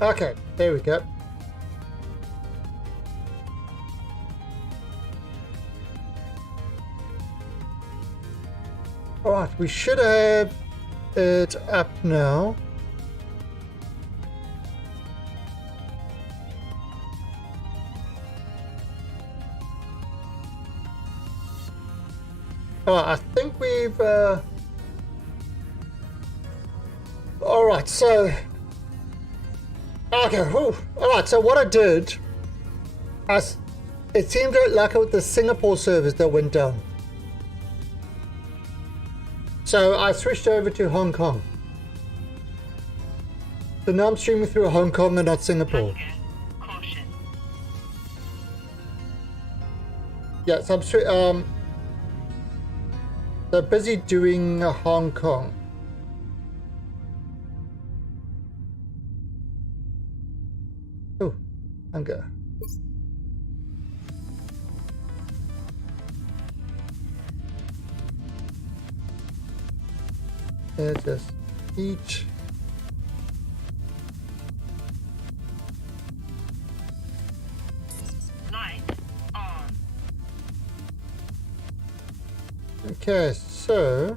Okay, there we go. Alright, we should have it up now. Oh, I think we've alright, so okay, alright, so what I did, it seemed like it was the Singapore servers that went down. So I switched over to Hong Kong. So now I'm streaming through Hong Kong and not Singapore. Caution. Yeah, so I'm they're busy doing Hong Kong. Oh, hunger. Just eat. Light on. Okay, so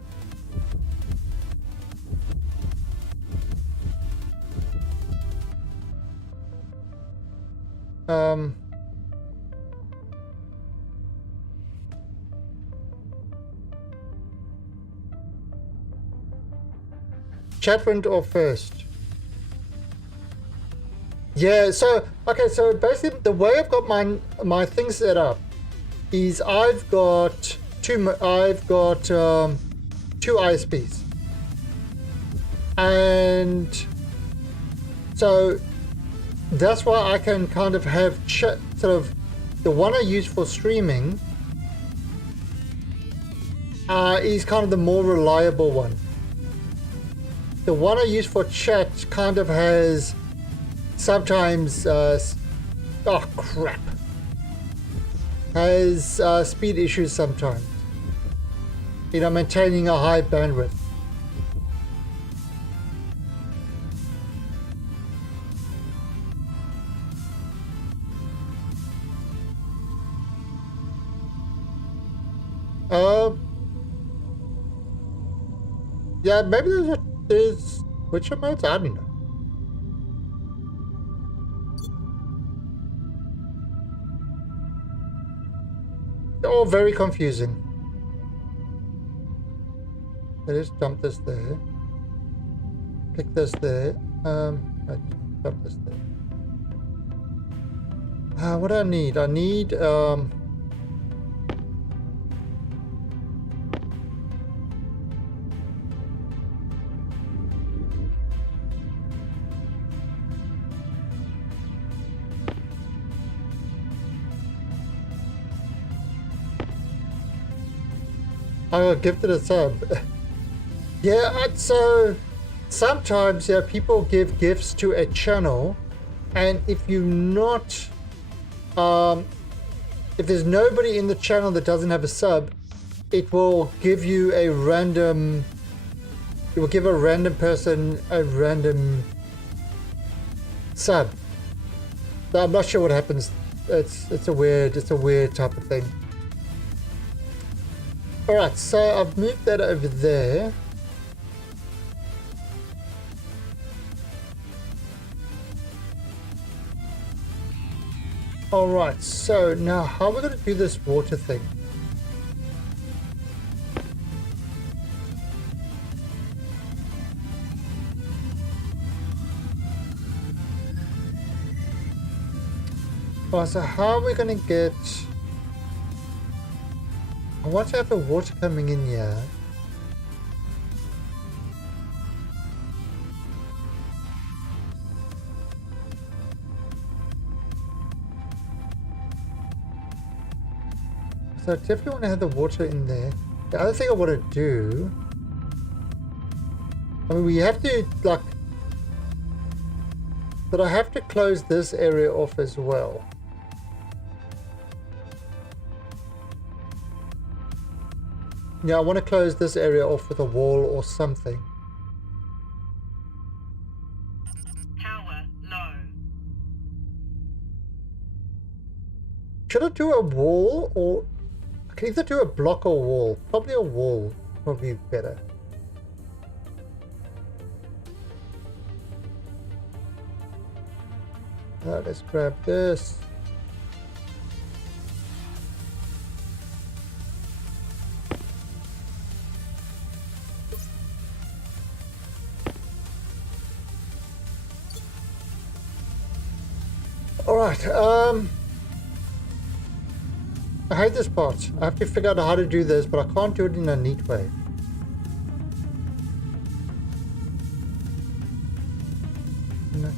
chat went off first. Yeah, so okay, so basically the way I've got my thing set up is I've got two ISPs, and so that's why I can kind of have chat, sort of the one I use for streaming is kind of the more reliable one. The one I use for chat kind of has sometimes oh crap, has speed issues sometimes, you know, maintaining a high bandwidth. Yeah, maybe there's which modes, I don't know. They're all very confusing. Let's dump this there. Pick this there. Right, dump this there. What do I need? I need I got gifted a sub. Yeah, so sometimes people give gifts to a channel, and if you're not, if there's nobody in the channel that doesn't have a sub, it will give you a random. It will give a random person a random sub. So I'm not sure what happens. It's a weird type of thing. Alright, so I've moved that over there. Alright, so now how are we going to do this water thing? Oh, so how are we going to get... I want to have the water coming in here. So I definitely want to have the water in there. The other thing I want to do... I mean, we have to, like... But I have to close this area off as well. Yeah, I want to close this area off with a wall or something. Power low. Should I do a wall or I can either do a block or wall? Probably a wall. Probably better. Let's grab this. All right. I hate this part. I have to figure out how to do this, but I can't do it in a neat way. No.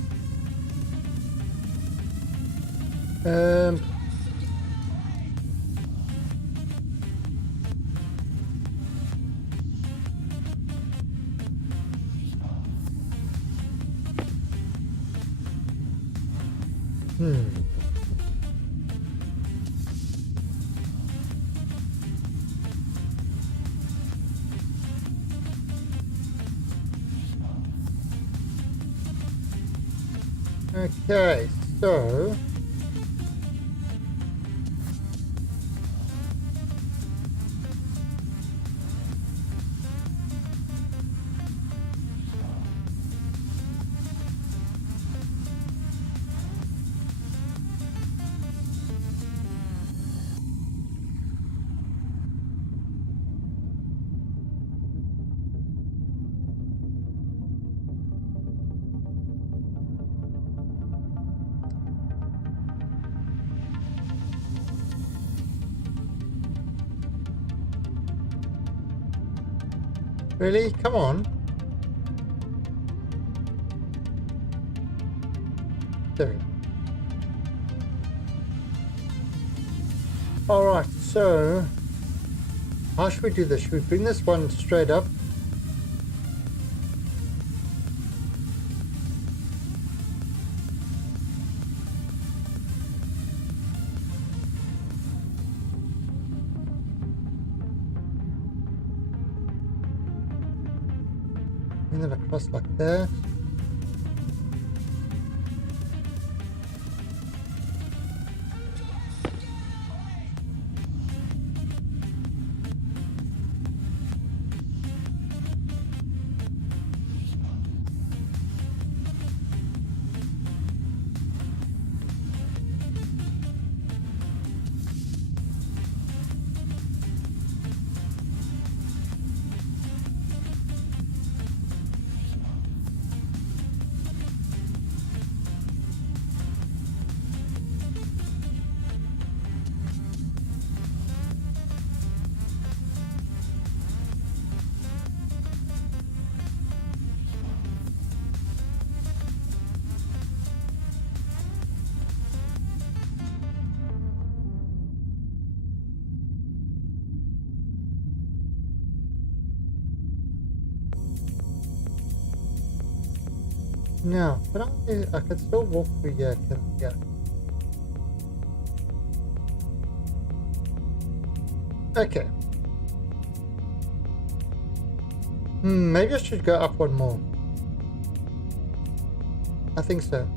Okay, so really? Come on. There. Alright, so how should we do this? Should we bring this one straight up? Bring that across like that. No, but I can still walk through here. Yeah. Okay. Maybe I should go up one more. I think so.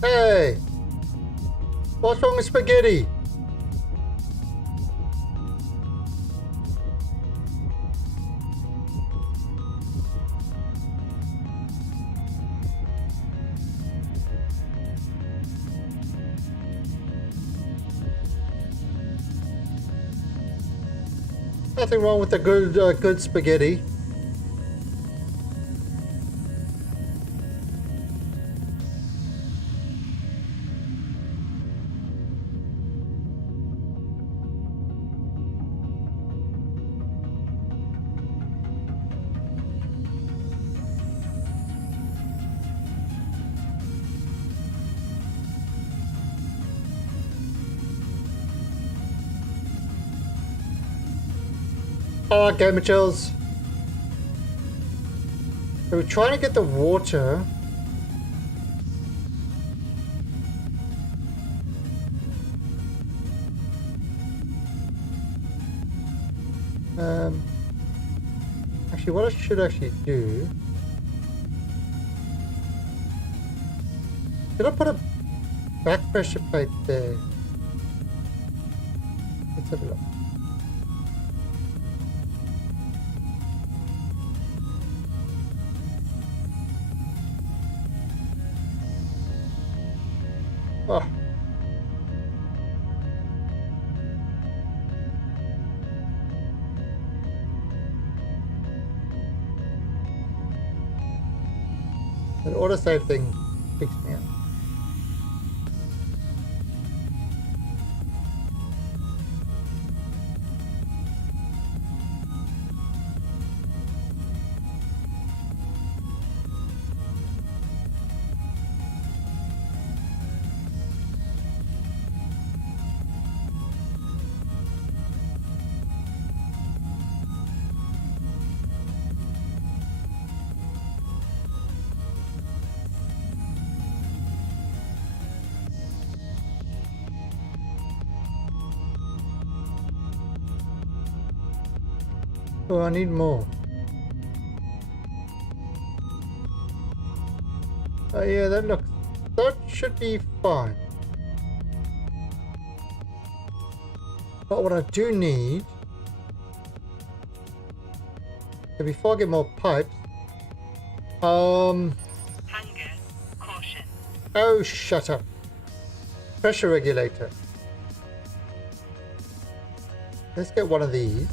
Hey! What's wrong with spaghetti? Nothing wrong with a good spaghetti. Oh, Gamer Chills. So we're trying to get the water. Actually, what I should actually do... Should I put a back pressure plate there? Let's have a look. Oh. The autosave thing fixed me out. Oh, I need more. Oh yeah, that should be fine. But what I do need, so before I get more pipes, Hunger. Caution. oh, shut up. Pressure regulator. Let's get one of these.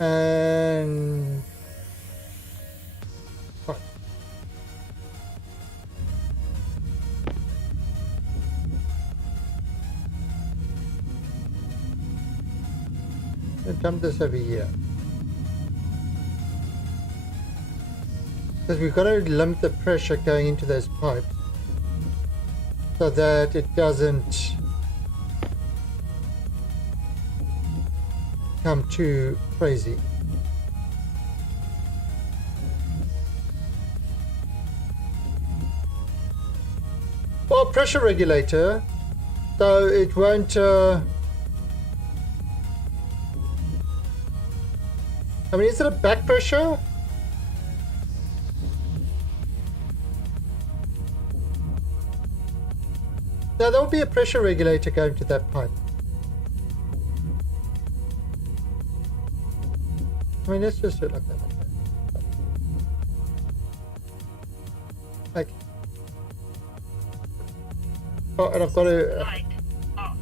And fuck. Let's dump this over here. Because we've got to limit the pressure going into those pipes so that it doesn't come too crazy. Well, pressure regulator, so it won't I mean, is it a back pressure? Now there will be a pressure regulator going to that pipe. I mean, let's just do it like that. Okay. Oh, and I've got to... Light off.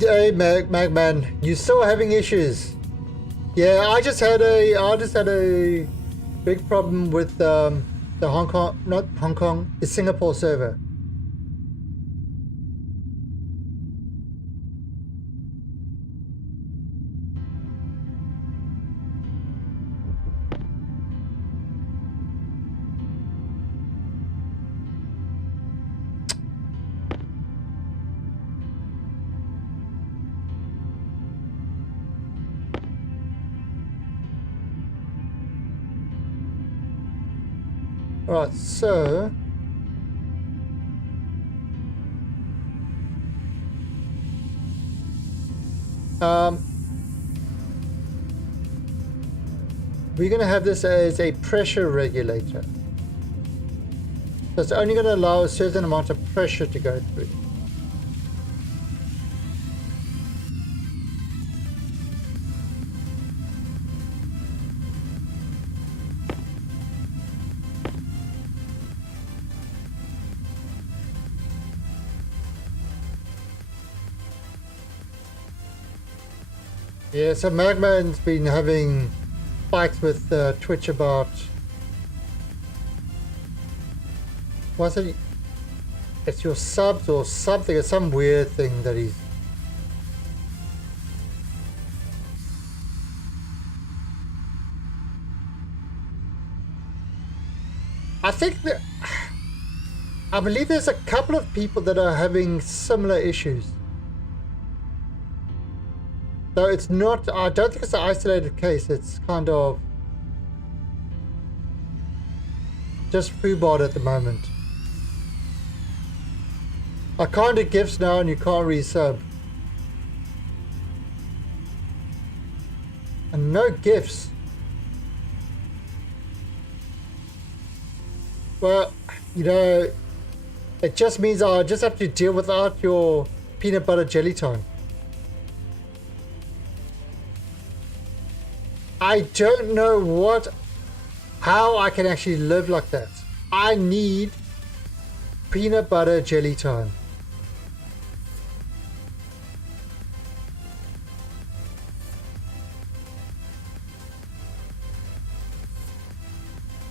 Hey, Magman, you still having issues? Yeah, I just had a big problem with the Hong Kong, not Hong Kong, the Singapore server. Right, so we're going to have this as a pressure regulator. So it's only going to allow a certain amount of pressure to go through. Yeah, so Magman's been having fights with Twitch about... What's it? It's your subs or something, or some weird thing that he's... I think that... I believe there's a couple of people that are having similar issues. So it's not, I don't think it's an isolated case. It's kind of just FUBAR at the moment. I can't do gifts now and you can't resub. And no gifts. Well, you know, it just means I just have to deal without your peanut butter jelly time. I don't know how I can actually live like that. I need peanut butter jelly time.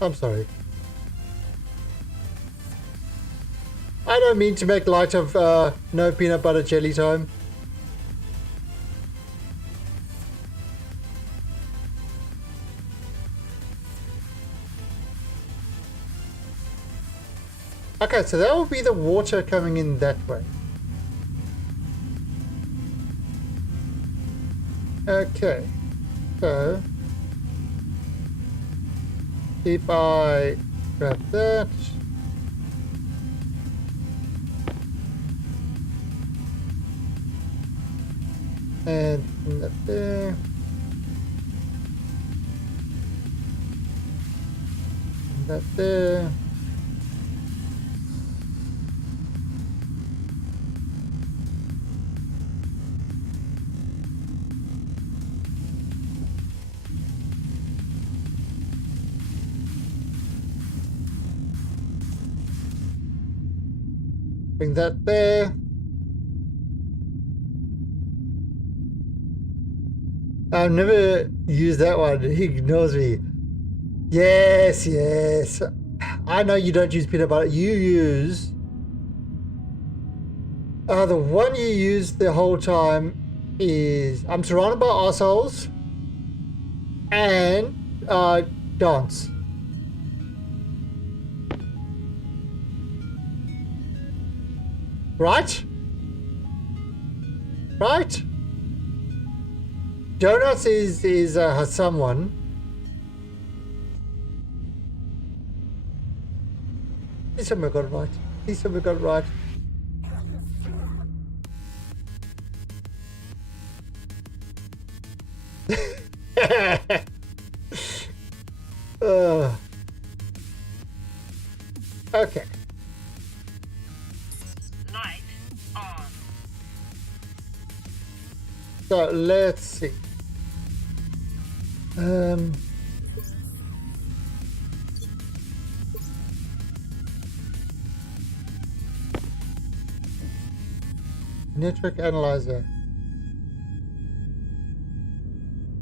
I'm sorry. I don't mean to make light of no peanut butter jelly time. Okay, so that will be the water coming in that way. Okay, so if I grab that, and that there, and that there. Bring that there. I've never used that one. He ignores me. Yes, yes. I know you don't use peanut butter. You use... the one you use the whole time is... I'm surrounded by assholes. And... dance. Right? Right? Donuts is someone. Please tell me I got it right. Please tell me I got it right. Okay. Light on. So let's see. Network analyzer.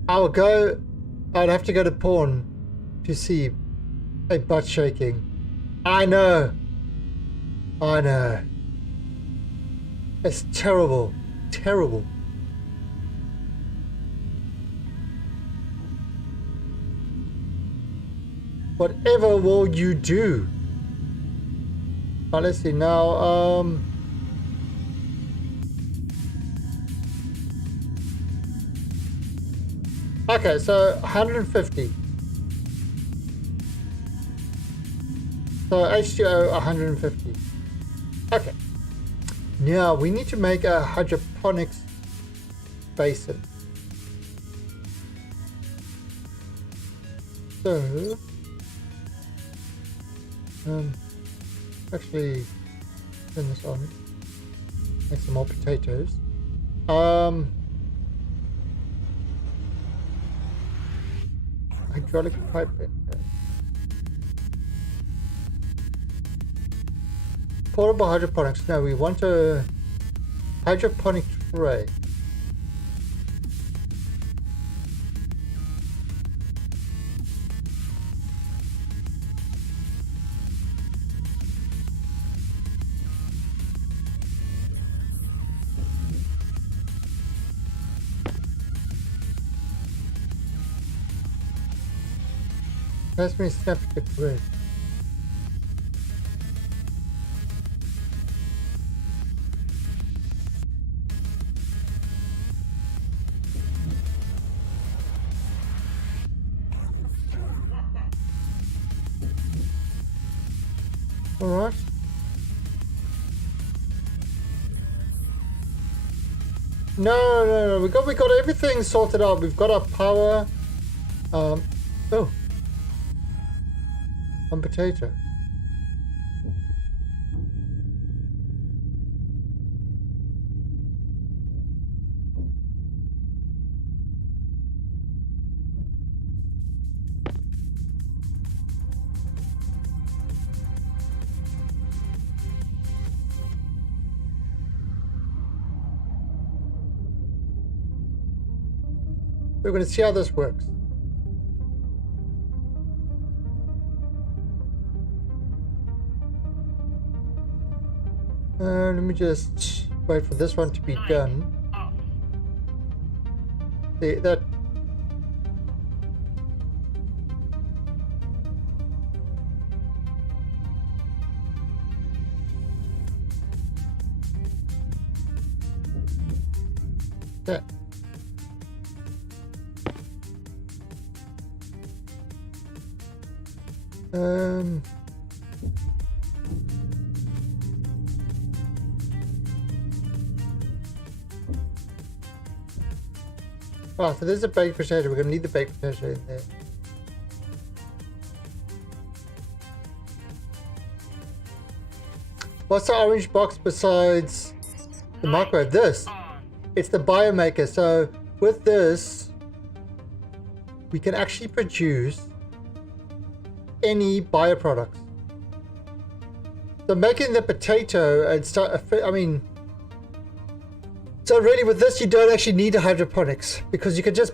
I'd have to go to porn to see a butt shaking. I know. I know. It's terrible. Terrible. Whatever will you do? Let's see now. Okay, so 150. So H2O 150. Okay. Now we need to make a hydroponics basin. So actually turn this on. Make some more potatoes. Hydraulic pipe. Portable hydroponics. No, we want a hydroponic tray. Let me snap the grid. Alright. No. We got everything sorted out. We've got our power. Oh. One potato. We're going to see how this works. Let me just wait for this one to be done. See, that... That. Oh, so there's a baked potato. We're going to need the baked potato in there. What's the orange box besides the microwave? This. It's the biomaker. So with this, we can actually produce any bioproducts. So making the potato and start, I mean, so really with this you don't actually need a hydroponics because you can just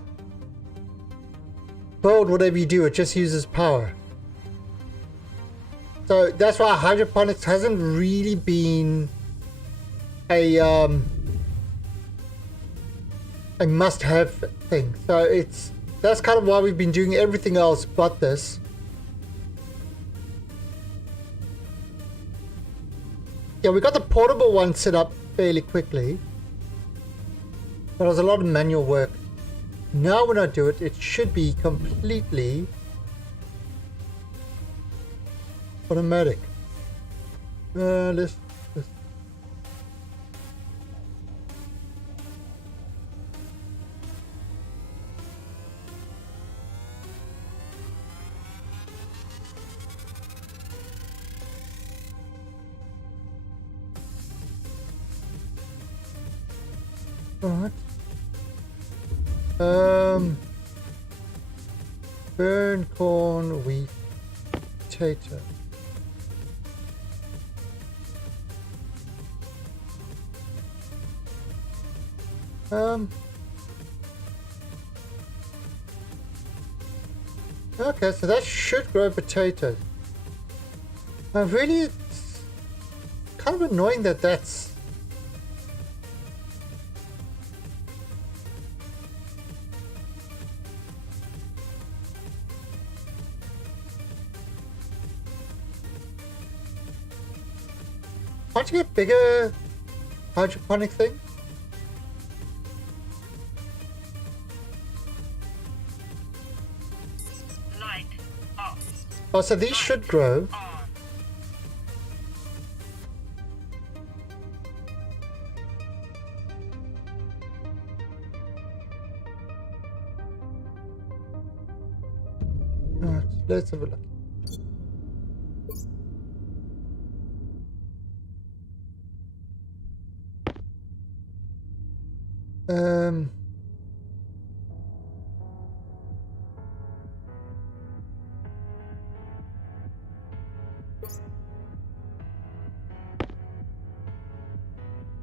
build whatever you do, it just uses power. So that's why hydroponics hasn't really been a must-have thing. So that's kind of why we've been doing everything else but this. Yeah, we got the portable one set up fairly quickly. But it was a lot of manual work. Now when I do it, it should be completely automatic. Let's Alright. Burn corn, wheat, potato. Okay, so that should grow potatoes. Really, it's kind of annoying that that's... Can't you get bigger hydroponic thing? Light off. Oh, so these should grow. Alright, let's have a look.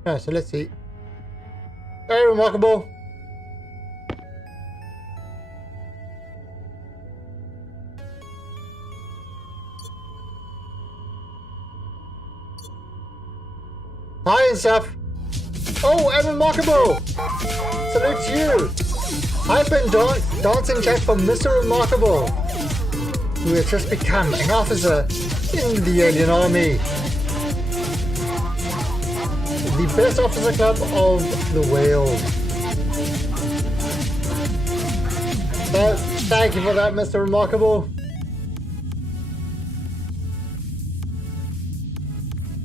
Alright, so let's see. Hey, Remarkable! Hi and stuff! Oh, and Remarkable! Salute to you! I've been dancing jack for Mr. Remarkable, who has just become an officer in the Alien Army. The best officer club of the world. So, thank you for that, Mr. Remarkable.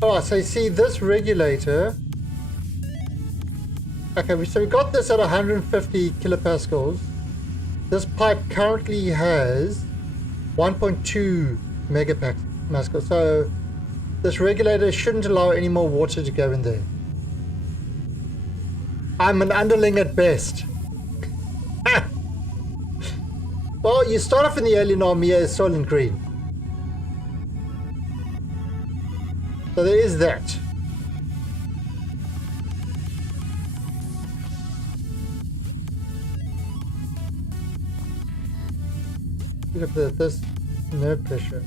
Oh, so you see this regulator. Okay, so we got this at 150 kilopascals. This pipe currently has 1.2 megapascals. So this regulator shouldn't allow any more water to go in there. I'm an underling at best. Well, you start off in the alien army as Soylent Green. So there is that. Look at this, no pressure.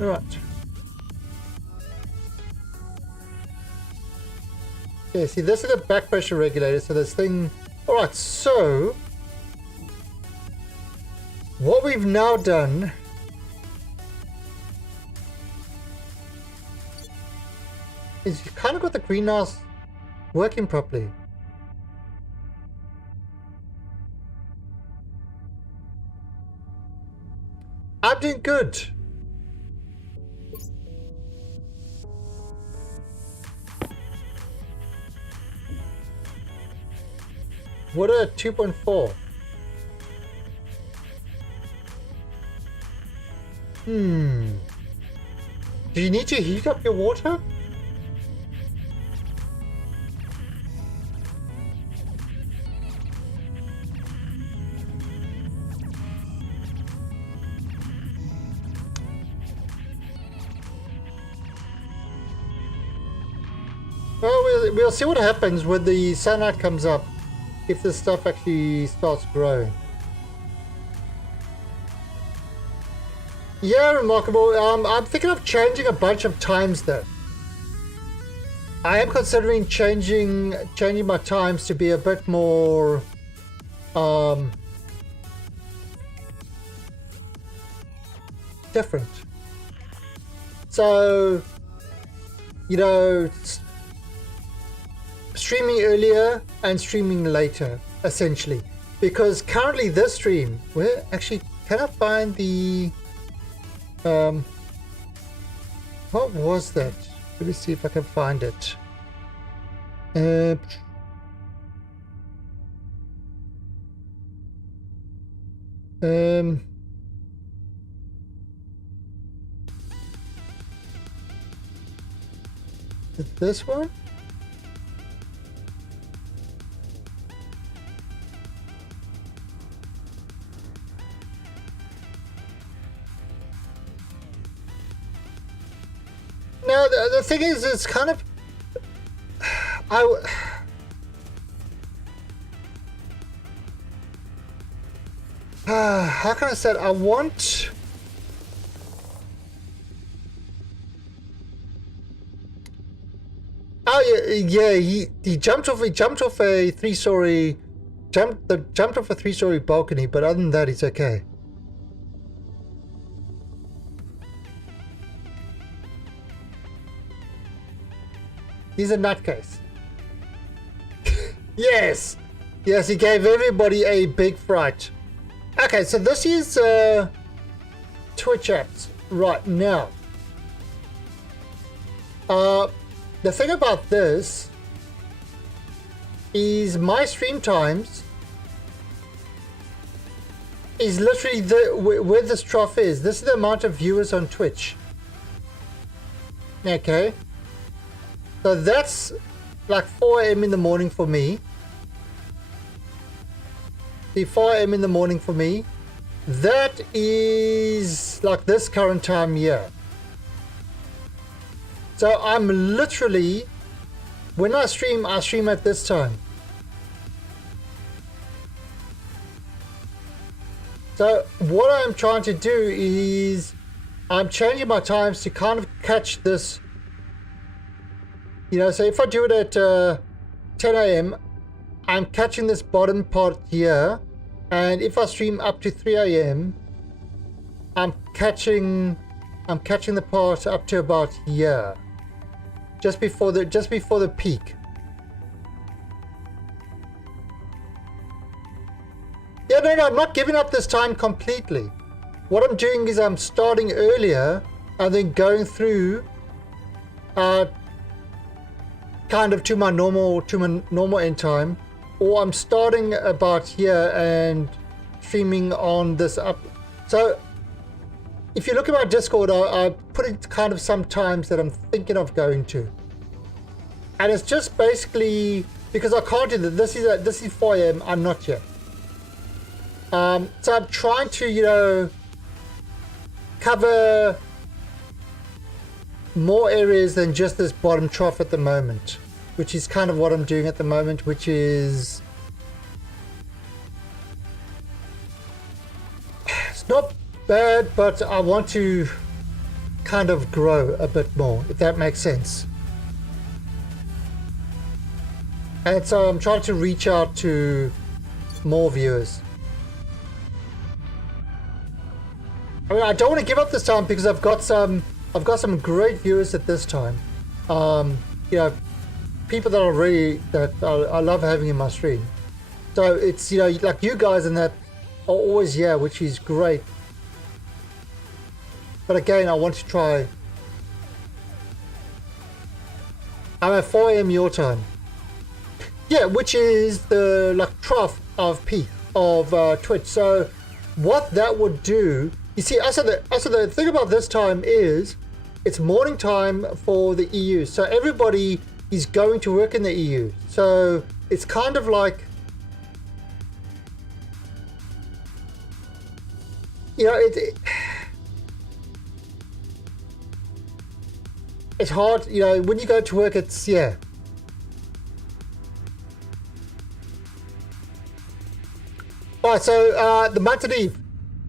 All right. Okay, see, this is a back pressure regulator, so this thing. All right, so what we've now done is you kind of got the greenhouse working properly. I'm doing good. What a 2.4. Do you need to heat up your water? Well, we'll see what happens when the sunlight comes up, if this stuff actually starts growing. Yeah, remarkable. I'm thinking of changing a bunch of times though. I am considering changing my times to be a bit more different. So, you know, streaming earlier and streaming later, essentially. Because currently this stream, where actually can I find the what was that? Let me see if I can find it. Is it this one? No, the thing is, it's kind of how can I say it? I want he jumped off a three-story balcony, but other than that he's okay. He's a nutcase. Yes, he gave everybody a big fright. Okay, so this is Twitch apps right now. The thing about this is my stream times is literally where this trough is. This is the amount of viewers on Twitch. Okay. So that's like 4 AM in the morning for me. The 4 AM in the morning for me. That is like this current time here. So I'm literally, when I stream at this time. So what I'm trying to do is I'm changing my times to kind of catch this. You know, so if I do it at 10 AM, I'm catching this bottom part here. And if I stream up to 3 AM, I'm catching the part up to about here. Just before the peak. Yeah, no, I'm not giving up this time completely. what I'm doing is I'm starting earlier and then going through kind of to my normal end time, or I'm starting about here and streaming on this up. So if you look at my Discord, I put it kind of some times that I'm thinking of going to, and it's just basically because I can't do that. This is 4 a.m. I'm not yet. So I'm trying to, you know, cover more areas than just this bottom trough at the moment, which is kind of what I'm doing at the moment, which is it's not bad, but I want to kind of grow a bit more, if that makes sense. And so I'm trying to reach out to more viewers. I mean, I don't want to give up this time because I've got some great viewers at this time. You know, people that are really that I love having in my stream. So it's, you know, like you guys and that are always here, which is great. But again, I want to try. I'm at 4 a.m. your time. Yeah, which is the like trough of peak of Twitch. So what that would do, you see, also the thing about this time is it's morning time for the EU. So everybody is going to work in the EU. So it's kind of like, you know, it's hard, you know, when you go to work, it's, yeah. Alright, so the Mountain Eve.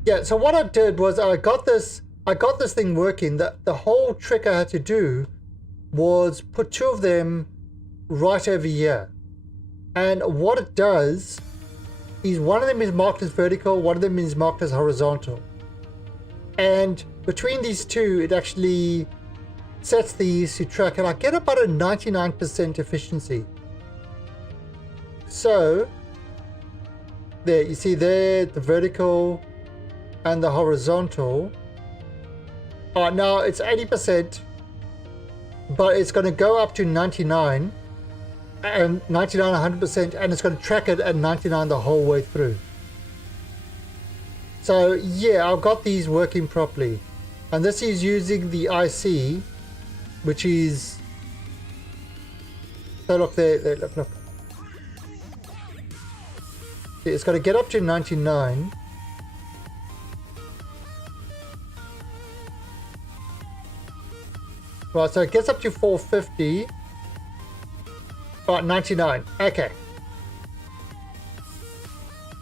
Yeah, so what I did was I got this thing working. The whole trick I had to do was put 2 of them right over here. And what it does is one of them is marked as vertical, one of them is marked as horizontal. And between these 2, it actually sets these to track, and I get about a 99% efficiency. So there, you see there, the vertical and the horizontal. Now it's 80%, but it's going to go up to 99 and 99, 100%, and it's going to track it at 99 the whole way through. So yeah, I've got these working properly, and this is using the IC, which is, so look there, look. It's going to get up to 99. Right, so it gets up to 450. Right, 99. Okay.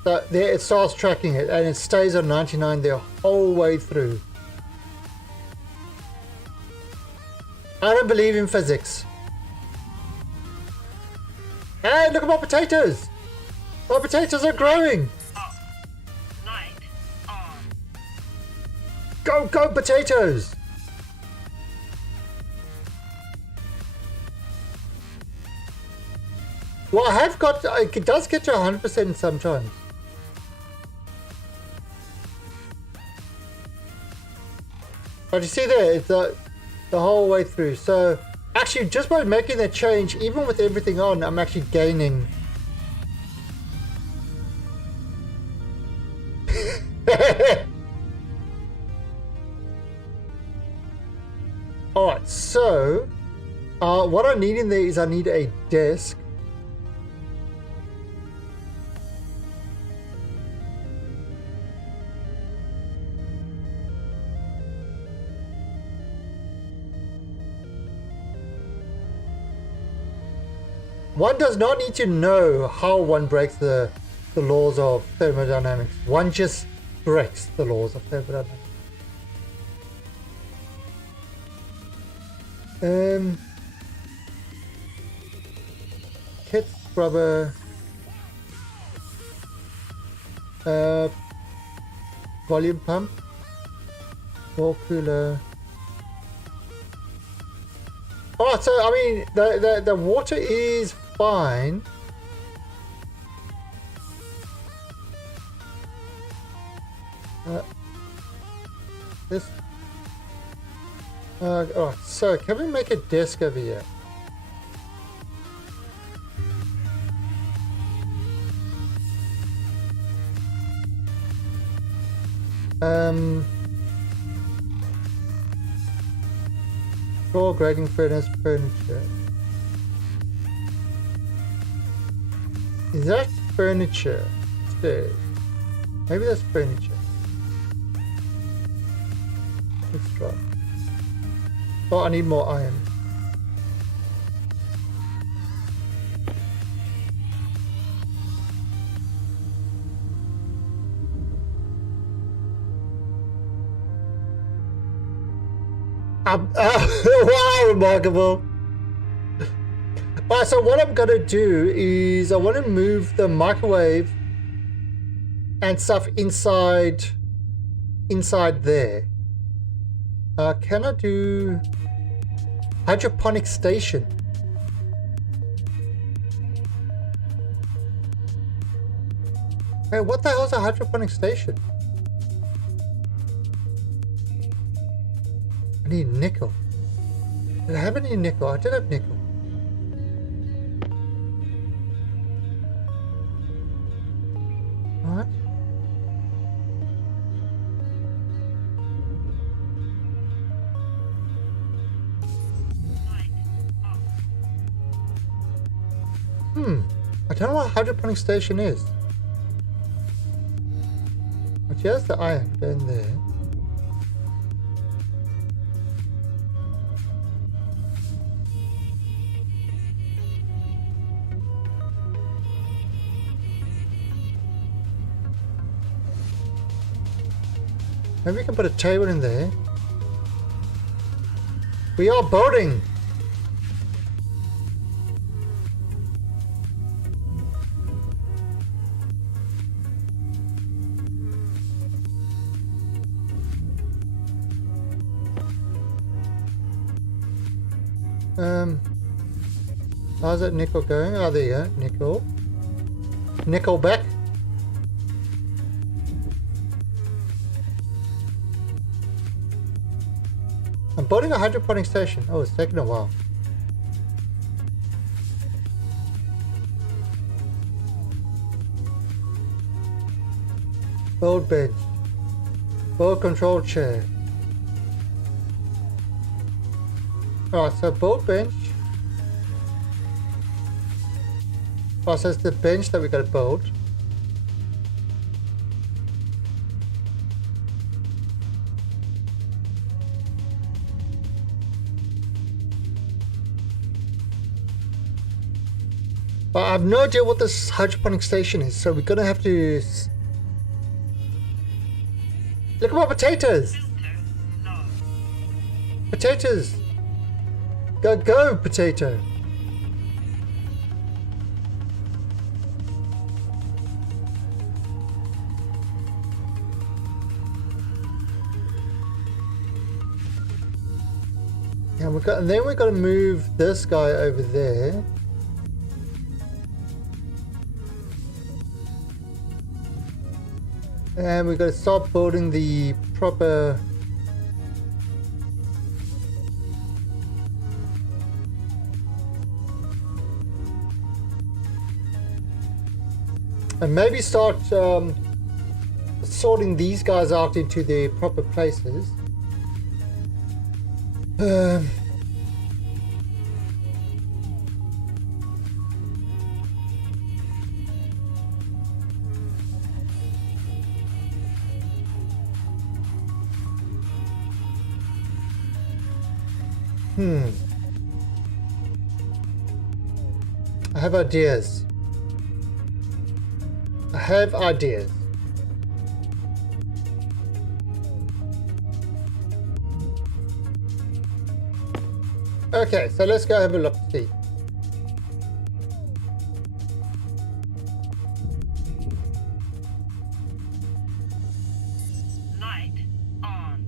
So there it starts tracking it, and it stays on 99 the whole way through. I don't believe in physics. Hey, look at my potatoes! My potatoes are growing! Off. Light on. Go potatoes! Well, I have got, it does get to 100% sometimes. But you see there, it's the whole way through. So actually, just by making that change, even with everything on, I'm actually gaining. Alright, so what I need in there is I need a desk. One does not need to know how one breaks the laws of thermodynamics. One just breaks the laws of thermodynamics. Kit, rubber, volume pump, wall cooler. Oh, so I mean the water is fine. This. Oh, so can we make a desk over here? Floor grading furnace furniture. Is that furniture? Stairs. Maybe that's furniture. Let's try. Oh, I need more iron. Wow, remarkable. Alright, so what I'm gonna do is I want to move the microwave and stuff inside there. Can I do hydroponic station? Hey, what the hell is a hydroponic station? I need nickel. Did I have any nickel? I did have nickel. What? I don't know what a hydroponic station is. But here's the iron down there. Maybe we can put a table in there. We are boating! How's that nickel going? Oh, there you go. Nickel. Nickel back. I'm building a hydroponic station. Oh, it's taking a while. Build bench. Build control chair. Alright, so build bench. Oh, so it's the bench that we gotta build. But I have no idea what this hydroponic station is, so we're gonna have to... Look at my potatoes! Potatoes! Go, go, potato! And then we've got to move this guy over there. And we've got to start building the proper... And maybe start sorting these guys out into their proper places. I have ideas. I have ideas. Okay, so let's go have a look, see. Light on.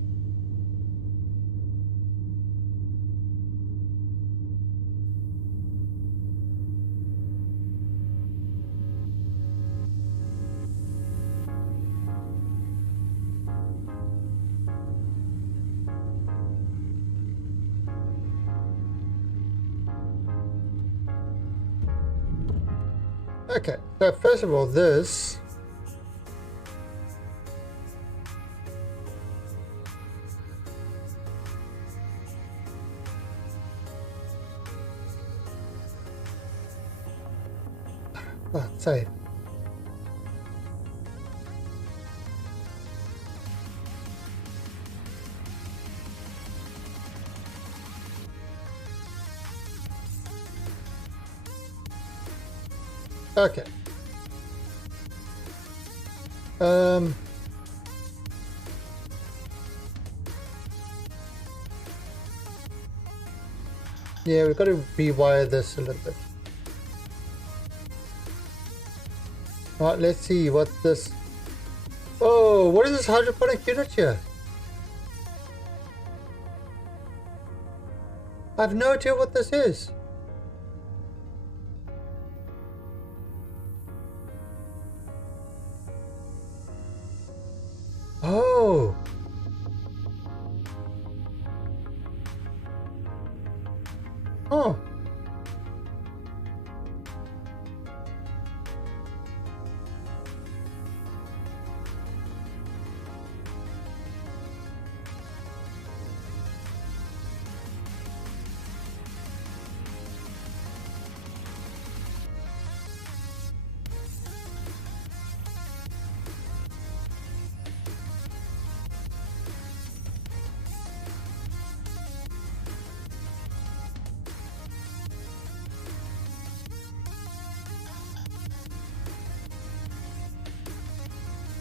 Okay, so first of all, this. Oh, save. Okay. Yeah, we've got to rewire this a little bit. Right, let's see what this... Oh, what is this hydroponic unit here? I have no idea what this is. Oh. Oh.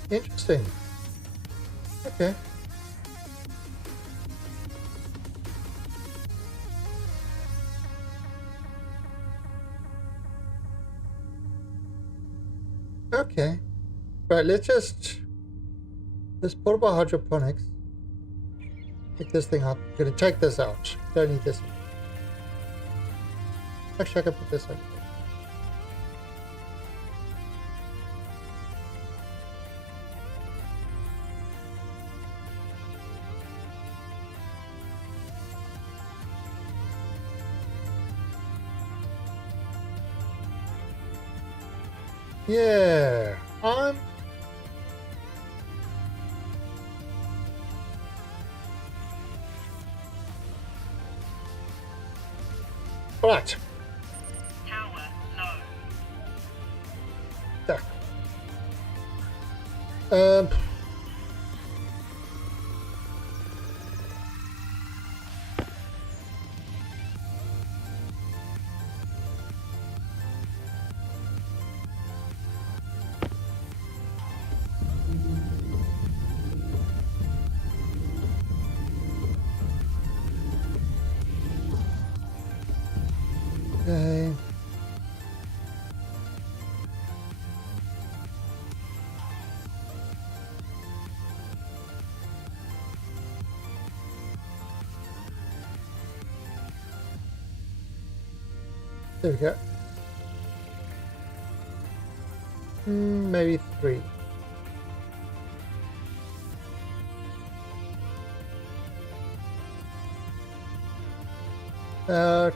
Interesting. Okay. Okay. Right, let's portable hydroponics. Pick this thing up. I'm gonna take this out. Don't need this. Actually, I can put this on. Yeah, right. Tower low. There. Okay. There we go. Maybe 3. Uh,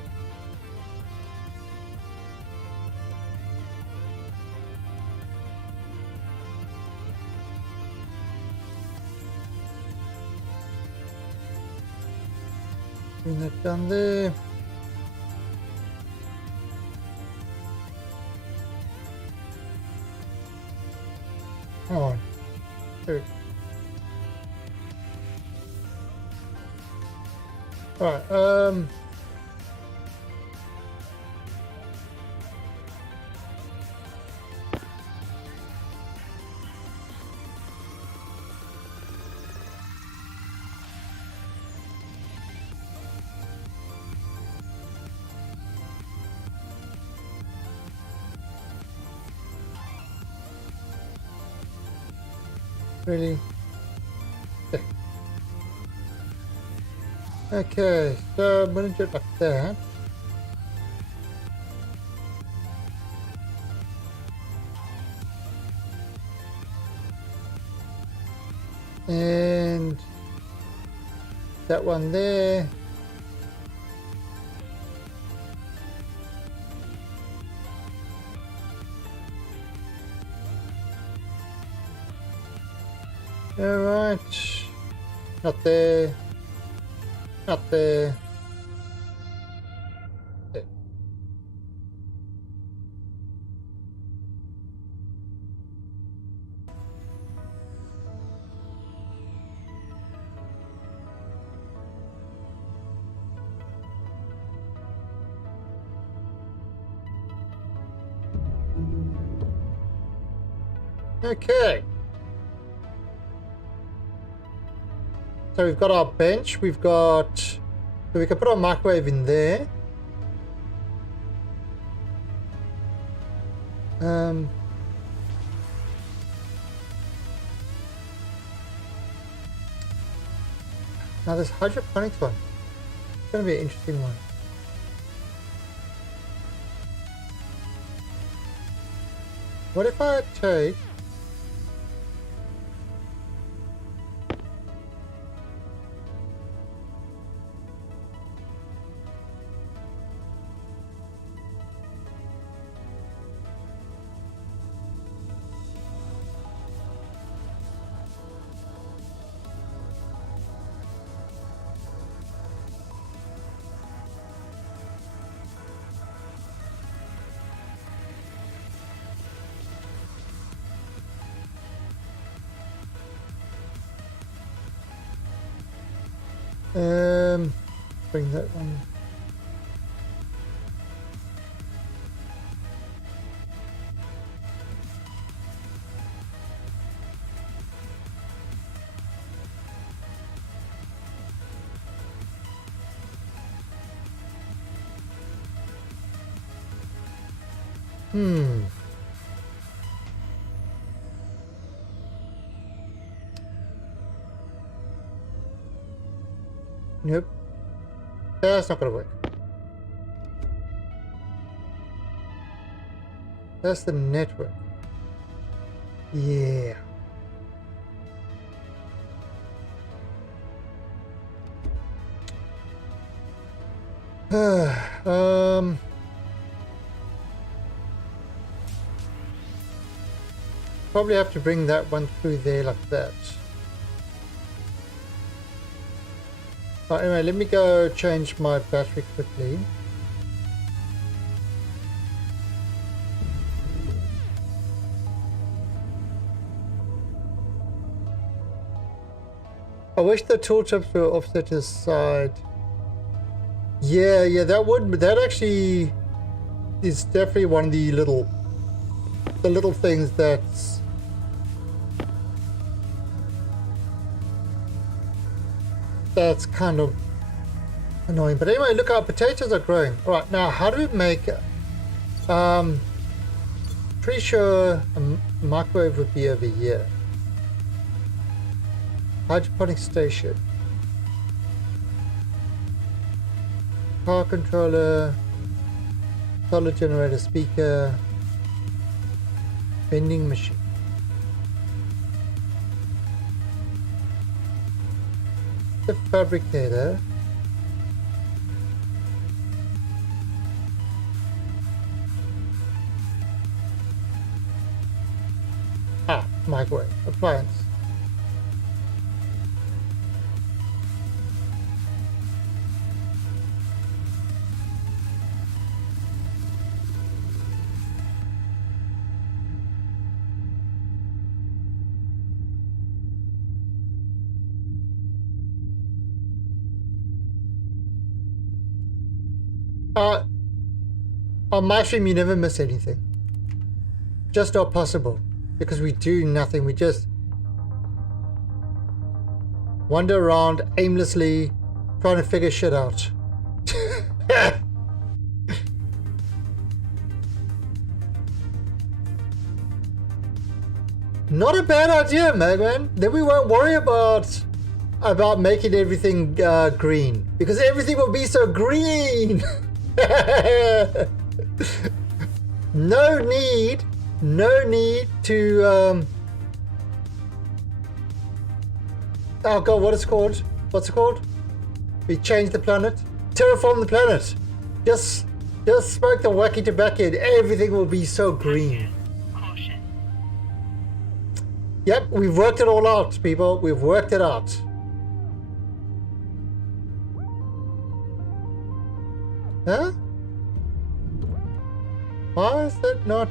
Bring that down there. Come on. There. Alright, really? Okay. Okay, so I'm going to do it like that. And that one there. Alright. Not there. Not there. There. Okay. So we've got our bench, we've got, so we can put our microwave in there. Now this hydroponics one, it's going to be an interesting one. What if I take bring that one. Nope. That's not gonna work. That's the network. Yeah. Probably have to bring that one through there like that. Anyway, let me go change my battery quickly. I wish the tool tips were offset to the side. Yeah, that actually is definitely one of the little things that's kind of annoying. But anyway, look, our potatoes are growing. All right, now how do we make pretty sure a microwave would be over here. Hydroponic station, power controller, solar generator, speaker, vending machine. The fabricator. Microwave appliance. On my stream, you never miss anything. Just not possible. Because we do nothing. We just wander around aimlessly trying to figure shit out. Not a bad idea, Magman. Then we won't worry about making everything green. Because everything will be so green. No need to oh god, what's it called? We change the planet, terraform the planet. Just smoke the wacky tobacco and everything will be so green. Caution. Yep, we've worked it all out, people. We've worked it out. Huh? Why is it not?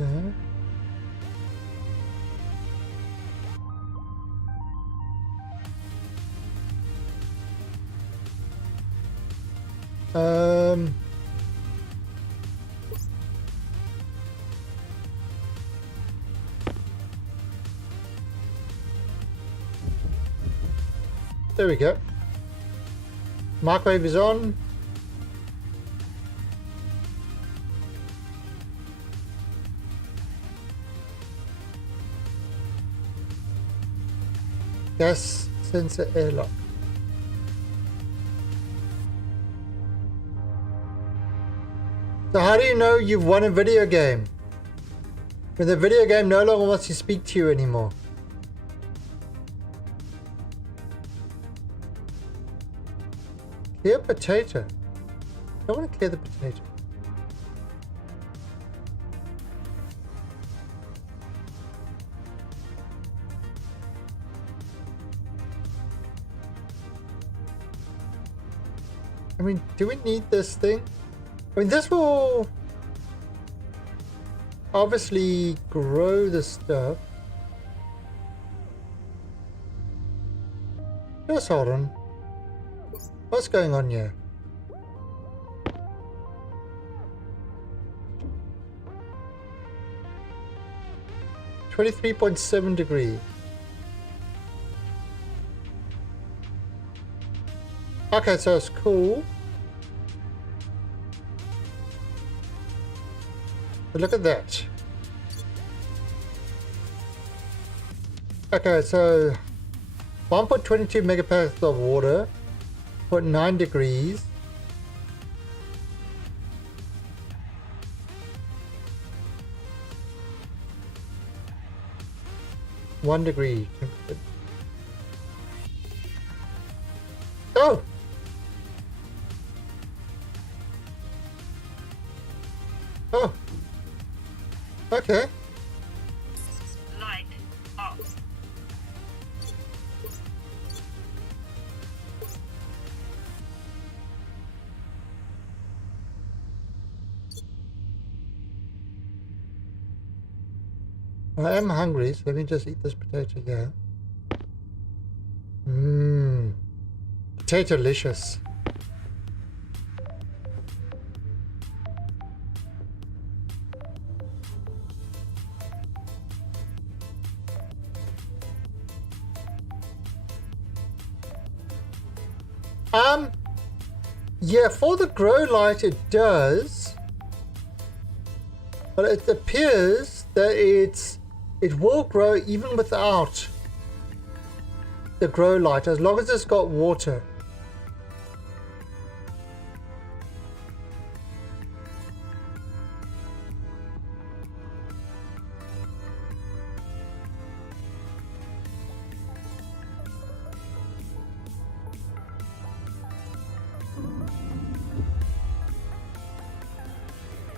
Okay. There we go. Microwave is on. Gas sensor airlock. So how do you know you've won a video game? When the video game no longer wants to speak to you anymore. Clear potato. I don't want to clear the potato. I mean, do we need this thing? I mean, this will obviously grow the stuff. Just hold on. What's going on here? (23.7 degrees). Okay, so it's cool. But look at that. Okay, so 1.22 megapascals of water, 0.9 degrees. (1 degree). Oh! Oh! Okay. Light off. I am hungry, so let me just eat this potato here. Mmm. Potato-licious. Yeah, for the grow light it does, but it appears that it will grow even without the grow light, as long as it's got water.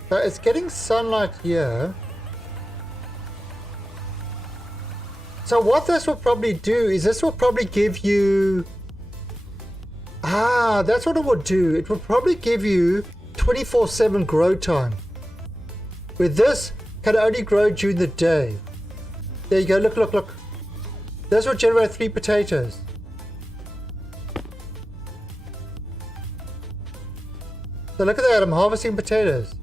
So it's getting sunlight here. So what this will probably do is this will probably give you... that's what it will do. It will probably give you 24/7 grow time. With this, can only grow during the day. There you go, look, look, look. This will generate 3 potatoes. So look at that, I'm harvesting potatoes.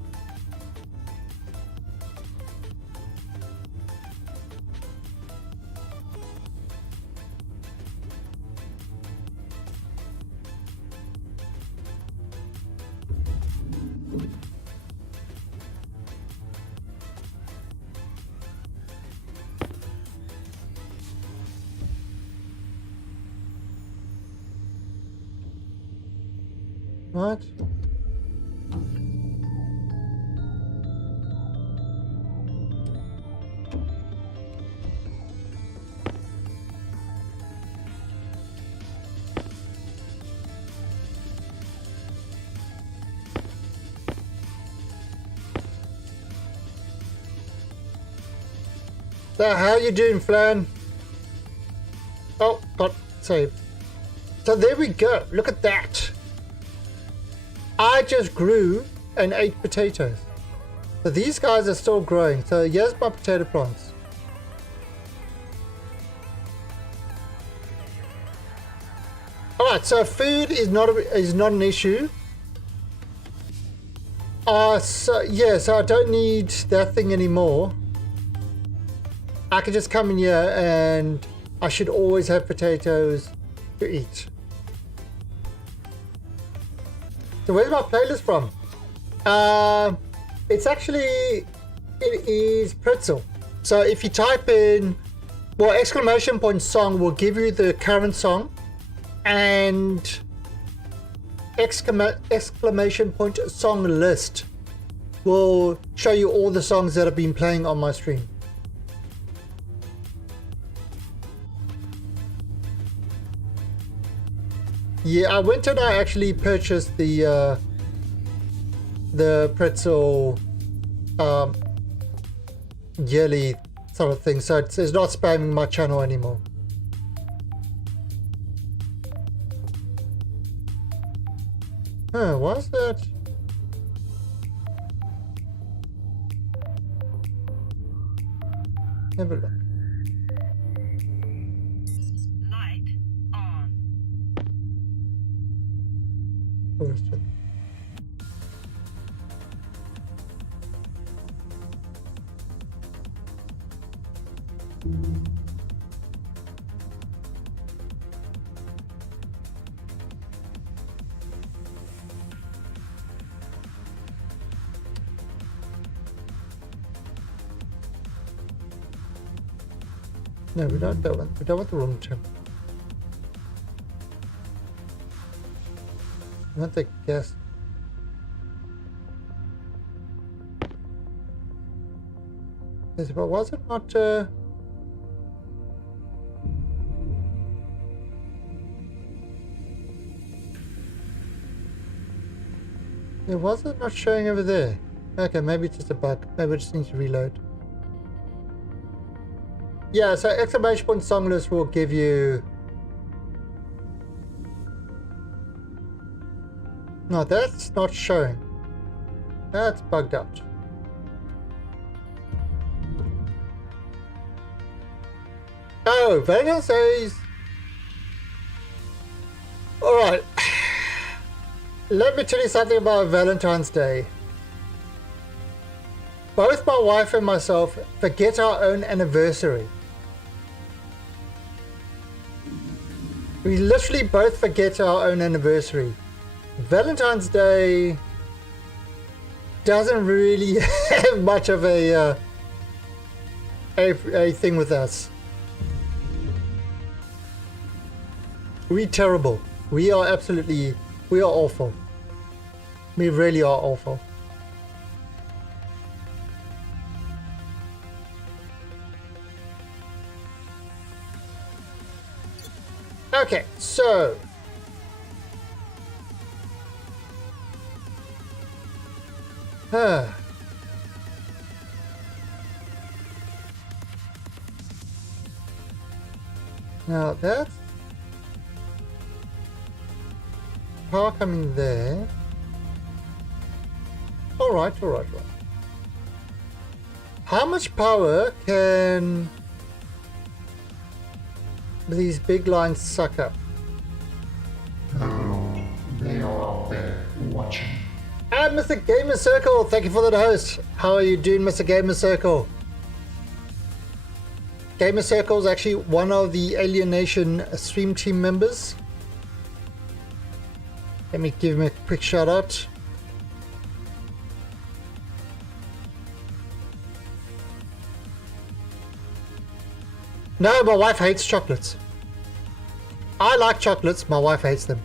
What? So how you doing, Flan? Oh, got saved. So there we go. Look at that. I just grew and ate potatoes. So these guys are still growing. So here's my potato plants. Alright, so food is not an issue. So I don't need that thing anymore. I can just come in here and I should always have potatoes to eat. So where's my playlist from? It is Pretzel. So if you type in, well, exclamation point song will give you the current song, and exclamation point song list will show you all the songs that have been playing on my stream. Yeah, I went and I actually purchased the Pretzel yearly sort of thing, so it's not spamming my channel anymore. Huh, what's that? Have a look. Light on. Question. No, we don't that one. We don't want the wrong term. I want the gas. Yes, but was it not? Yeah, was it not showing over there? Okay, maybe it's just a bug. Maybe I just need to reload. Yeah, so exclamation point song list will give you. No, that's not showing. That's bugged out. Oh, Valentine's Day. Alright. Let me tell you something about Valentine's Day. Both my wife and myself forget our own anniversary. We literally both forget our own anniversary. Valentine's Day doesn't really have much of a thing with us. We're terrible. We are awful. We really are awful. Okay, so now that's power coming there. All right. How much power can these big lines suck up? They are out there watching. And Mr. Gamer Circle, thank you for that host. How are you doing, Mr. Gamer Circle? Gamer Circle is actually one of the Alien Nation stream team members. Let me give him a quick shout out. No, my wife hates chocolates. I like chocolates, my wife hates them.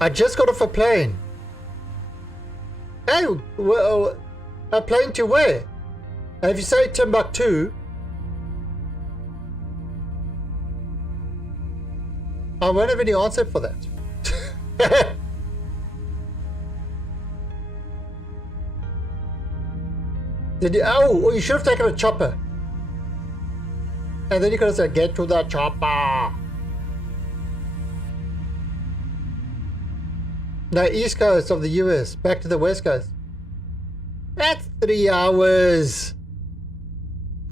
I just got off a plane. Hey, well, a plane to where? And if you say Timbuktu, I won't have any answer for that. Did you? Oh, you should have taken a chopper. And then you could have said, get to the chopper. No, East Coast of the US, back to the West Coast. That's 3 hours.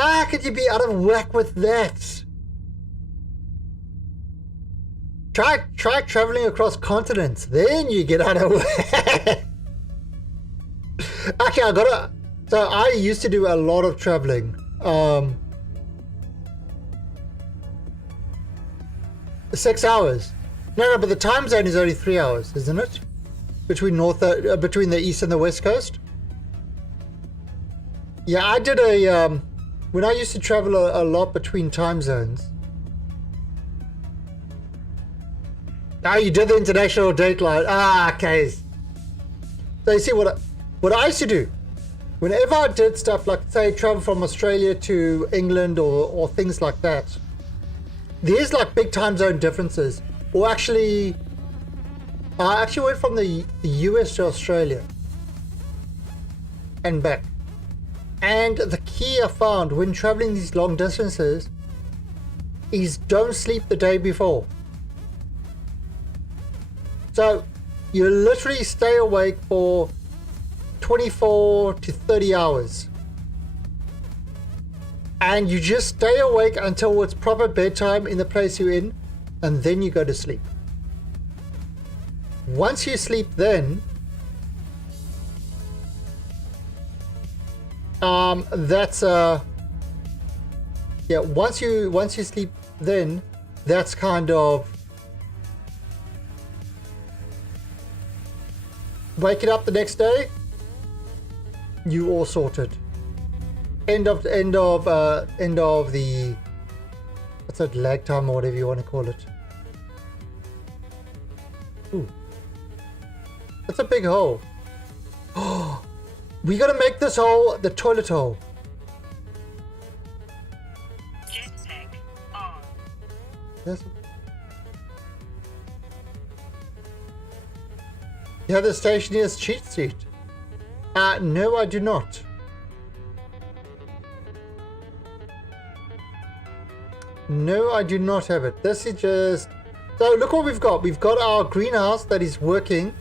How could you be out of whack with that? Try traveling across continents, then you get out of whack. Actually, so I used to do a lot of traveling. 6 hours. No, but the time zone is only 3 hours, isn't it? Between between the East and the West Coast. Yeah, I did when I used to travel a lot between time zones. Ah, you did the international date line. Ah, okay. So you see what I used to do, whenever I did stuff like, say, travel from Australia to England or things like that, there's like big time zone differences. Or actually, I actually went from the US to Australia and back. And the key I found when traveling these long distances is don't sleep the day before. So you literally stay awake for 24 to 30 hours. And you just stay awake until it's proper bedtime in the place you're in, and then you go to sleep. Once you sleep then, that's yeah, once you sleep then, that's kind of waking up the next day, you all sorted. End of the what's that, lag time or whatever you want to call it. Ooh, that's a big hole. Oh, we gotta make this hole the toilet hole. Jetpack on. Yes. You have the Stationer's cheat sheet. No, I do not. No, I do not have it. This is just... So look what we've got. We've got our greenhouse that is working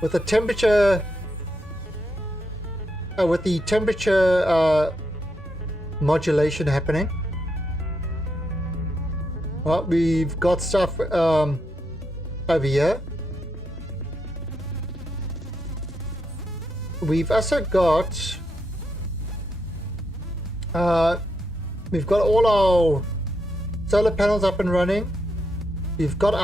with the temperature... modulation happening. Well, we've got stuff over here. We've also got we've got all our solar panels up and running. We've got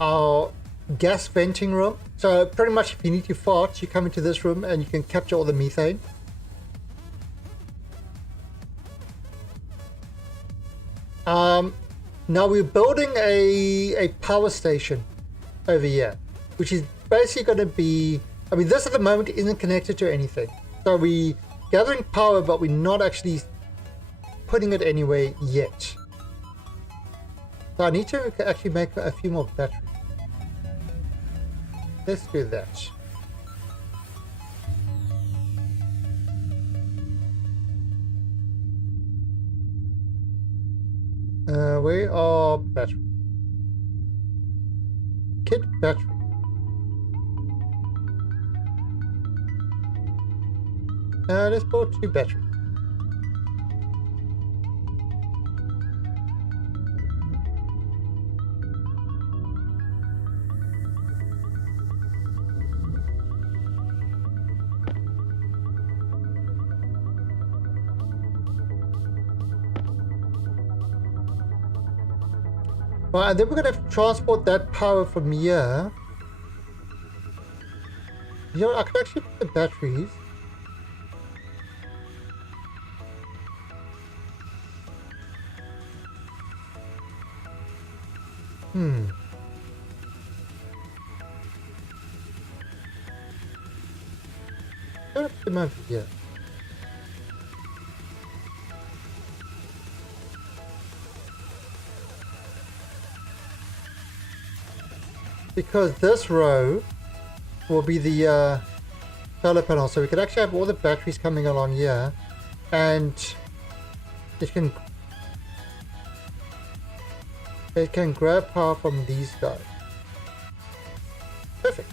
our gas venting room. So pretty much if you need to fart, you come into this room and you can capture all the methane. Now we're building a power station over here, which is basically going to be, I mean, this at the moment isn't connected to anything. So we're gathering power, but we're not actually putting it anywhere yet. So I need to actually make a few more batteries. Let's do that. Where are battery? Kit battery. Let's put 2 batteries. Well, and then we're going to have to transport that power from here. You know, I could actually put the batteries. Put them over here. Because this row will be the solar panel, so we could actually have all the batteries coming along here, and it can grab power from these guys. Perfect.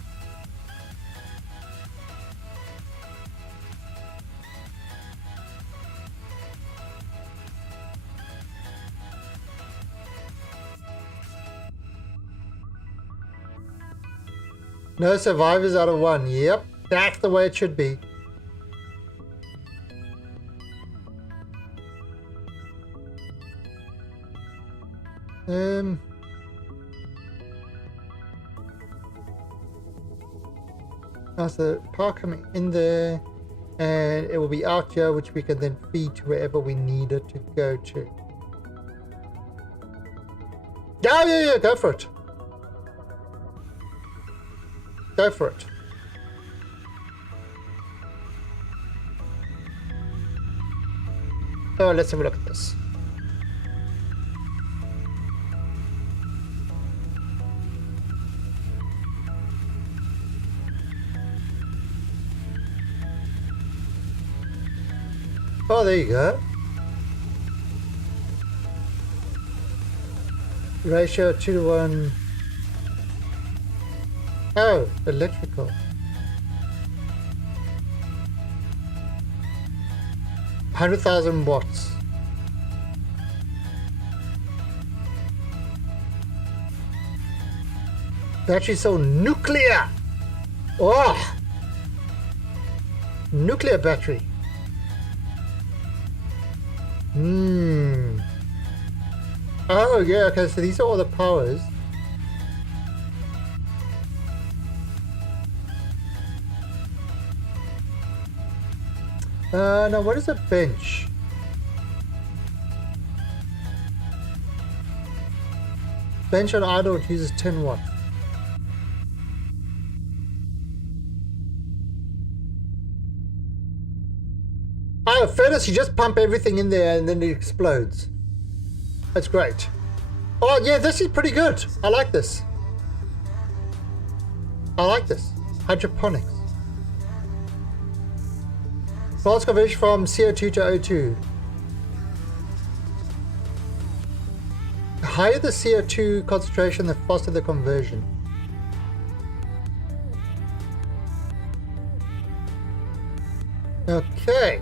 No survivors out of 1. Yep, that's the way it should be. That's the power coming in there, and it will be out here, which we can then feed to wherever we need it to go to. Yeah, go for it. Go for it. Oh, let's have a look at this. Oh, there you go. Ratio 2 to 1. Oh, electrical. 100,000 watts. Battery so nuclear. Oh, nuclear battery. Oh yeah, okay, so these are all the powers. Now what is a bench? Bench on idle uses 10 watts. Oh, furnace, you just pump everything in there and then it explodes. That's great. Oh yeah, this is pretty good. I like this. I like this. Hydroponics. Fast conversion from CO2 to O2. The higher the CO2 concentration, the faster the conversion. Okay.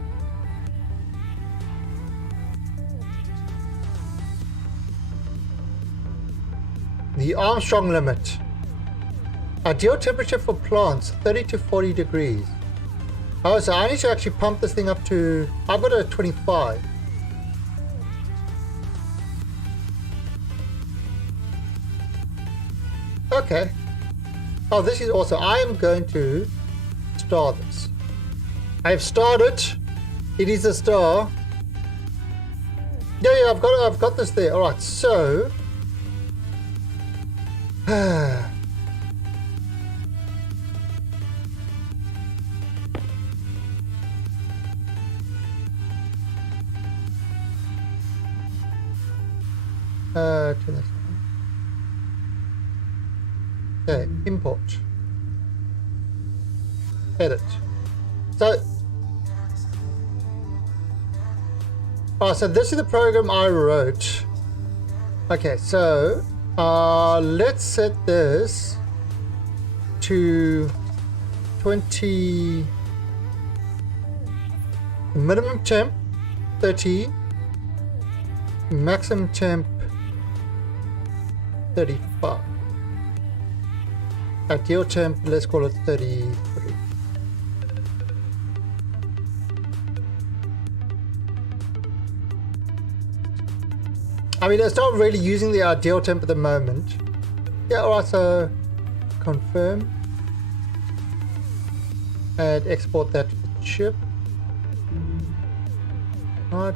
The Armstrong limit. Ideal temperature for plants, 30 to 40 degrees. Oh, so I need to actually pump this thing up to, I've got a 25. Okay. Oh, this is awesome. I am going to star this. I've starred it. It is a star. Yeah, I've got this there. Alright, so turn this on. Okay, import. Edit. So so this is the program I wrote. Okay, so let's set this to 20, minimum temp 30, maximum temp 35. Ideal temp, let's call it 33. I mean, it's not really using the ideal temp at the moment. Yeah, alright, so confirm and export that to the chip. Alright.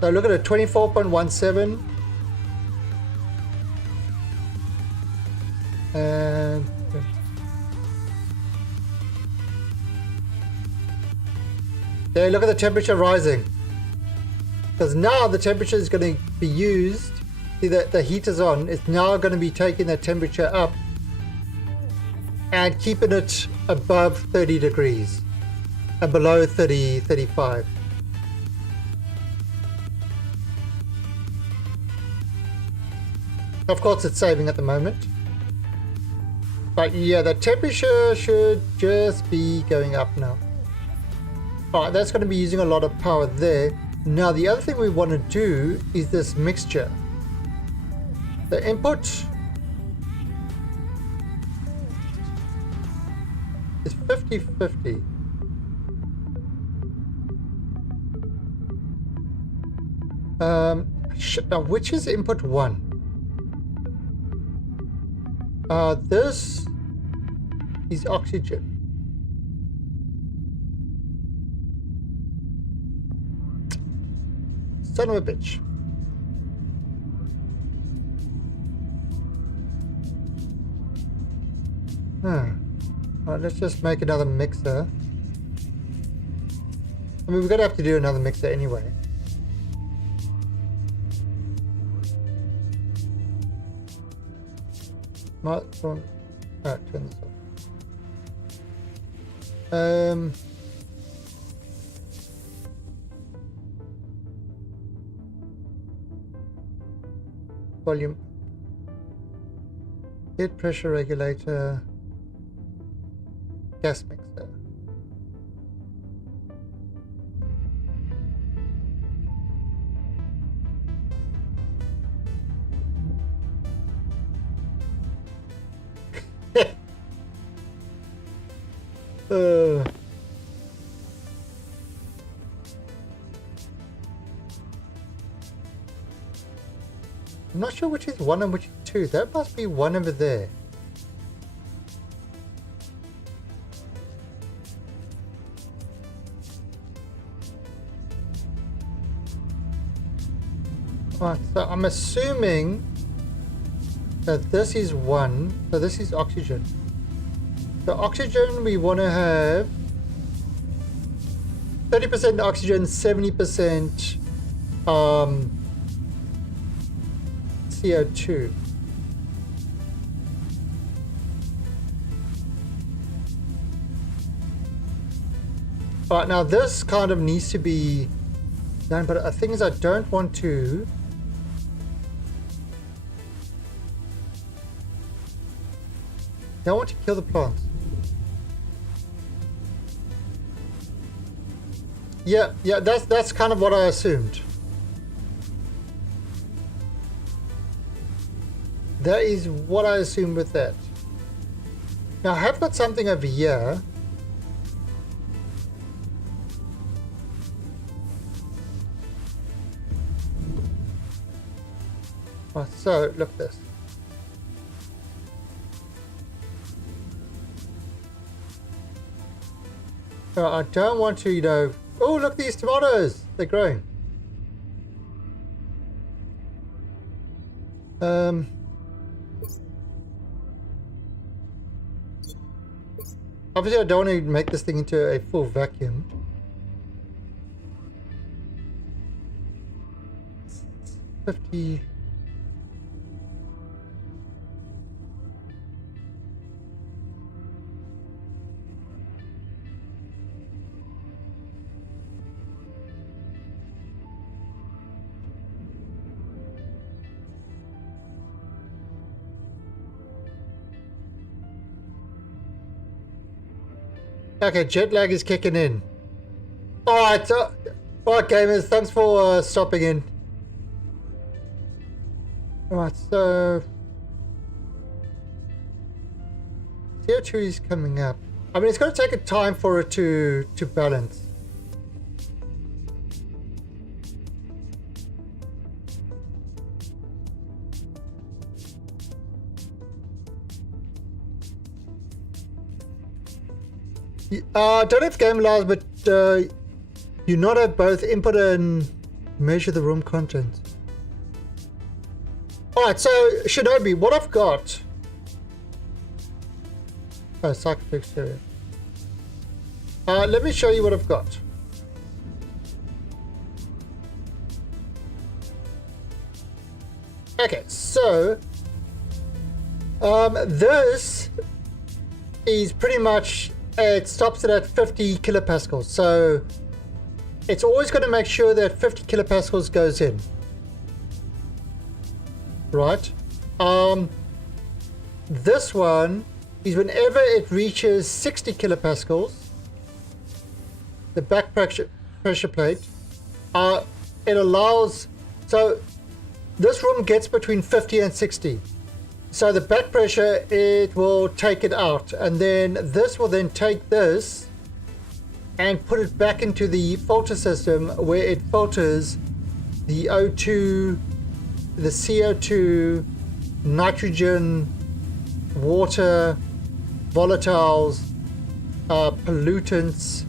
So look at it, 24.17. And there, look at the temperature rising. Because now the temperature is going to be used. See that the heater's on. It's now going to be taking that temperature up and keeping it above 30 degrees and below 35. Of course, it's saving at the moment. But yeah, the temperature should just be going up now. Alright, that's going to be using a lot of power there. Now, the other thing we want to do is this mixture. The input is 50-50. Shit, now which is input 1? This is oxygen. Son of a bitch. Alright, let's just make another mixer. I mean, we're gonna have to do another mixer anyway. Turn this off. Volume, heat pressure regulator, gas mixer. I'm not sure which is 1 and which is 2. That must be 1 over there. Alright, so I'm assuming that this is 1, so this is oxygen. The oxygen we want to have 30% oxygen, 70% CO2. Alright, now this kind of needs to be done, but the thing is I don't want to kill the plants. Yeah, that's kind of what I assumed. That is what I assumed with that. Now I have got something over here. Oh, so look at this. I don't want to, you know. Oh, look, these tomatoes! They're growing. Obviously, I don't want to make this thing into a full vacuum. $50. Okay, jet lag is kicking in. Alright, alright gamers, thanks for stopping in. Alright, so CO2 is coming up. I mean, it's going to take a time for it to balance. I don't have game allows, but you not have both input and measure the room contents. Alright, so Shinobi, what I've got. Oh, psychic exterior. Let me show you what I've got. Okay, so this is pretty much it stops it at 50 kilopascals. So it's always going to make sure that 50 kilopascals goes in. Right? This one is whenever it reaches 60 kilopascals, the back pressure plate, it allows, so this room gets between 50 and 60. So the back pressure, it will take it out, and then this will then take this and put it back into the filter system where it filters the O2, the CO2, nitrogen, water, volatiles, pollutants,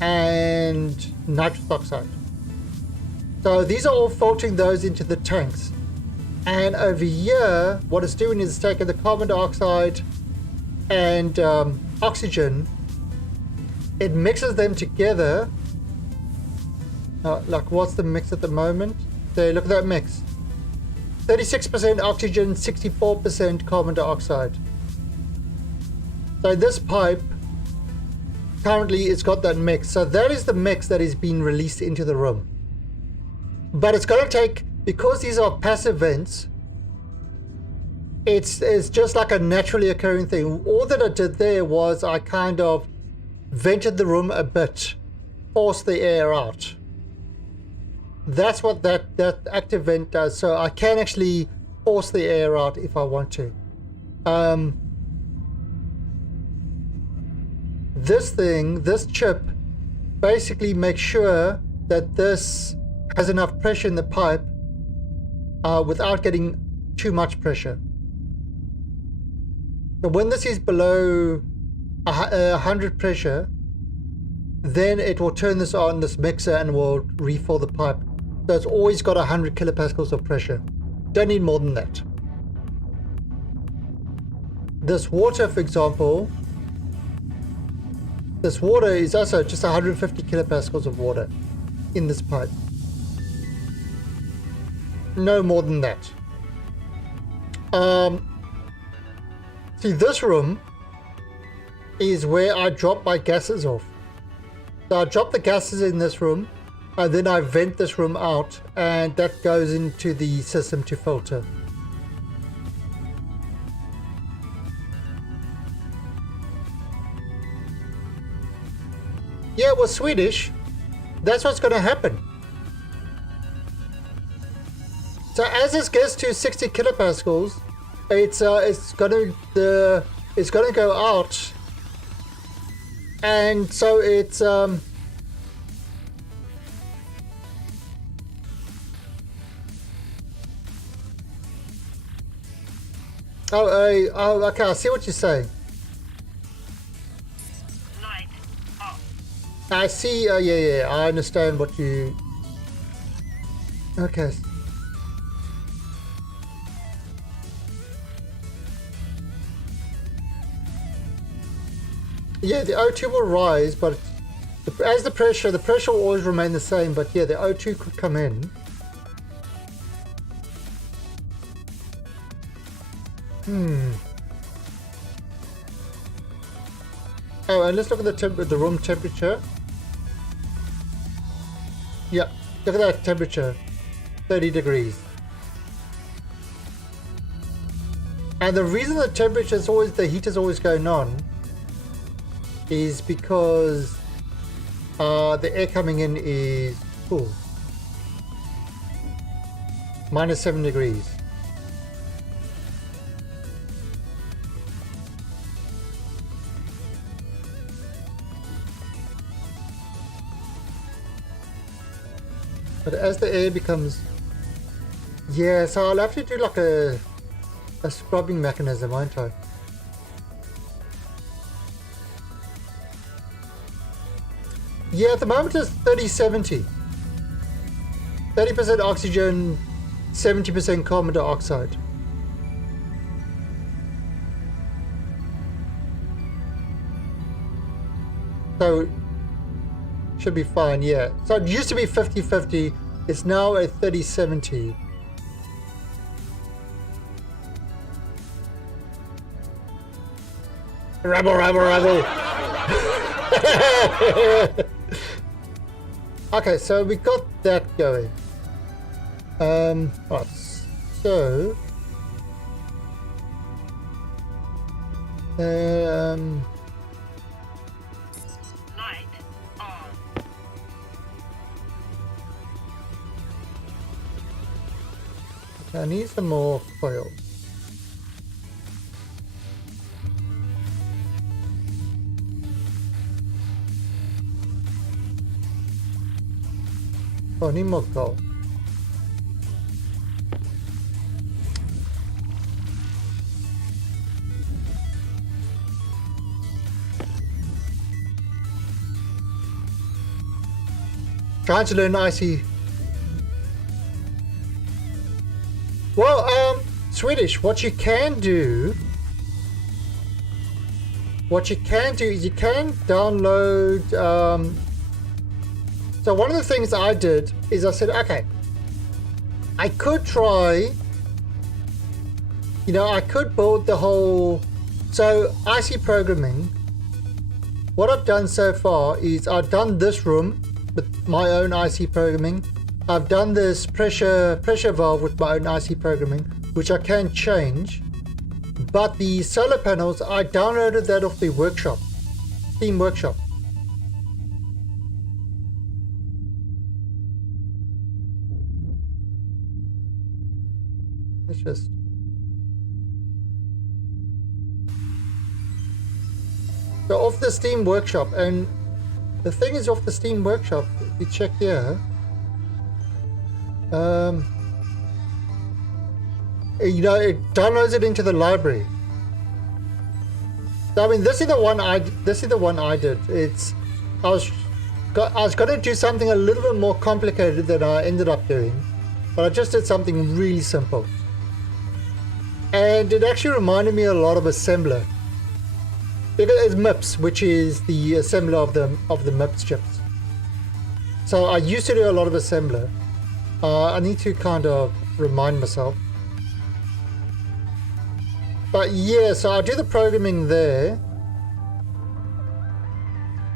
and nitrous oxide. So these are all filtering those into the tanks. And over here, what it's doing is it's taking the carbon dioxide and oxygen, it mixes them together. Like, what's the mix at the moment? There, look at that mix. 36% oxygen, 64% carbon dioxide. So this pipe, currently it's got that mix. So that is the mix that is being released into the room. But it's going to take, because these are passive vents, it's just like a naturally occurring thing. All that I did there was I kind of vented the room a bit, forced the air out. That's what that active vent does. So I can actually force the air out if I want to. This chip basically makes sure that this has enough pressure in the pipe without getting too much pressure. So when this is below 100 pressure, then it will turn this on, this mixer, and will refill the pipe. So it's always got 100 kilopascals of pressure. Don't need more than that. This water, for example, this water is also just 150 kilopascals of water in this pipe. No more than that. See, this room is where I drop my gases off. So I drop the gases in this room, and then I vent this room out, and that goes into the system to filter. Yeah, it was Swedish. That's what's going to happen. So as this gets to 60 kilopascals, it's going to go out, and so it's okay, I see what you're saying. Light off. I see. Yeah, I understand what you. Okay. Yeah, the O2 will rise, but as the pressure will always remain the same. But yeah, the O2 could come in. Oh, and let's look at the room temperature. Yeah, look at that temperature, 30 degrees. And the reason the temperature is always, the heat is always going on, is because the air coming in is -7 degrees. But as the air becomes, yeah, so I'll have to do like a scrubbing mechanism, won't I? Yeah, at the moment it's 30-70. 30% oxygen, 70% carbon dioxide. So should be fine, yeah. So it used to be 50-50, it's now a 30-70. Rebel. Okay, so we got that going. Right, so Light on. I need some more foil. Oh, I need more gold. Trying to learn icy. Well, Swedish, what you can do is you can download, so one of the things I did is I said, okay, I could try, I could build the whole, so IC programming, what I've done so far is I've done this room with my own IC programming. I've done this pressure valve with my own IC programming, which I can change. But the solar panels, I downloaded that off the workshop, Steam Workshop. Let's just. So off the Steam Workshop, and the thing is off the Steam Workshop, if you check here, it downloads it into the library. So, I mean, this is the one I did. I was going to do something a little bit more complicated than I ended up doing, but I just did something really simple, and it actually reminded me a lot of Assembler. It's MIPS, which is the assembler of the MIPS chips. So I used to do a lot of Assembler. I need to kind of remind myself. But yeah, so I do the programming there.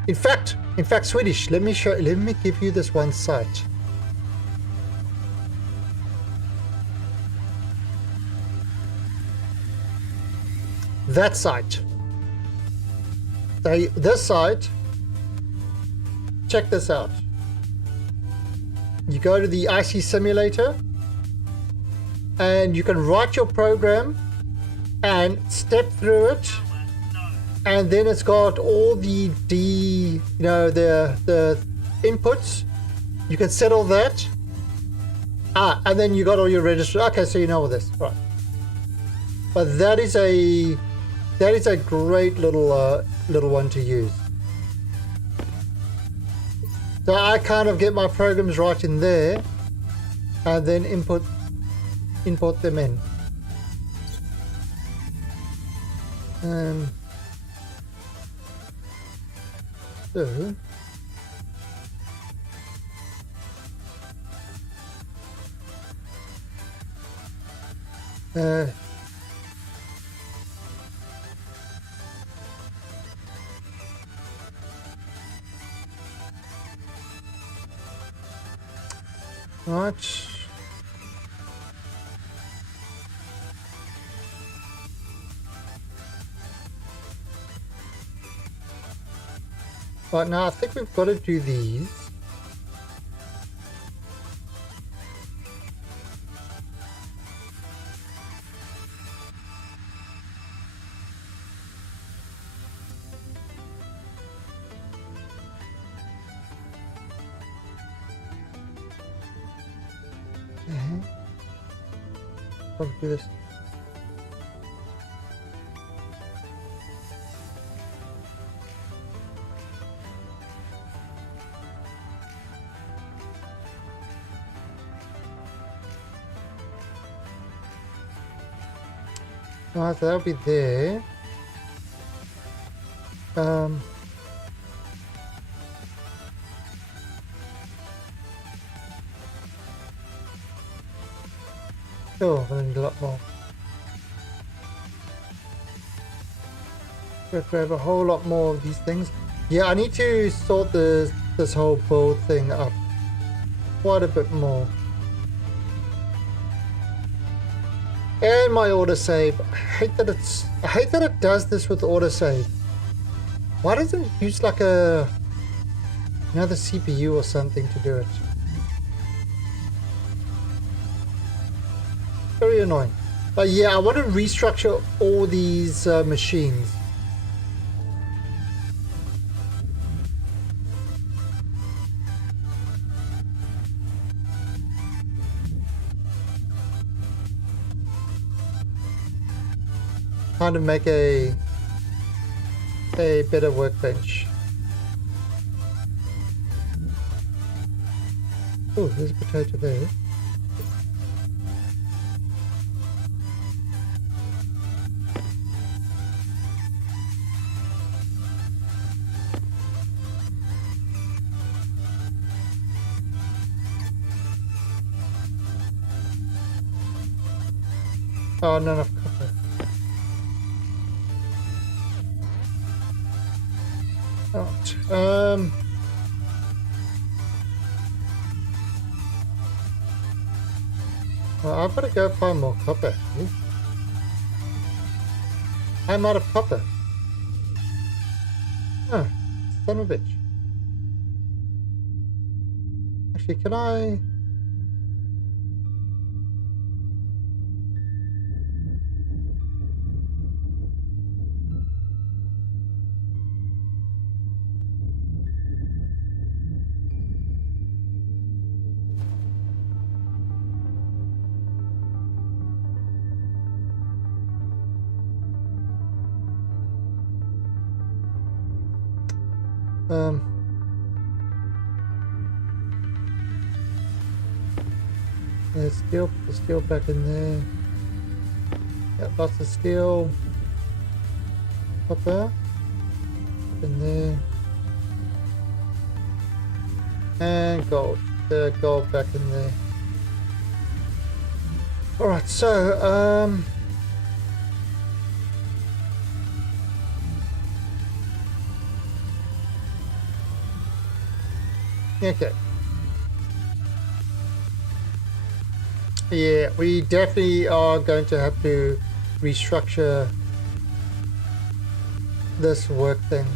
In fact, Swedish. Let me give you this one site. That site. This site, check this out. You go to the IC simulator and you can write your program and step through it, and then it's got all the the inputs. You can set all that. And then you got all your registers. Okay, so you know all this, right? But that is a great little one to use. So I kind of get my programs right in there, and then import them in. So right. Right, now I think we've got to do these. Probably do this. Alright, so that'll be there. Oh, I'm gonna need a lot more. Gotta grab a whole lot more of these things. Yeah, I need to sort this whole build thing up quite a bit more. And my autosave. I hate that it does this with autosave. Why doesn't it use like another CPU or something to do it? Very annoying. But yeah, I want to restructure all these machines. Trying to make a better workbench. Oh, there's a potato there. Oh, not enough copper. Right. Well, I've got to go find more copper. I'm out of copper. Oh, son of a bitch. Actually, can I... There's steel back in there. Got lots of steel. Copper. Up in there. And gold. The gold back in there. Alright, so, okay. Yeah, we definitely are going to have to restructure this work thing.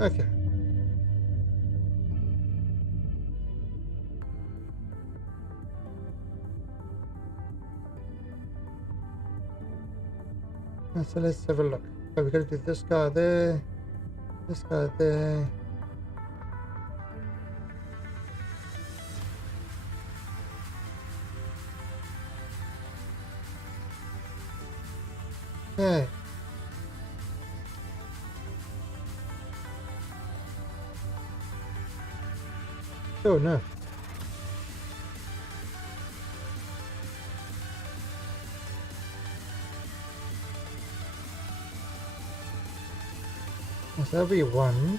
Okay. So let's have a look. So we're going to do this guy there, this guy there. Okay. Oh no. So that'll be one.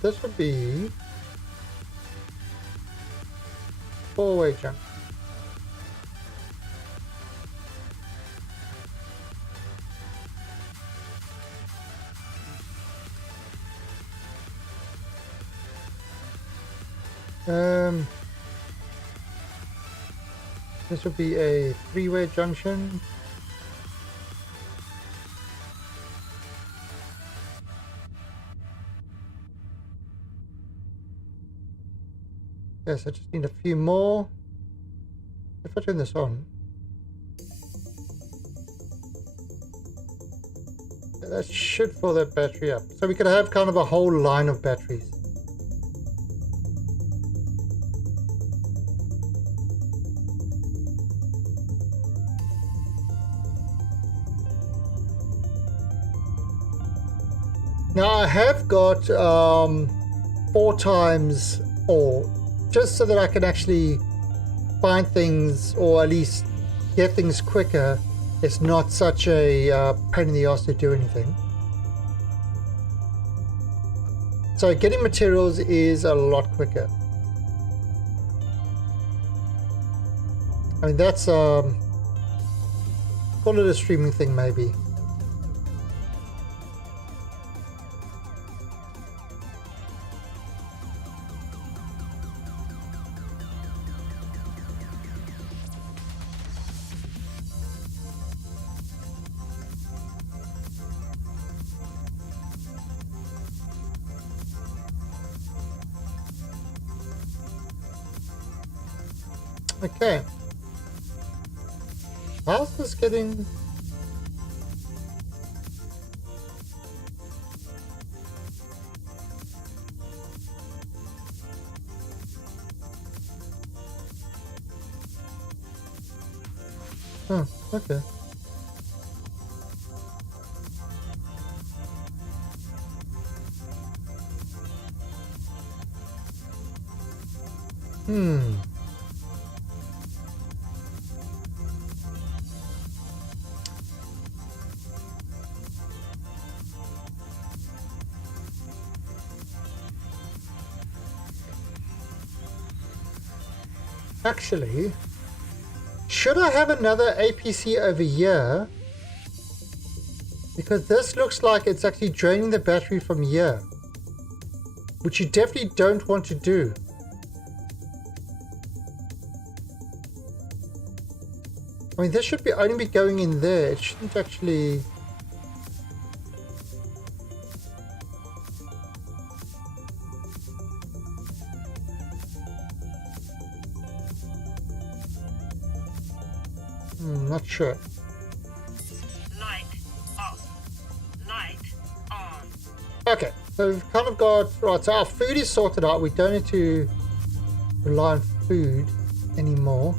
This would be four-way jump. This would be a three-way junction. Okay, so I just need a few more. If I turn this on, that should fill that battery up. So we could have kind of a whole line of batteries. Now I have got 4 times ore, just so that I can actually find things, or at least get things quicker. It's not such a pain in the ass to do anything. So getting materials is a lot quicker. I mean, that's call it a streaming thing maybe. Okay. How's this getting? Oh, okay. Actually, should I have another APC over here? Because this looks like it's actually draining the battery from here, which you definitely don't want to do. I mean, this should be only be going in there. It shouldn't actually... not sure. Light off. Light on. Okay, so we've kind of got... Right, so our food is sorted out. We don't need to rely on food anymore.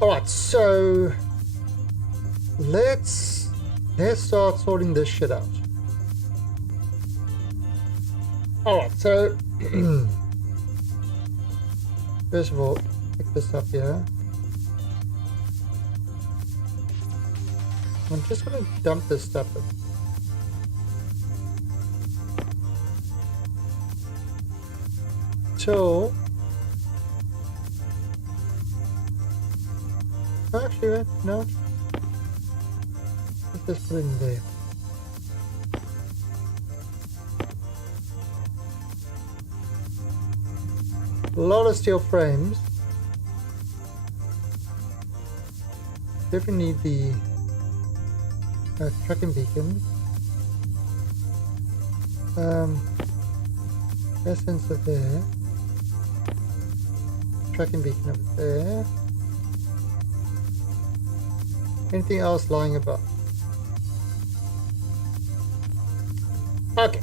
Alright, so... Let's start sorting this shit out. Alright, so... First of all, pick this up here. I'm just going to dump this stuff in. So... Actually, wait, no. Let's just put it in there. A lot of steel frames. Definitely need the tracking beacon. Air sensor there. Tracking beacon over there. Anything else lying about? Okay.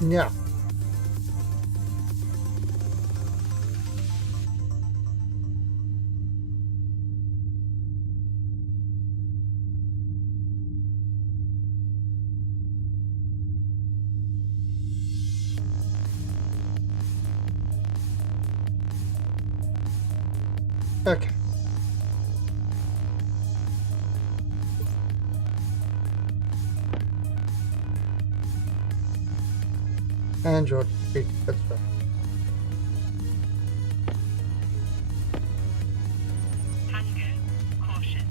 Now. Okay. Android, good stuff. Tango, caution.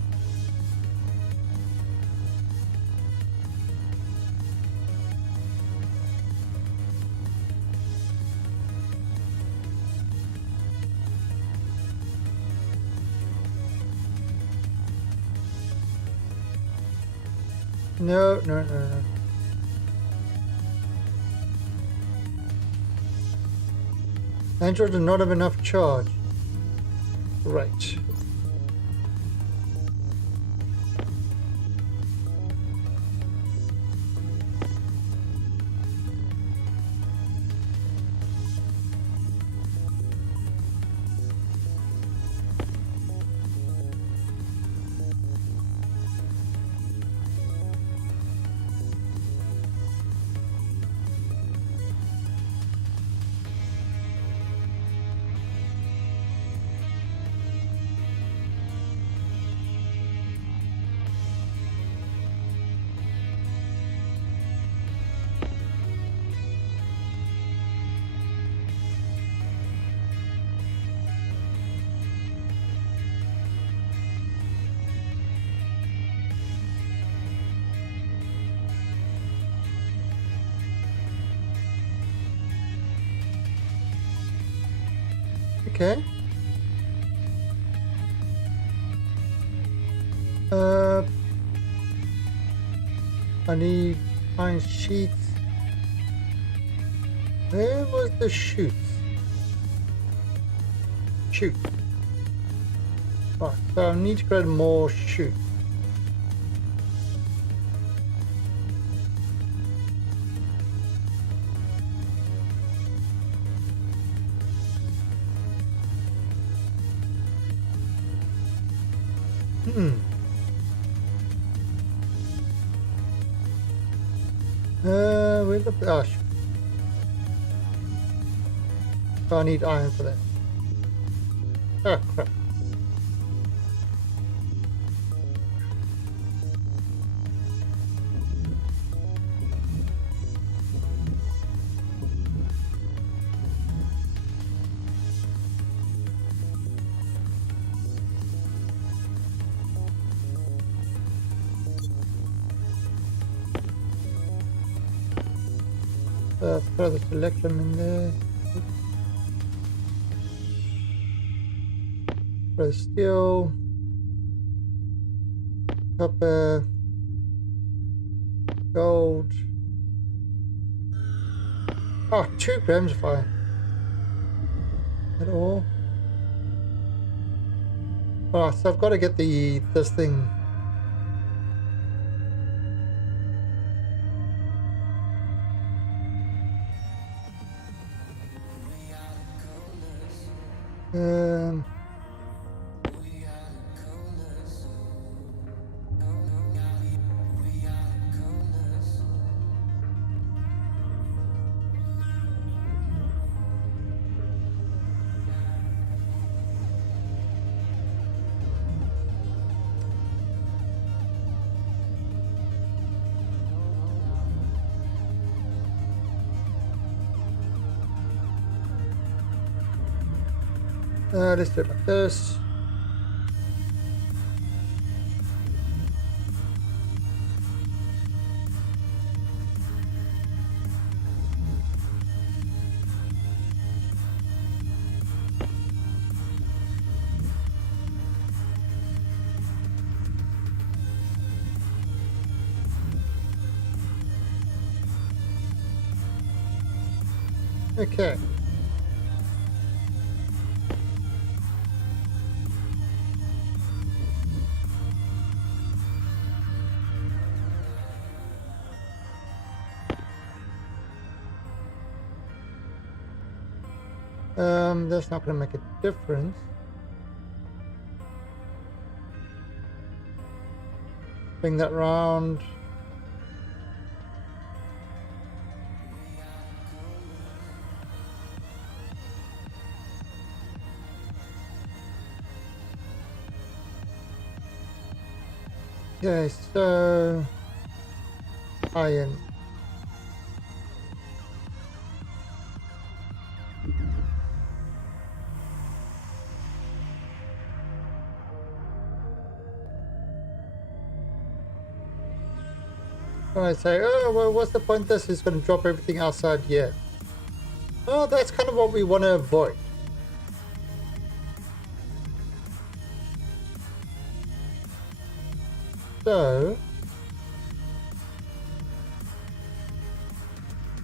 No. Android does not have enough charge. Right. Okay. I need iron sheets. Where was the chute? Chute. Right, so I need to create more chute. Where's the brush? Oh, I need iron for that. Oh, crap. Throw the selection in there. Throw steel, copper, gold. Oh, 2 grams of iron. At all. Alright, so I've got to get this thing. Let's do it like this. Okay. That's not going to make a difference. Bring that round. Okay, so iron. I say, oh, well, what's the point? This is going to drop everything outside here. Oh, that's kind of what we want to avoid. So,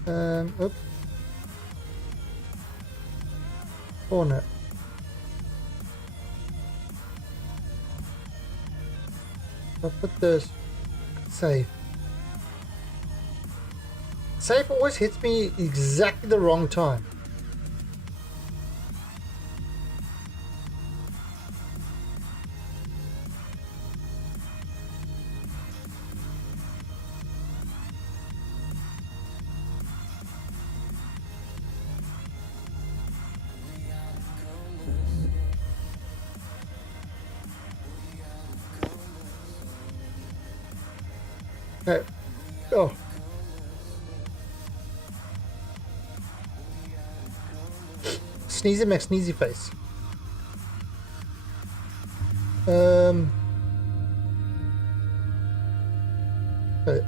oops. Corner. I'll put this. Save. Save always hits me exactly the wrong time. Okay. Oh. Sneezy McSneezy face. Okay.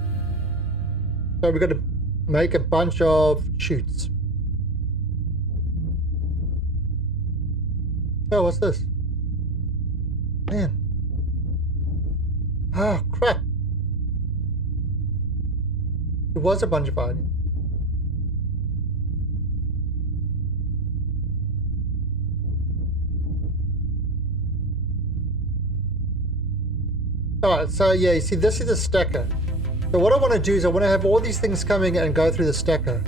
So we've got to make a bunch of shoots. Oh, what's this? Man. Ah, crap. It was a bunch of items. Alright, so yeah, you see, this is the stacker. So what I want to do is I want to have all these things coming and go through the stacker.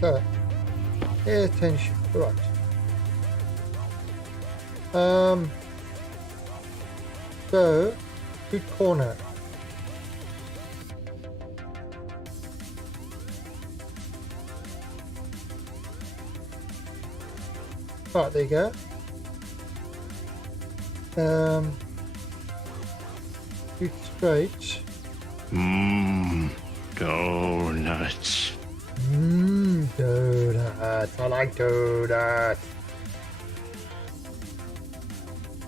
So, pay attention, right. So, good corner. Right, there you go. Shoot straight. Donuts. Donuts. I like donuts.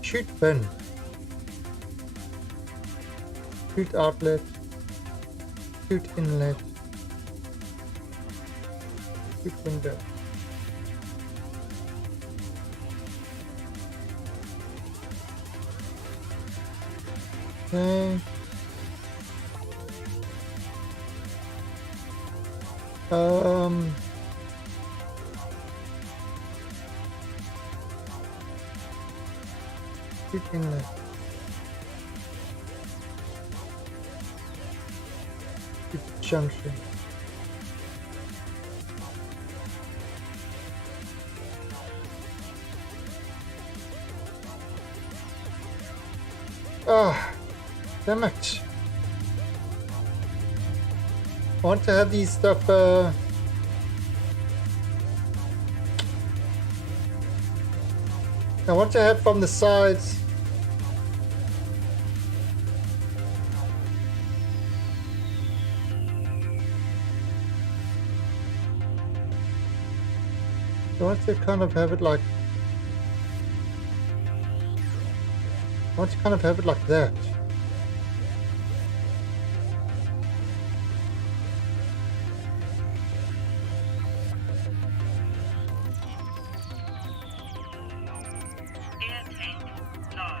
Shoot bin. Shoot outlet. Shoot inlet. Shoot window. Okay. Shoot inlet. Shoot junction. Ah, damn it. I want to have these stuff, I want to have from the sides. I want to kind of have it like, I want to kind of have it like that. Air tank low.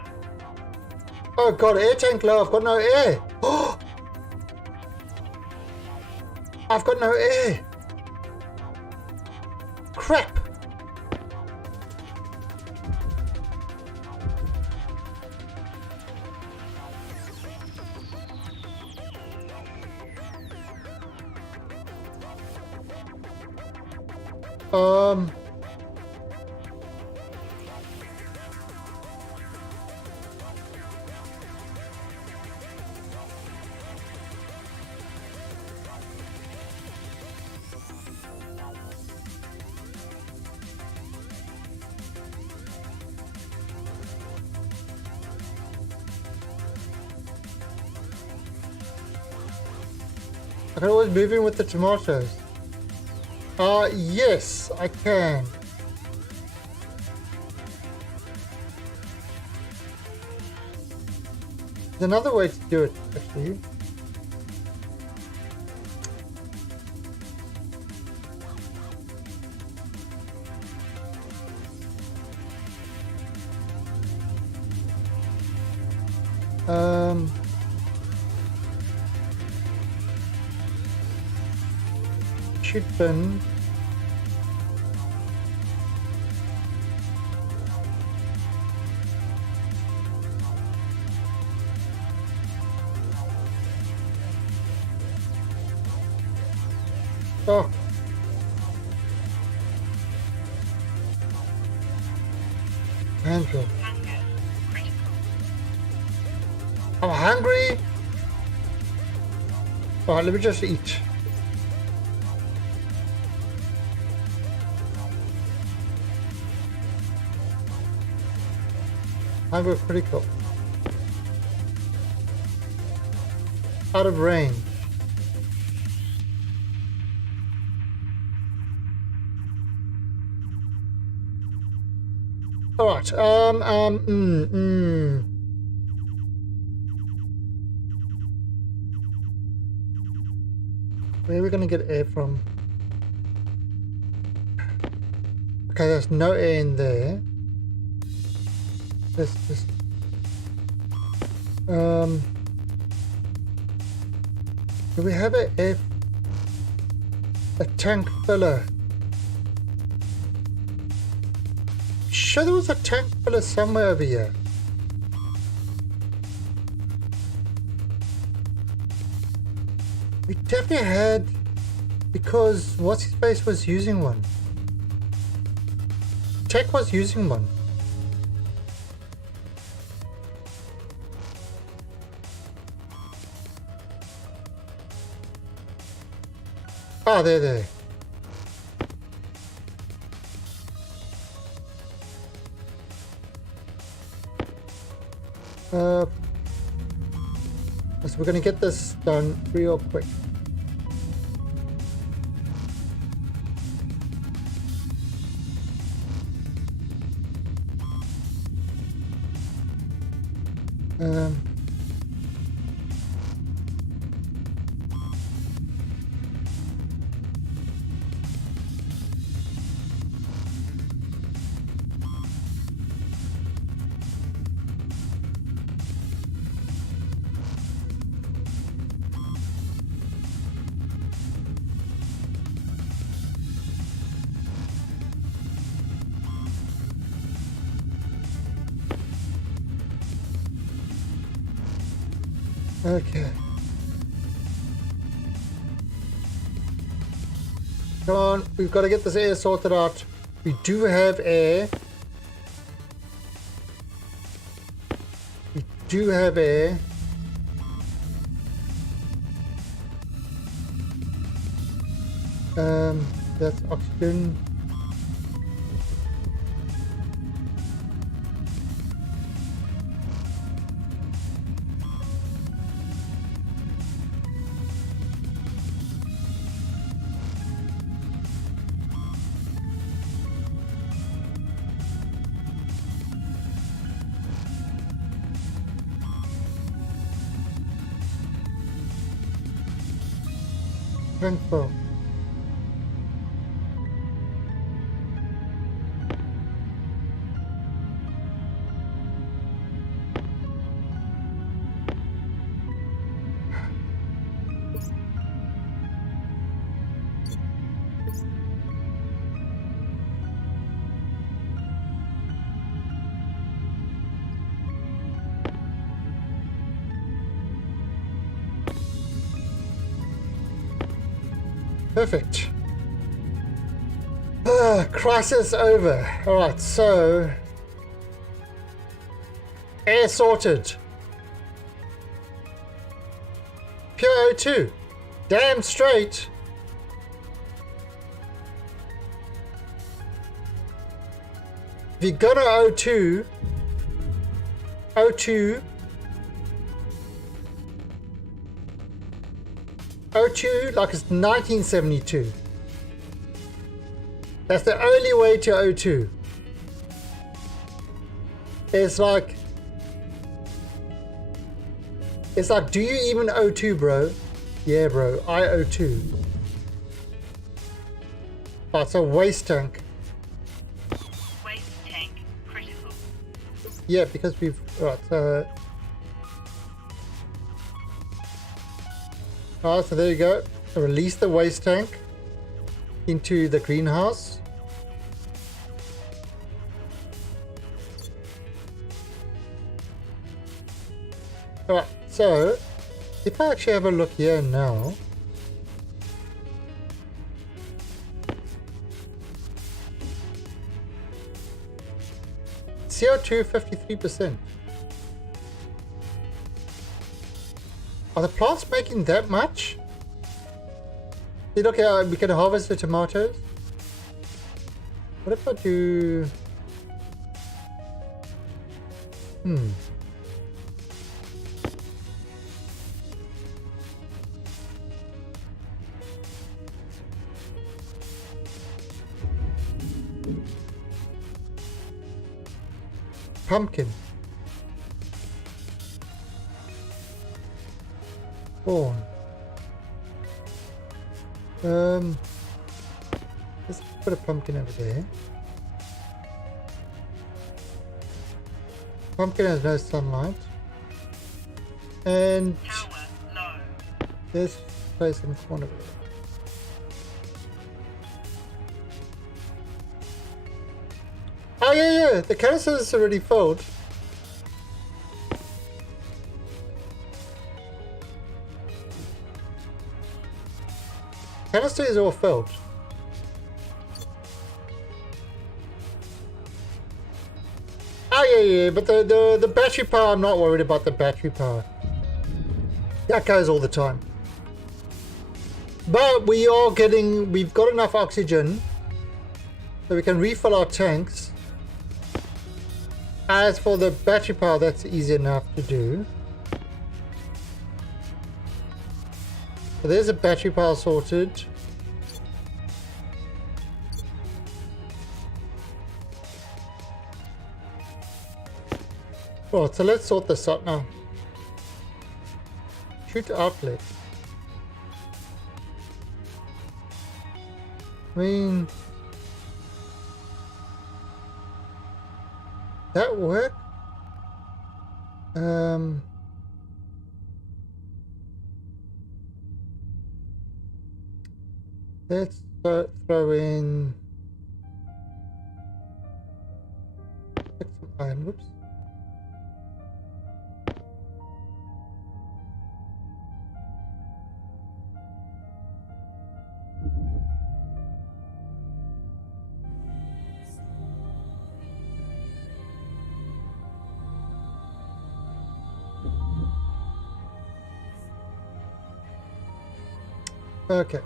Oh god, air tank low, I've got no air. Oh, I've got no air. Crap. I can always move in with the tomatoes. Yes, I can. There's another way to do it, actually. Should bin. Oh. Handle. Hunger. Critical. I'm hungry. Alright, let me just eat. Hunger critical. Out of range. Alright, Where are we gonna get air from? Okay, there's no air in there. Let's just... Do we have a tank filler? Sure, there was a tank filler somewhere over here. We definitely had, because what's his face was using one. Tech was using one. Ah, there. So we're gonna get this done real quick. Okay. Come on, we've got to get this air sorted out. We do have air. We do have air. That's oxygen. Info. Perfect. Crisis over. Alright, so... air sorted. Pure O2. Damn straight. If you're gonna O2... O2... O2 like it's 1972. That's the only way to O2. It's like It's like, do you even O2, bro? Yeah, bro, I O2. Oh, it's a waste tank. Waste tank critical. Yeah, because we've... Right, so... Alright, so there you go. Release the waste tank into the greenhouse. Alright, so if I actually have a look here now, CO2 53%. Are the plants making that much? See, look how we can harvest the tomatoes. What if I do... Pumpkin. Corn. Let's put a pumpkin over there. Pumpkin has no sunlight. And Power low. let's place in the corner over there. Oh yeah, the canister is already filled. Canister is all filled. Oh yeah, but the battery power, I'm not worried about the battery power. That goes all the time. But we've got enough oxygen so we can refill our tanks. As for the battery power, that's easy enough to do. So there's a battery power sorted. Right, so let's sort this out now. Shoot outlet. I mean... that work? Let's throw in some iron. Whoops. Okay.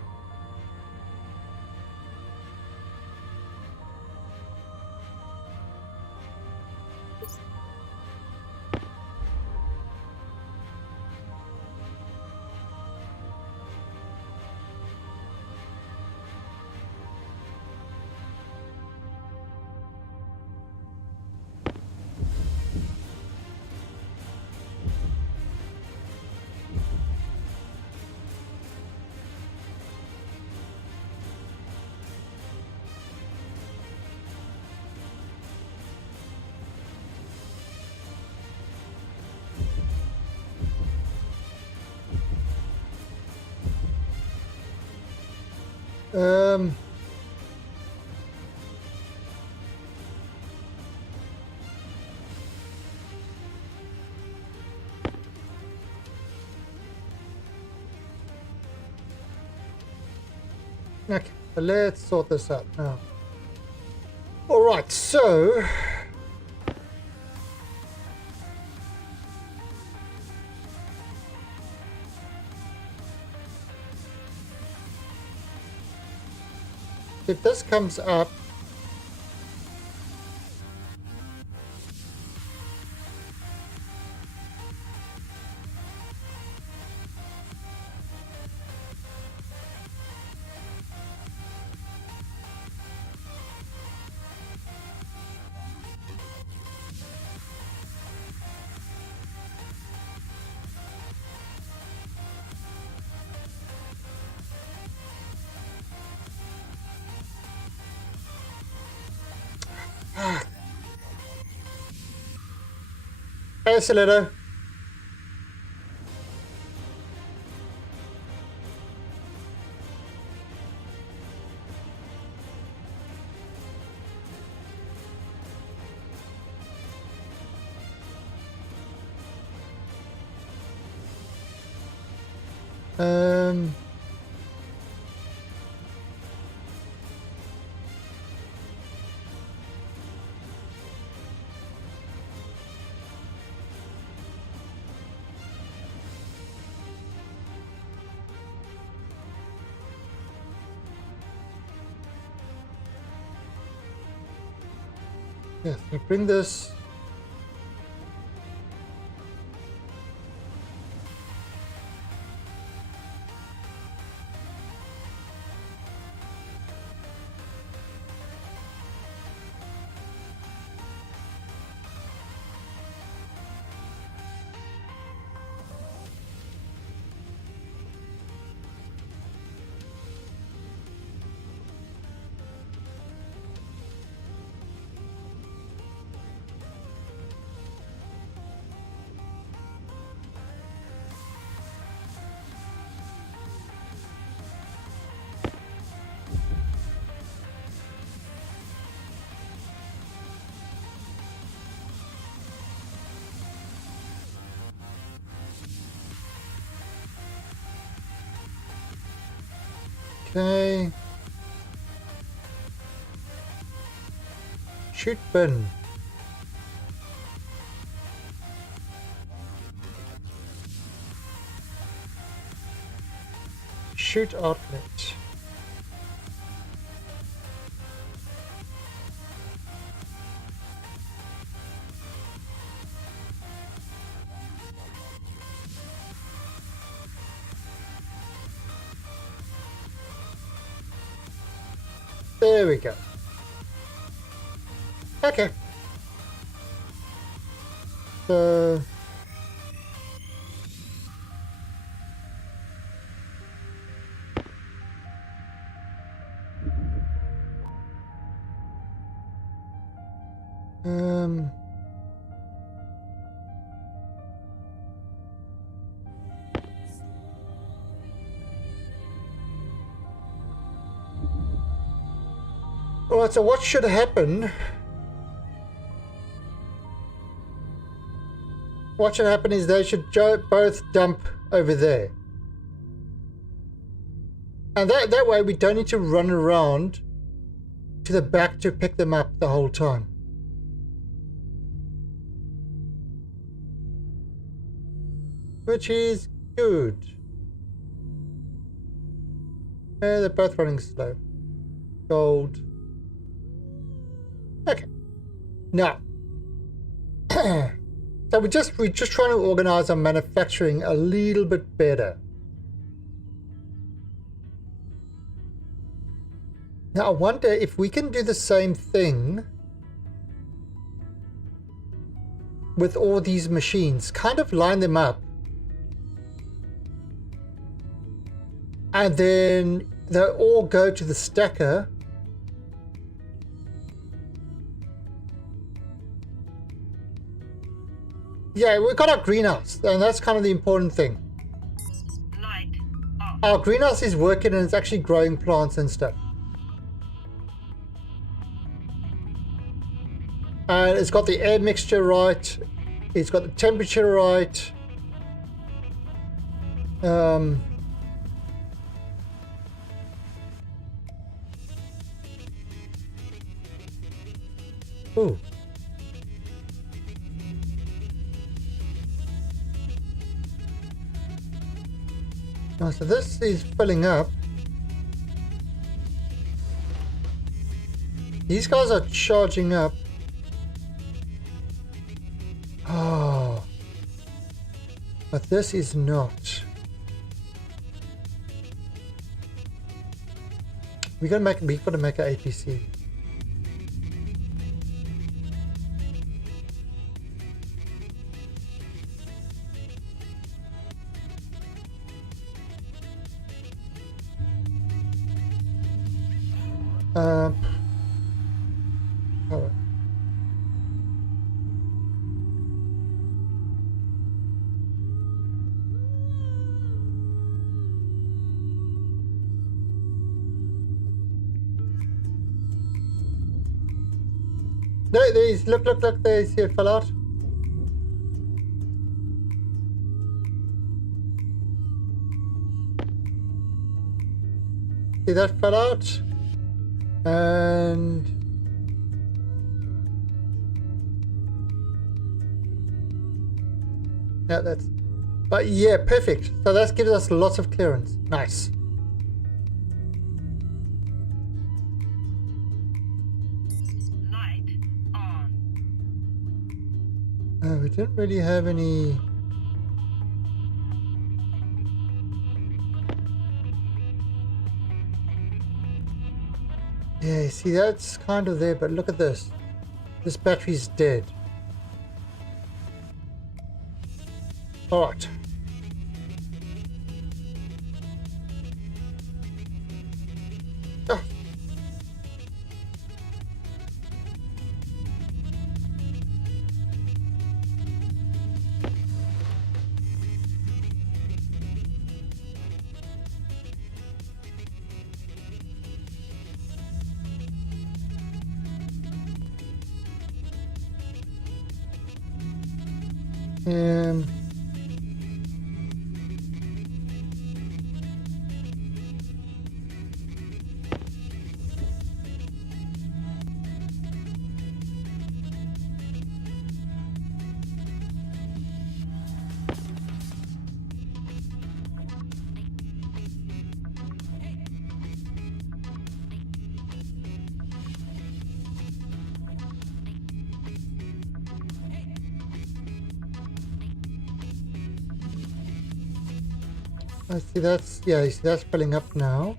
Okay, let's sort this out now. All right, so if this comes up, Hey, Stiletto. Um... Yeah, we bring this. Okay. Shoot bin. Shoot outlet. There we go. Okay. So alright, so what should happen? What should happen is they should both dump over there. And that way we don't need to run around to the back to pick them up the whole time. Which is good. They're both running slow. Gold. Okay. Now. So we're just trying to organize our manufacturing a little bit better. Now I wonder if we can do the same thing with all these machines. Kind of line them up. And then they'll all go to the stacker. Yeah, we've got our greenhouse, and that's kind of the important thing. Light off. Our greenhouse is working and it's actually growing plants and stuff. And it's got the air mixture right. It's got the temperature right. Ooh. Oh, so this is filling up. These guys are charging up. Oh. But this is not. We've got to make an APC. All right. No, there's, look, there, see it fell out. See that fell out? And... yeah, that's... but yeah, perfect. So that gives us lots of clearance. Nice. Light on. We didn't really have any... yeah, see, that's kind of there, but look at this. This battery's dead. Alright. Ah. Um... I see that's, yeah, you see that's filling up now.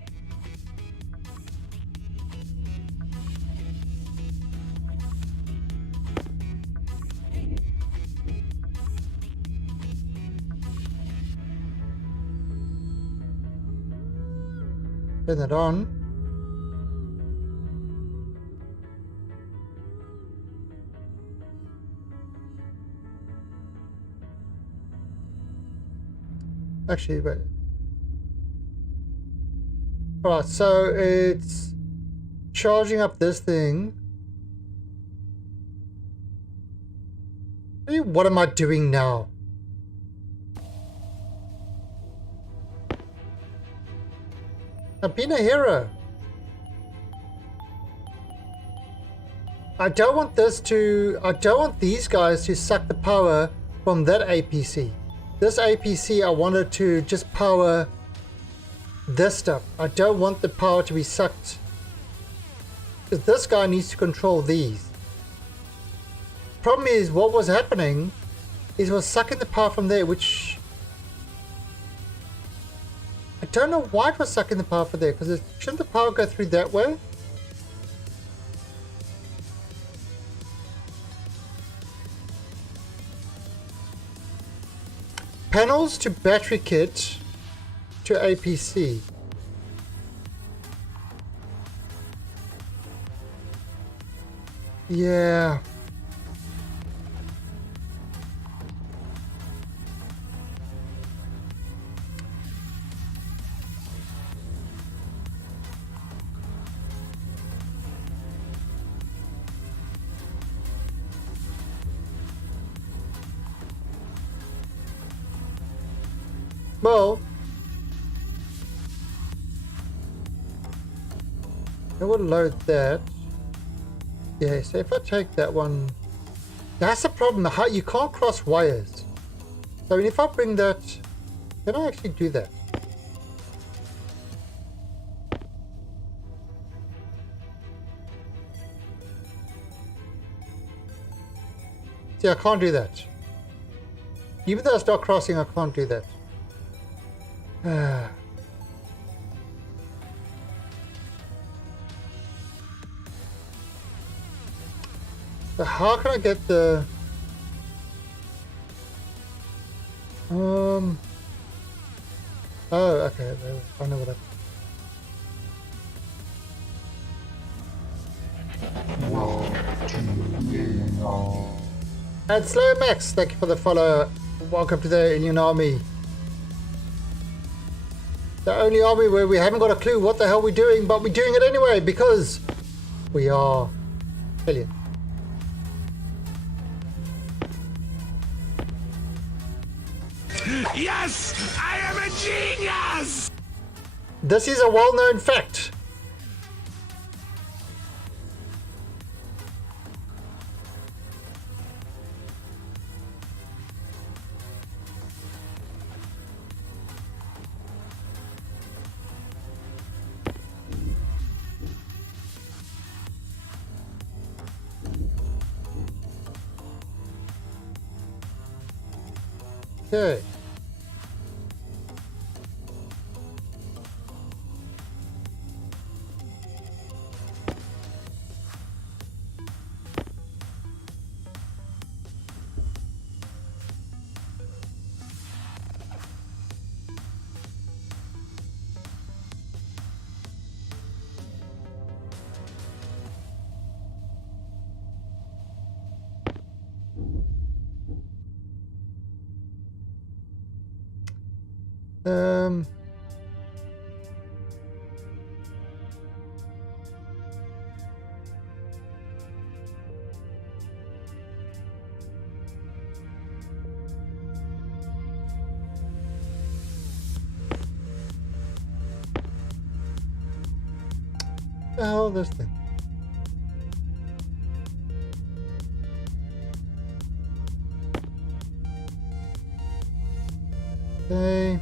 Turn that on. Actually, wait. Alright, so it's charging up this thing. Hey, what am I doing now? I've been a hero. I don't want these guys to suck the power from that APC. This APC, I wanted to just power this stuff. I don't want the power to be sucked. Because this guy needs to control these. Problem is, what was happening is it was sucking the power from there, which... I don't know why it was sucking the power from there, because shouldn't the power go through that way? Panels to battery kit to APC. Yeah. Well, I will load that. Yeah, so if I take that one, that's the problem. How you can't cross wires. So if I bring that, can I actually do that? See, I can't do that. Even though I start crossing, I can't do that. So how can I get the oh, okay, I know what And Slow Max, thank you for the follow. Welcome to the Indian Army. The only army where we haven't got a clue what the hell we're doing, but we're doing it anyway because we are alien. Yes! I am a genius! This is a well-known fact. Okay. Um. The hell is this thing? Okay.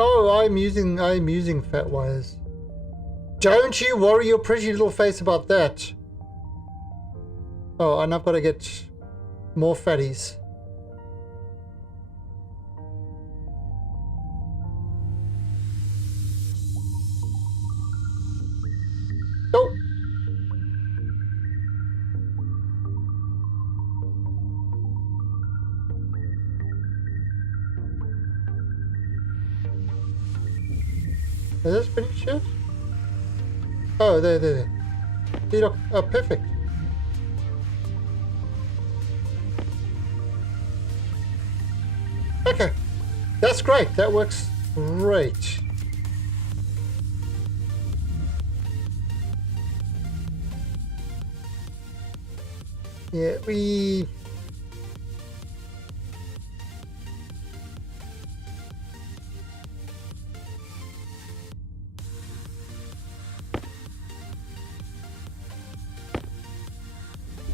Oh, I'm using fat wires. Don't you worry your pretty little face about that. Oh, and I've got to get more fatties. Oh. Is this finished yet? Oh, there. See, look, oh, perfect. Okay, that's great. That works great. Yeah, we...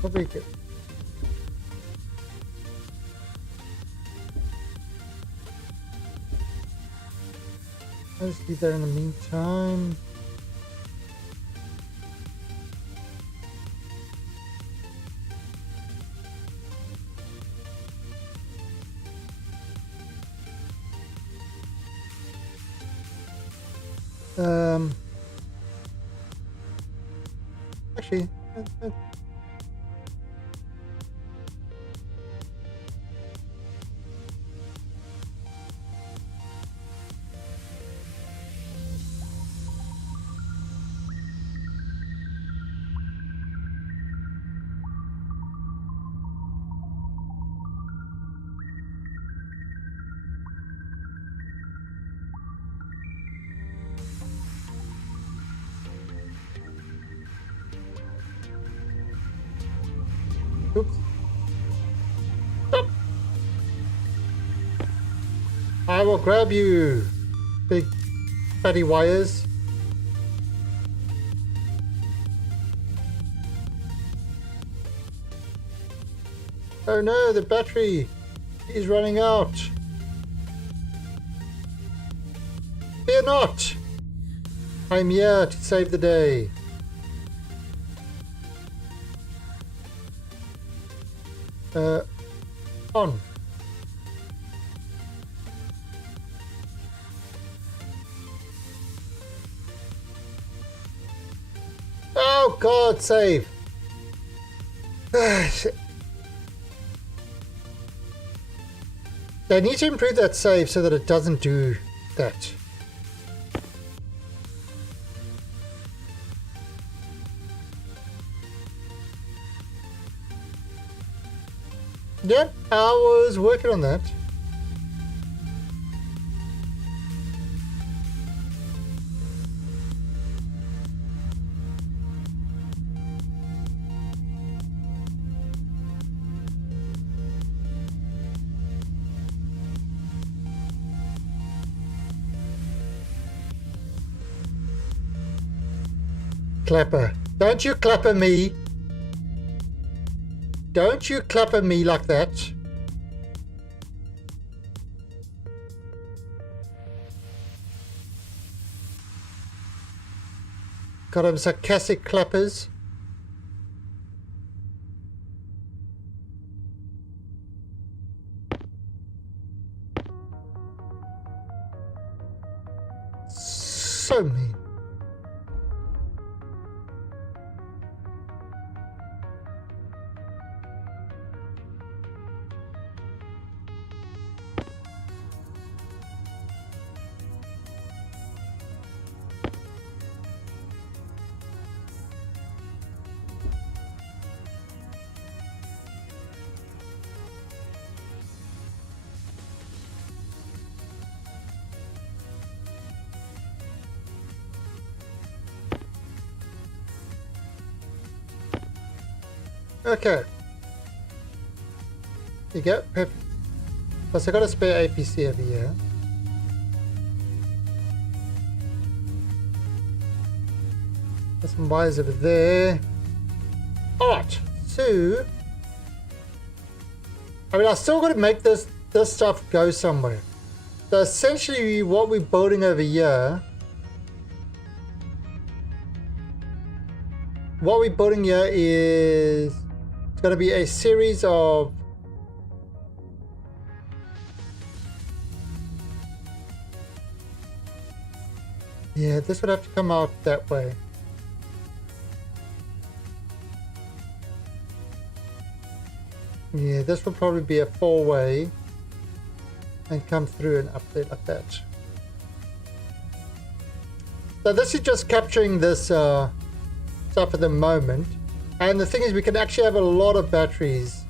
Probably good. I'll just leave that in the meantime. Actually, oops. Stop. I will grab you, big fatty wires. Oh no, the battery is running out. Fear not. I'm here to save the day. On. Oh God, save. They need to improve that save so that it doesn't do that. Yep, I was working on that. Clapper. Don't you clapper me. Don't you clapper me like that. Got them sarcastic clappers. So mean. Okay. You go. Perfect. Plus I got a spare APC over here. Got some wires over there. Alright, so I mean I still gotta make this stuff go somewhere. So essentially what we're building over here, what we're building here is it's going to be a series of this would have to come out that way. Yeah, this will probably be a 4-way and come through and update like that. So this is just capturing this stuff at the moment. And the thing is we can actually have a lot of batteries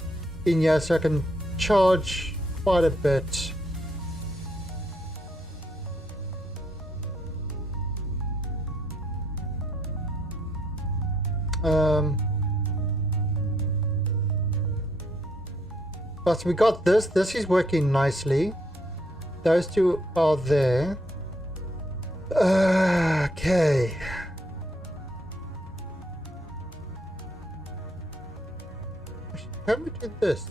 in here, so I can charge quite a bit. But we got this. This is working nicely. Those two are there. Okay. Can we do this?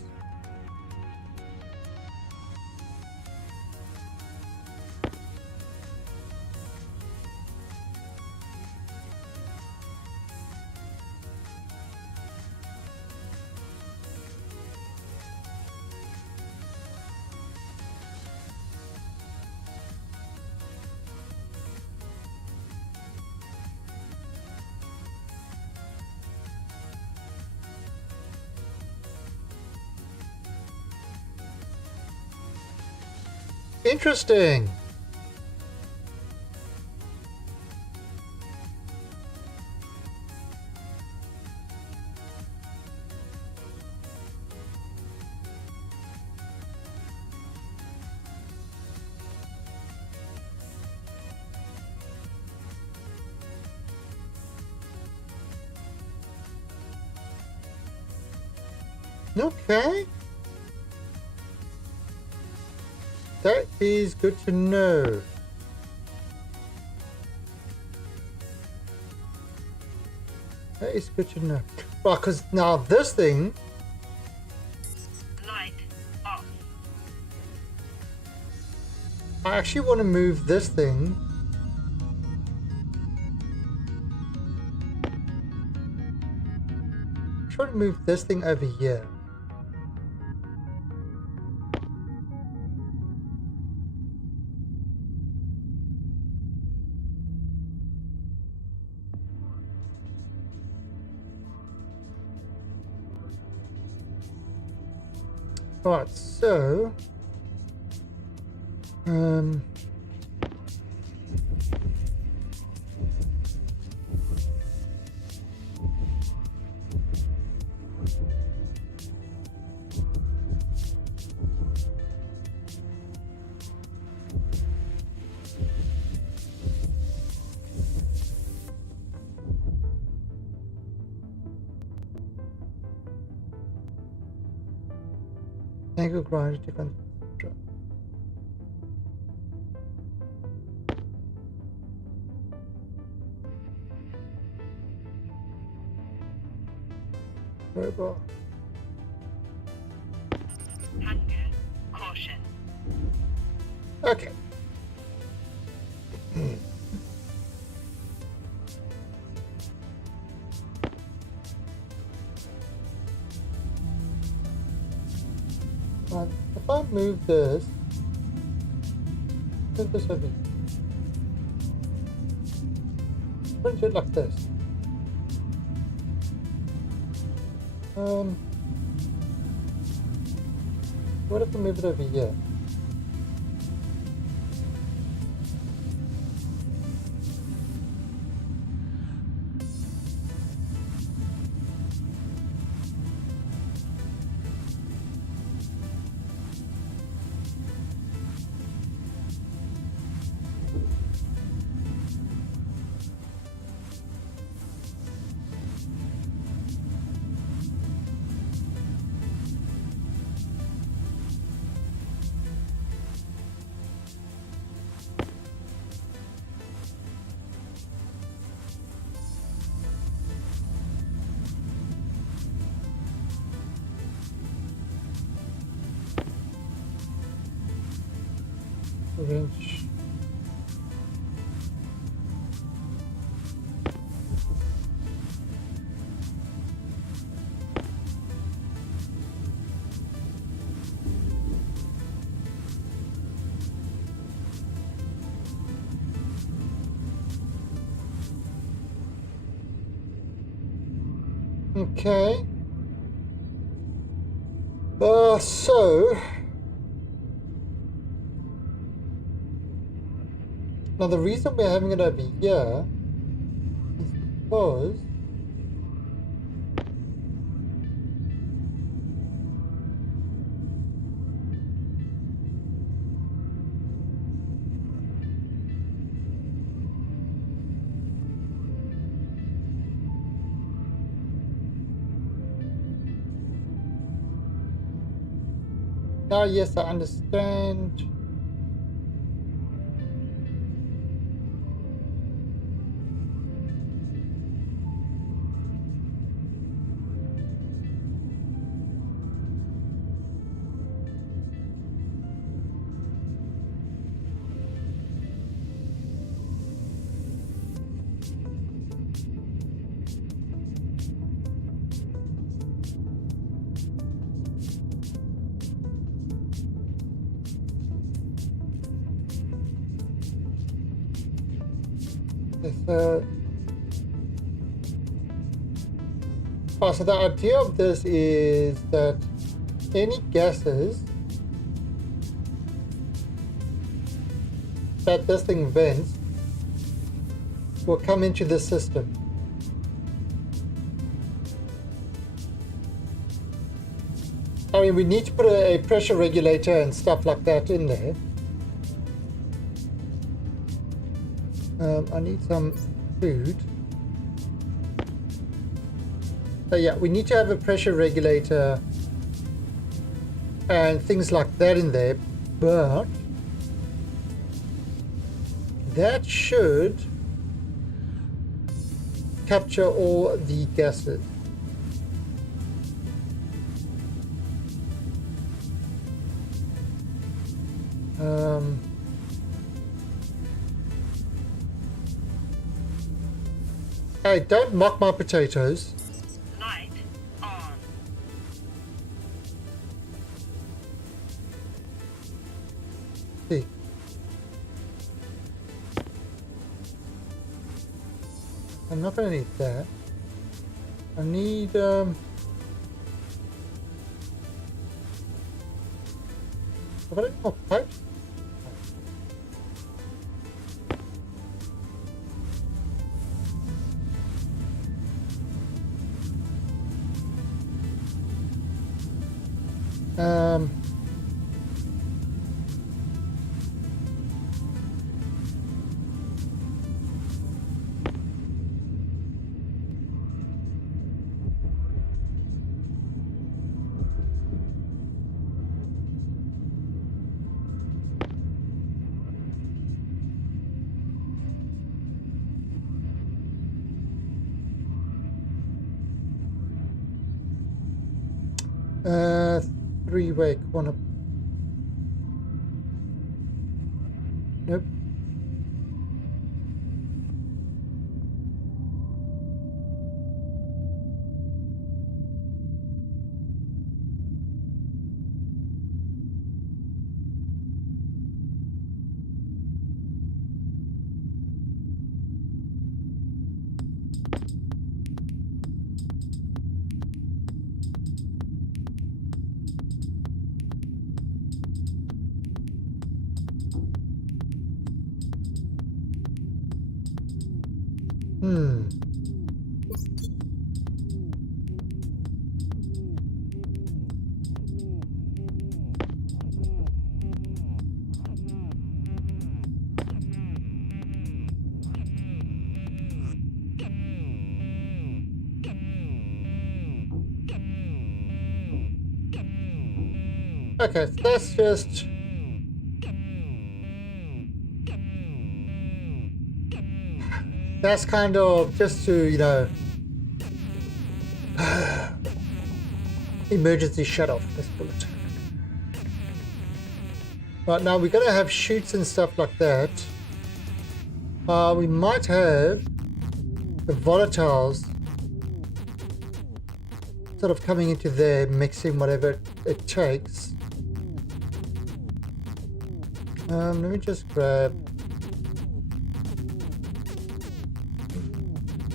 Interesting. Okay. That is good to know. That is good to know. Well, because now this thing... Light off. I actually want to move this thing. Try to move this thing over here. Right, so Angle grinder to control. Robot. Hunger. Caution. Okay. Right, if I move this over here. Put it like this. What if I move it over here? Wrench. Okay. So now the reason we're having it over here is because now, yes, I understand. So the idea of this is that any gases that this thing vents will come into the system. I mean, we need to put a pressure regulator and stuff like that in there. I need some food. So yeah, we need to have a pressure regulator and things like that in there, but that should capture all the gases. Hey, don't mock my potatoes. Light on. See. I'm not gonna need that. I need have I got any more pipes? Three-way corner. Nope. Hmm. Okay, so that's just... That's kind of just to, you know... emergency shut off, let's pull it. Right, now we're gonna have shoots and stuff like that. We might have the volatiles sort of coming into there, mixing whatever it takes. Let me just grab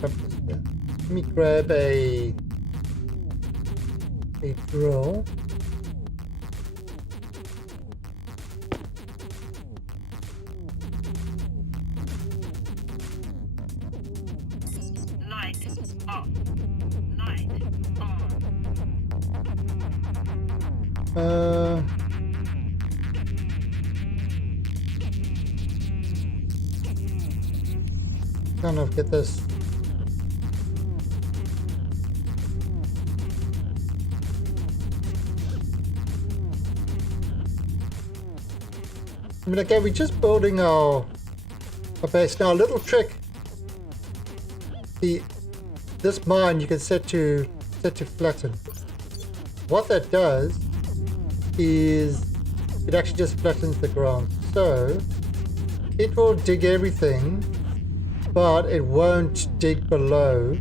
this here. Let me grab a drill. Light off. Light on. Kind of get this. I mean, again, we're just building our base. Now, a little trick. This mine you can set to flatten. What that does is it actually just flattens the ground. So it will dig everything, but it won't dig below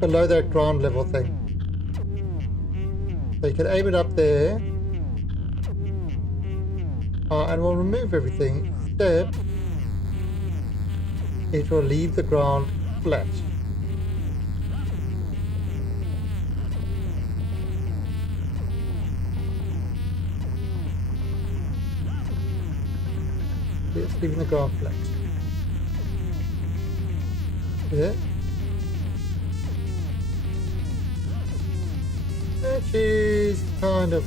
that ground level thing. So you can aim it up there, and we'll remove everything, except it will leave the ground flat. It's leaving the ground flat. Yeah. Which is kind of...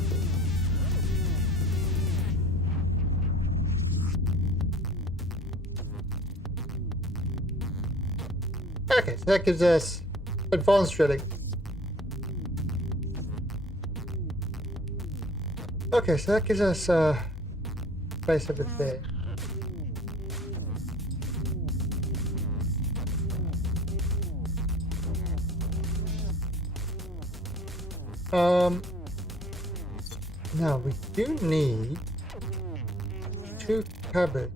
Okay, so that gives us advanced drilling. Okay, so that gives us base of it there. Now we do need 2 cupboards.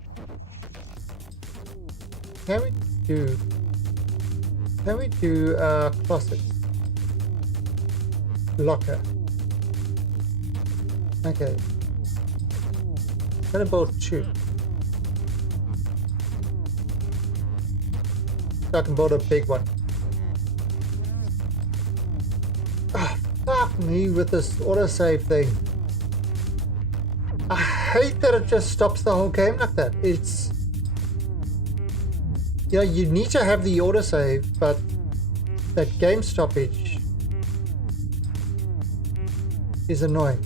Can we do closets? Locker. Okay. I'm gonna build 2. So I can build a big one. Fuck me with this autosave thing. I hate that it just stops the whole game like that. It's... You know, you need to have the autosave, but that game stoppage is annoying.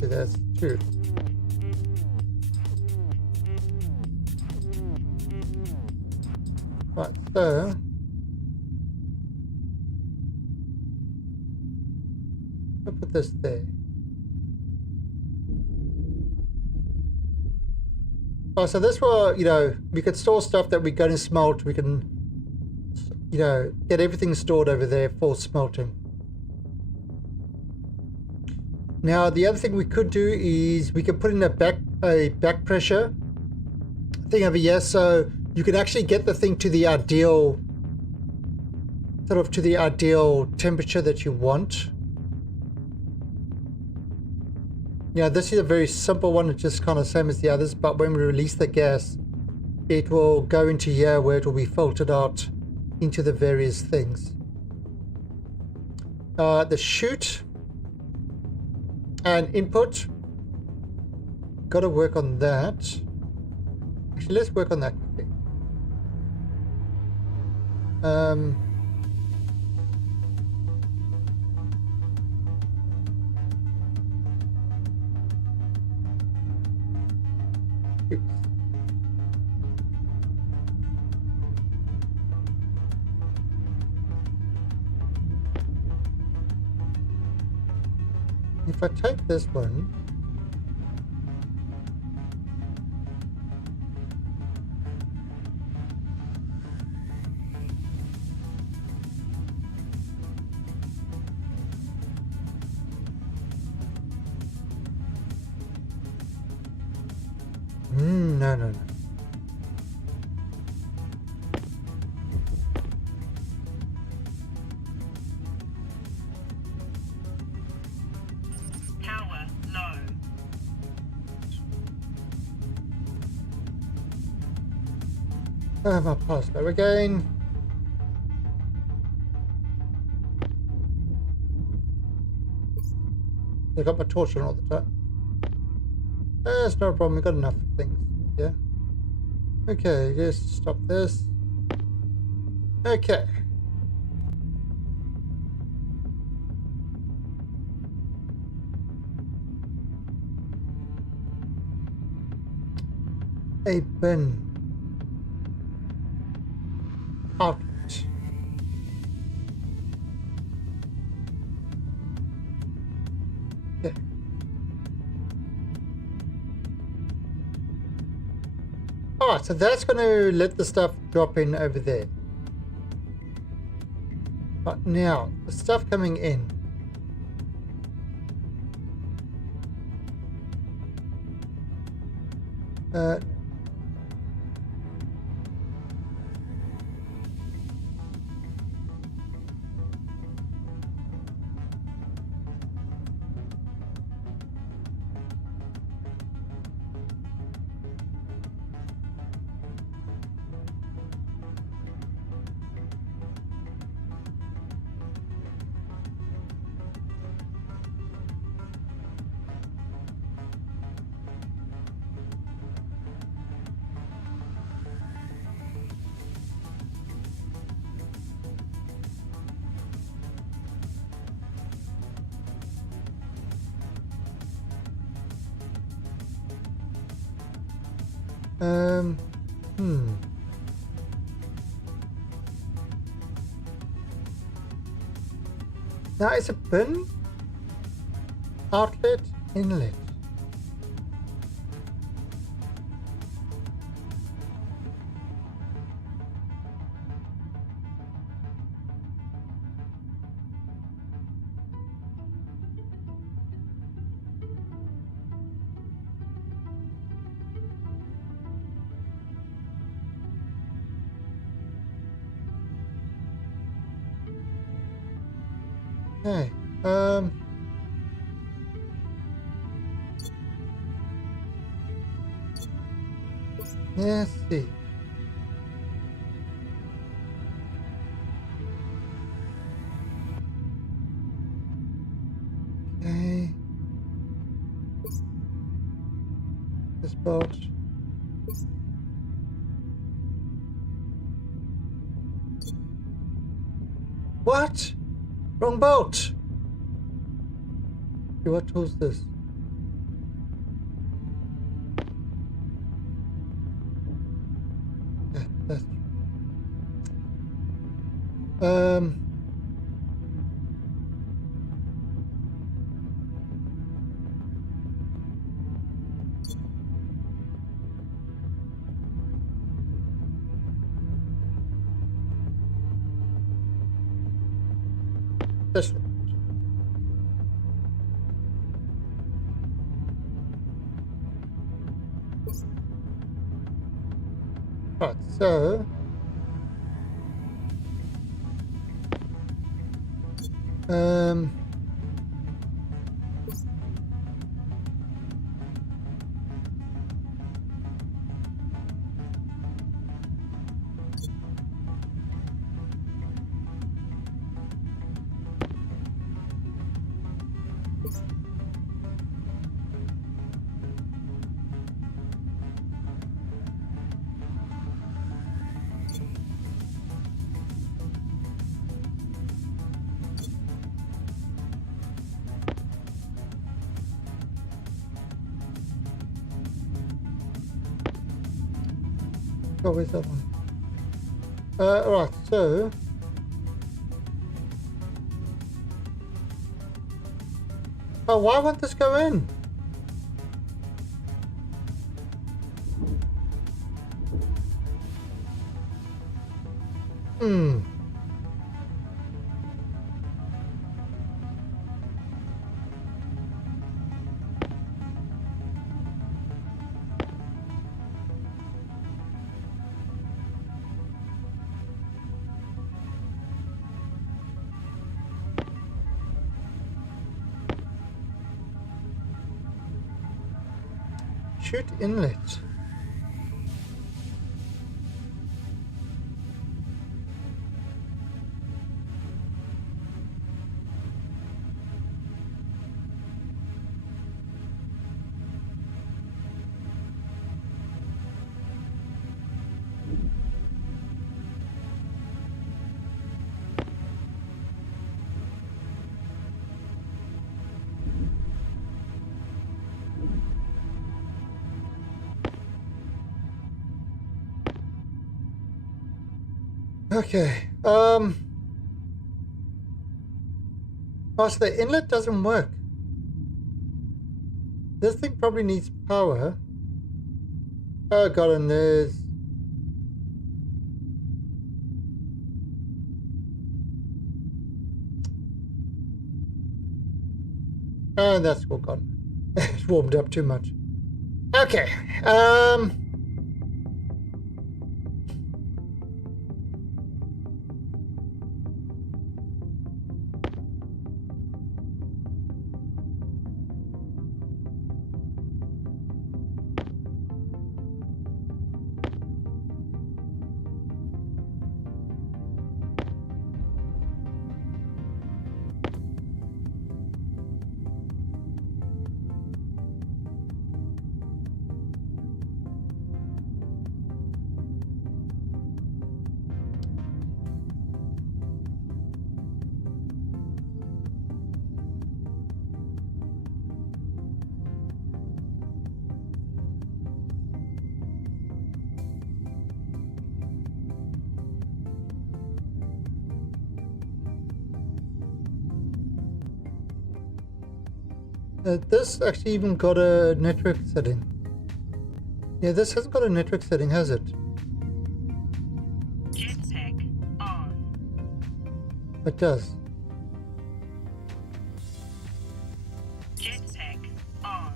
So that's 2. Right, so I'll put this there. Oh, so this will, you know, we could store stuff that we're going to smelt. We can, you know, get everything stored over there for smelting. Now, the other thing we could do is we can put in a back pressure thing over here, so you can actually get the thing to the ideal, sort of to the ideal temperature that you want. Yeah, this is a very simple one. It's just kind of same as the others, but when we release the gas, it will go into here where it will be filtered out into the various things. The chute and input. Got to work on that. Actually, let's work on that quickly. If I take this one, no, no, no. Power low. My power slow again. I got my torch on all the time. That's not a problem. We've got enough things. Yeah. Okay, just stop this. Okay. A bin. Outlet. Yeah. Alright, so that's going to let the stuff drop in over there. But now, the stuff coming in. Now it's a bin, outlet, inlet. Okay, let's see. Okay. This bolt. What? Wrong bolt. Okay, what tool's this? Yeah, that's This one. Right, so oh, where's that one? Right, so oh, why won't this go in? Chute inlet. Okay. Oh, so the inlet doesn't work. This thing probably needs power. Oh god, and there's and that's all gone. It warmed up too much. Okay. This actually even got a network setting. Yeah, this hasn't got a network setting, has it? Jetpack on. It does. Jetpack on.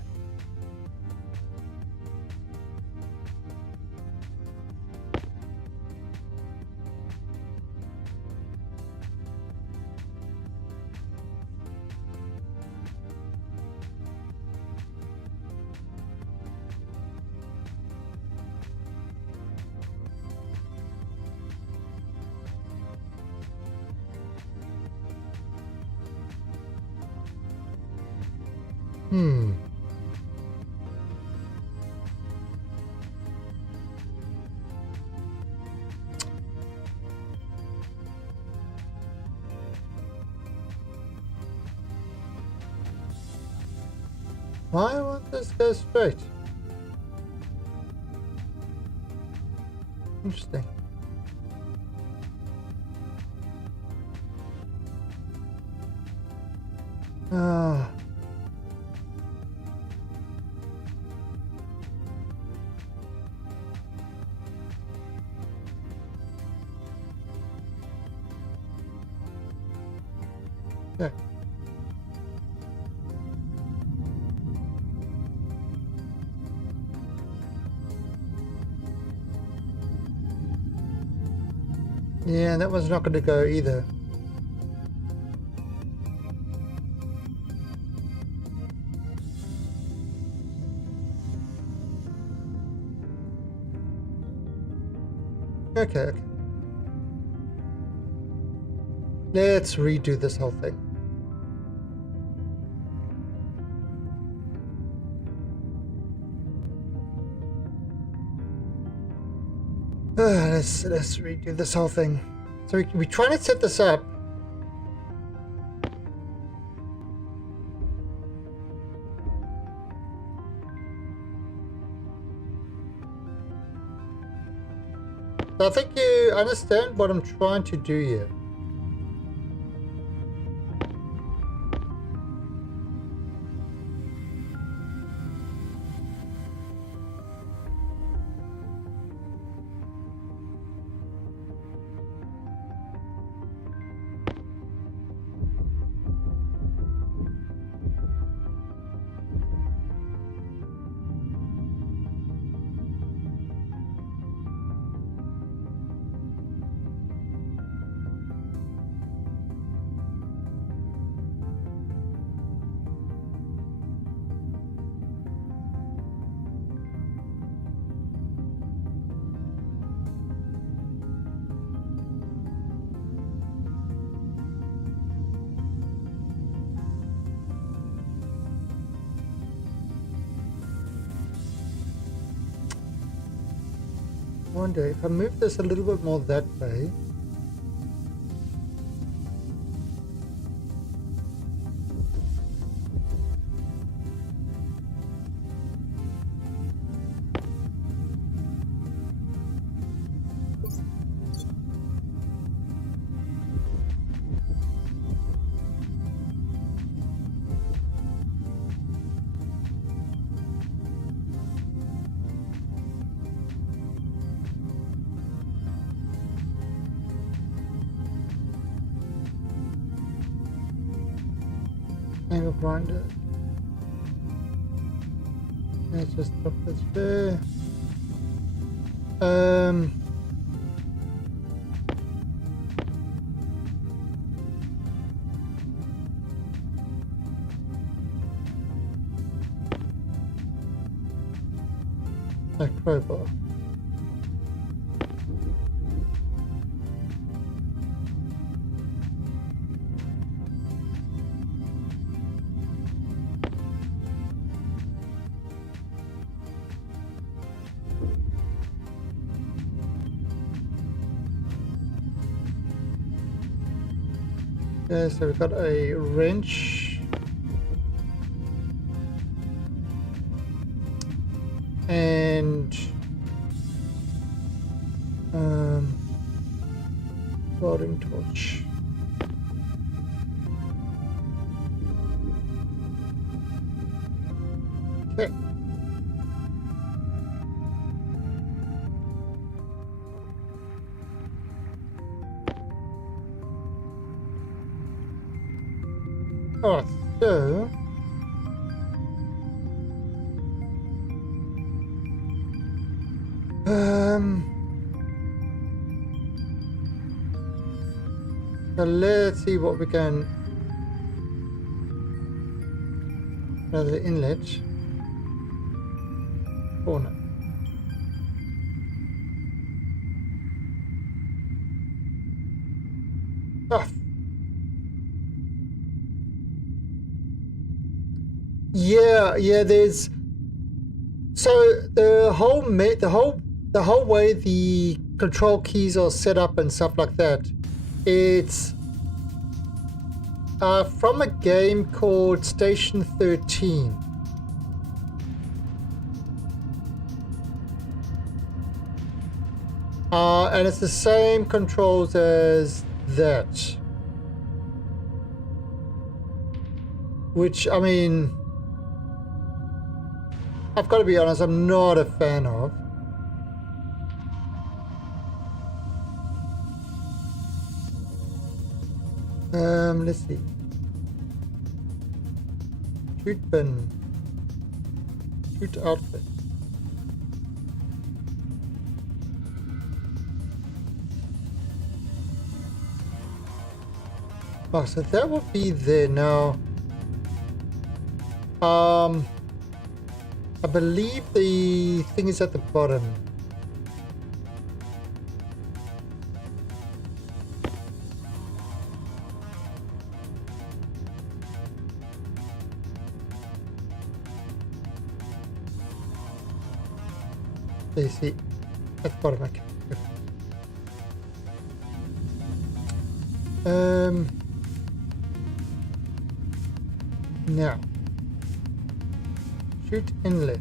Why won't this go straight? Interesting. Ah. Yeah. Yeah, that one's not going to go either. Okay. Let's redo this whole thing. Let's redo this whole thing. So we trying to set this up. So I think you understand what I'm trying to do here. Wonder if I move this a little bit more that way. Angle grinder. Let's just drop this there. A crowbar. Yeah, so we've got a wrench and welding torch. Okay. Oh, so so let's see what we can. Another inlet. Corner. Ah. Yeah, there's so the whole way the control keys are set up and stuff like that, it's from a game called Station 13. And it's the same controls as that. Which, I mean, I've got to be honest, I'm not a fan of. Let's see. Shoot bin. Shoot outfit. Oh, so that will be there now. I believe the thing is at the bottom. You see, at the bottom. Okay. Now, shoot inlet.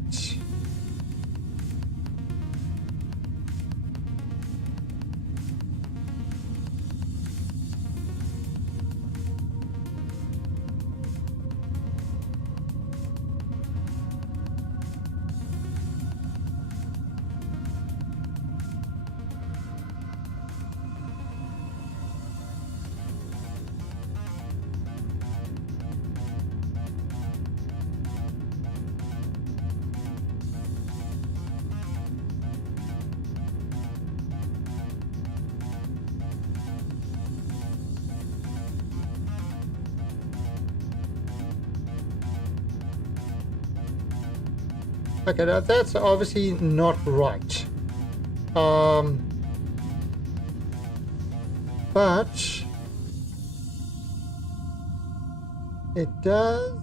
Okay, now that's obviously not right. But it does.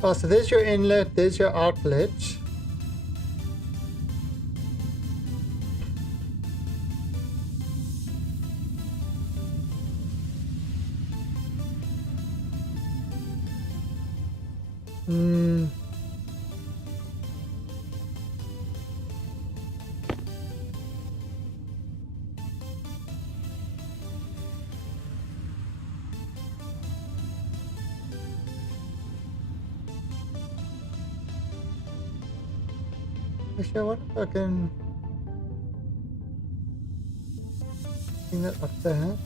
Oh, so there's your inlet, there's your outlet. Actually, I wonder if I can bring that up there.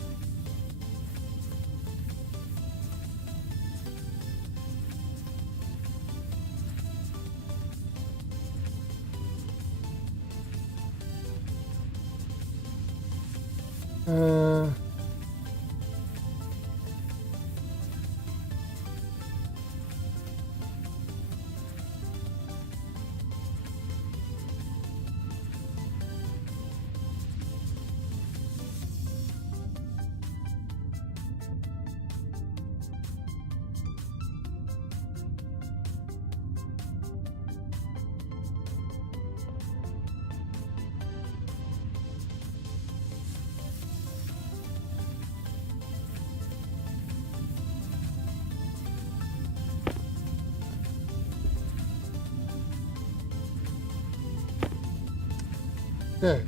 There.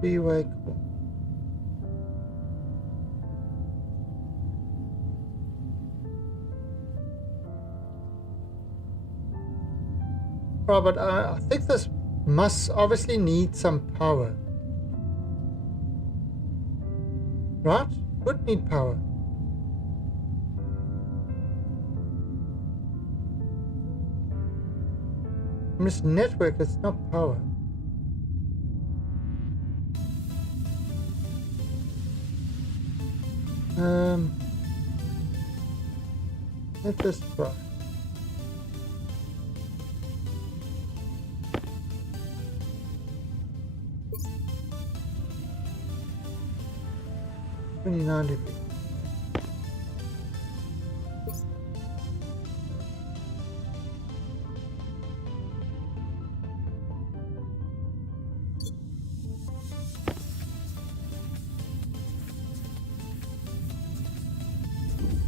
Three-way call. Oh, but I think this must obviously need some power. Right? Would need power. It's network, it's not power. Let's just try. 29 degrees.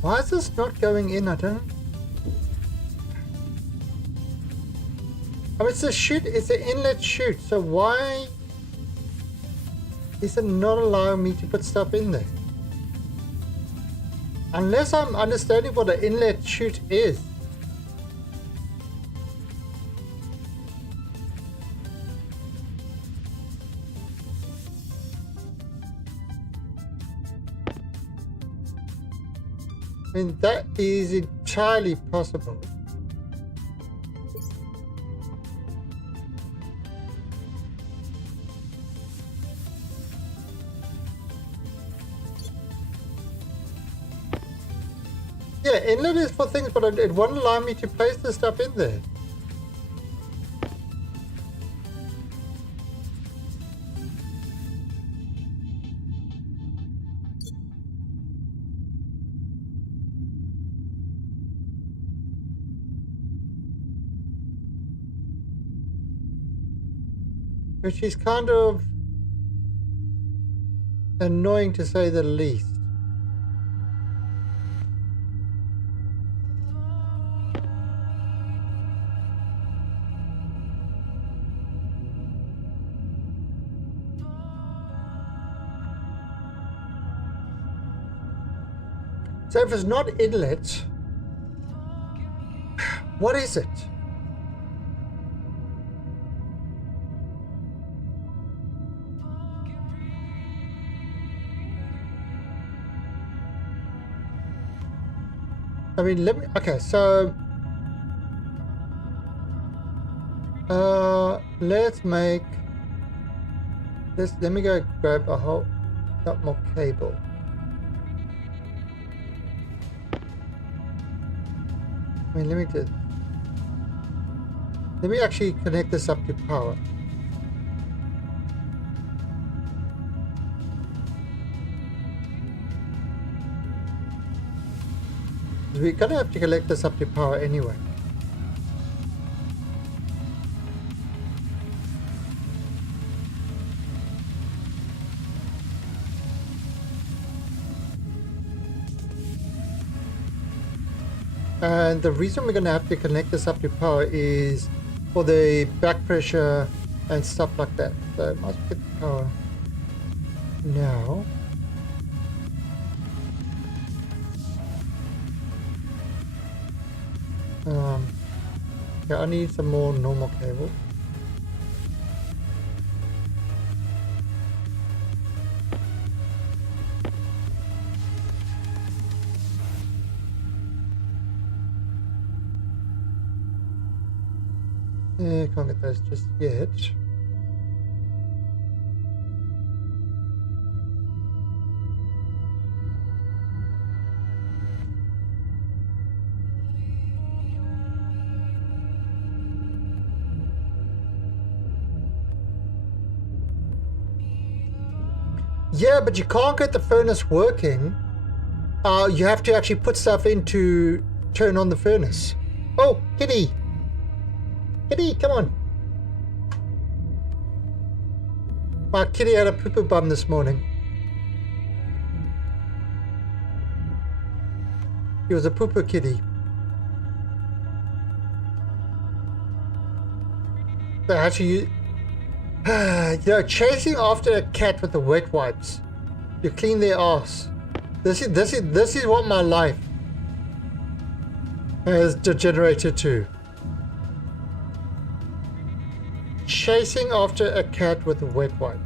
Why is this not going in? I don't. Oh, it's a chute. It's an inlet chute. So why is it not allowing me to put stuff in there? Unless I'm understanding what an inlet chute is. I mean, that is entirely possible. Yeah, inlet is for things, but it won't allow me to place the stuff in there. Which is kind of annoying to say the least. So if it's not inlet, what is it? I mean, let me, okay, so let's make this, let me go grab a whole lot more cable. I mean, let me actually connect this up to power. We're gonna have to connect this up to power anyway. And the reason we're going to have to connect this up to power is for the back pressure and stuff like that. So I must get the power now. Yeah, I need some more normal cable. Yeah, can't get those just yet. Yeah, but you can't get the furnace working. You have to actually put stuff in to turn on the furnace. Oh, Kitty! Kitty, come on. My kitty had a poo-poo bum this morning. He was a poo-poo kitty. So actually, chasing after a cat with the wet wipes. You clean their ass. This is what my life has degenerated to. Chasing after a cat with a wet wipe.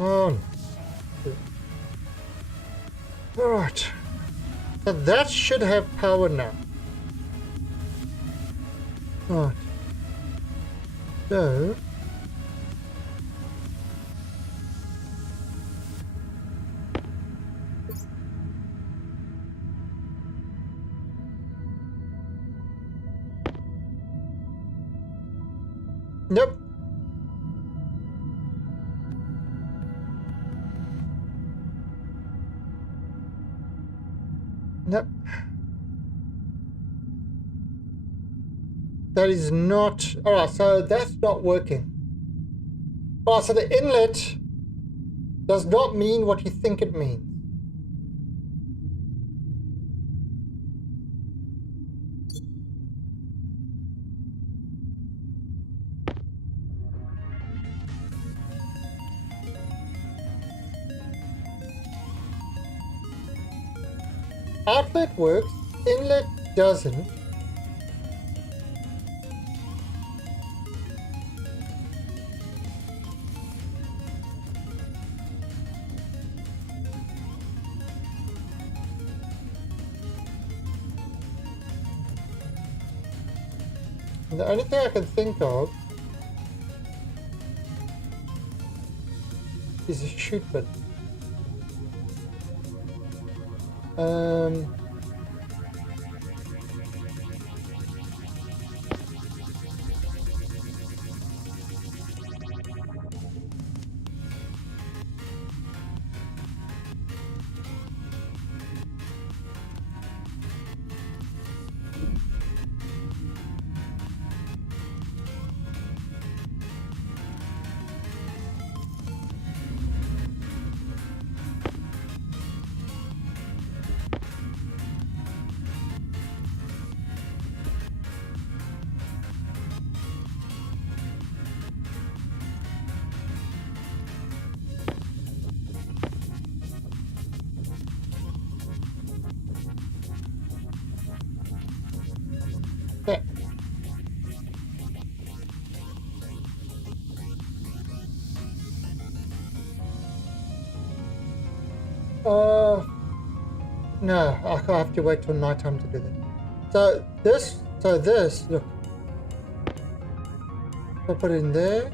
on. Alright. Now that should have power now. Right. So. Nope. Nope. That is not... Alright, so that's not working. Alright, so the inlet does not mean what you think it means. Outlet works, inlet doesn't. And the only thing I can think of is a shoot button. Okay. No, I have to wait till nighttime to do that. So this, look. I'll put it in there.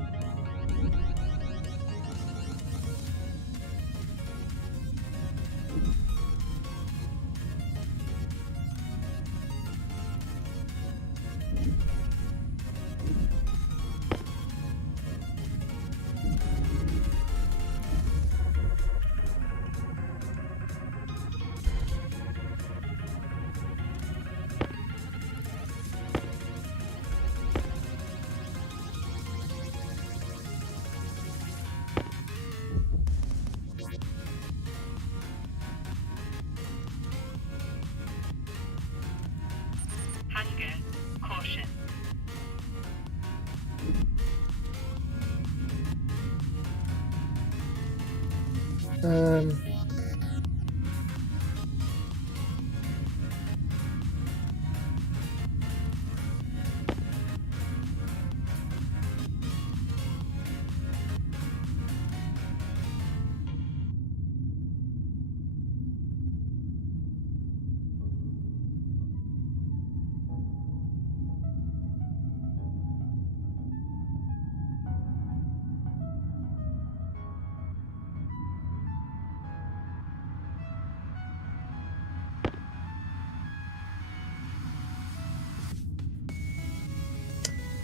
Hunger. Caution. Um,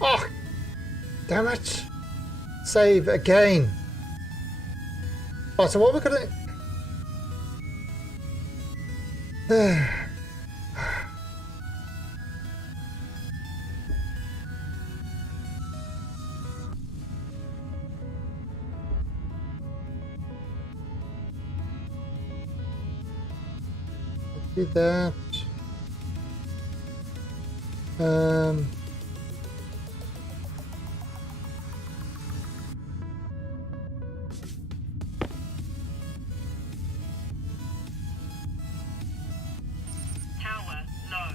oh, damn it. Save again. Oh, so what we're gonna... do that. Tower low.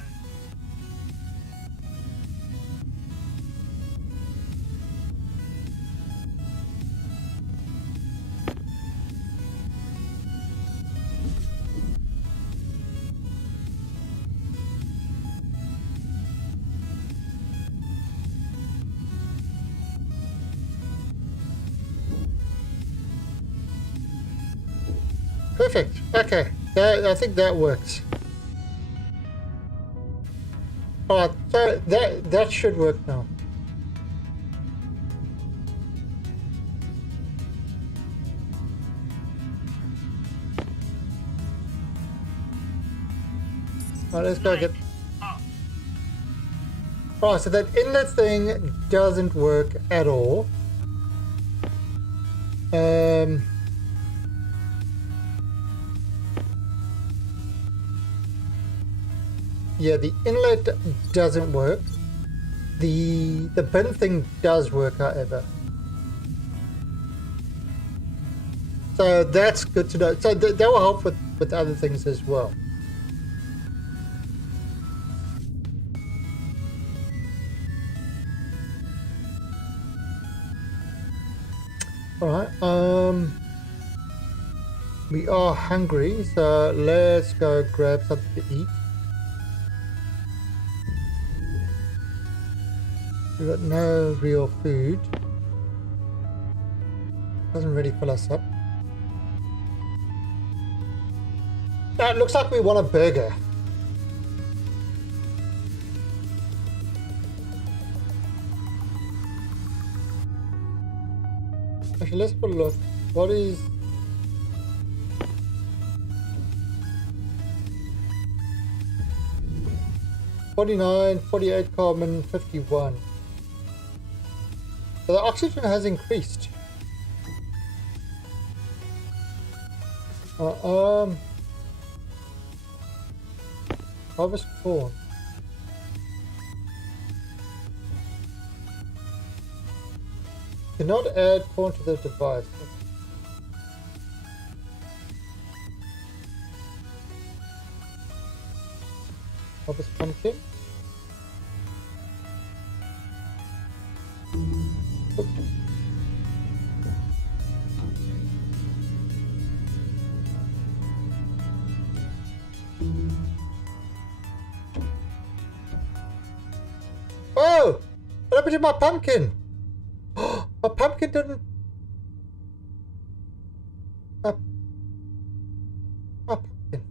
Perfect. Okay, I think that works. Alright, so that should work now. Alright, let's go get... Off. Oh, so that inlet thing doesn't work at all. Yeah, the inlet doesn't work. The bin thing does work, however. So that's good to know. So that will help with other things as well. Alright, we are hungry, so let's go grab something to eat. We've got no real food. Doesn't really fill us up. Now, it looks like we want a burger. Actually, let's have a look. What is... $49, 48 carbon, 51. So the oxygen has increased. Harvest corn. Cannot add corn to the device. Harvest pumpkin. Oh! What happened to my pumpkin? My pumpkin didn't... My pumpkin.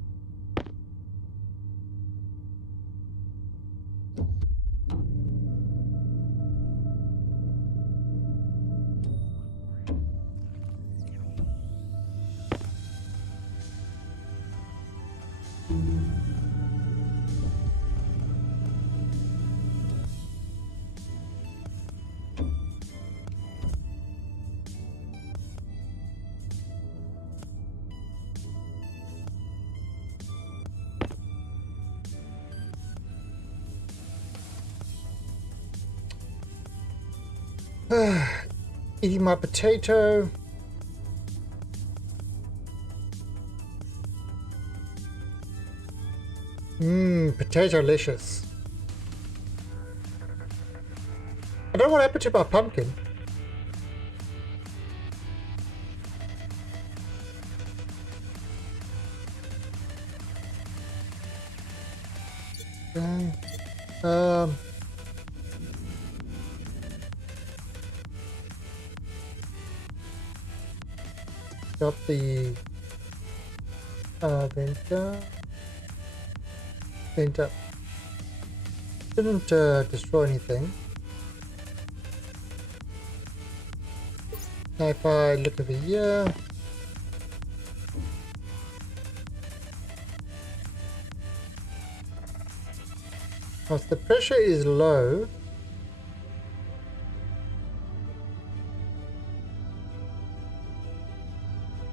Eating my potato. Potato-licious. I don't know what happened to my pumpkin. Got the venter. Didn't destroy anything. Now if I look over here, if the pressure is low,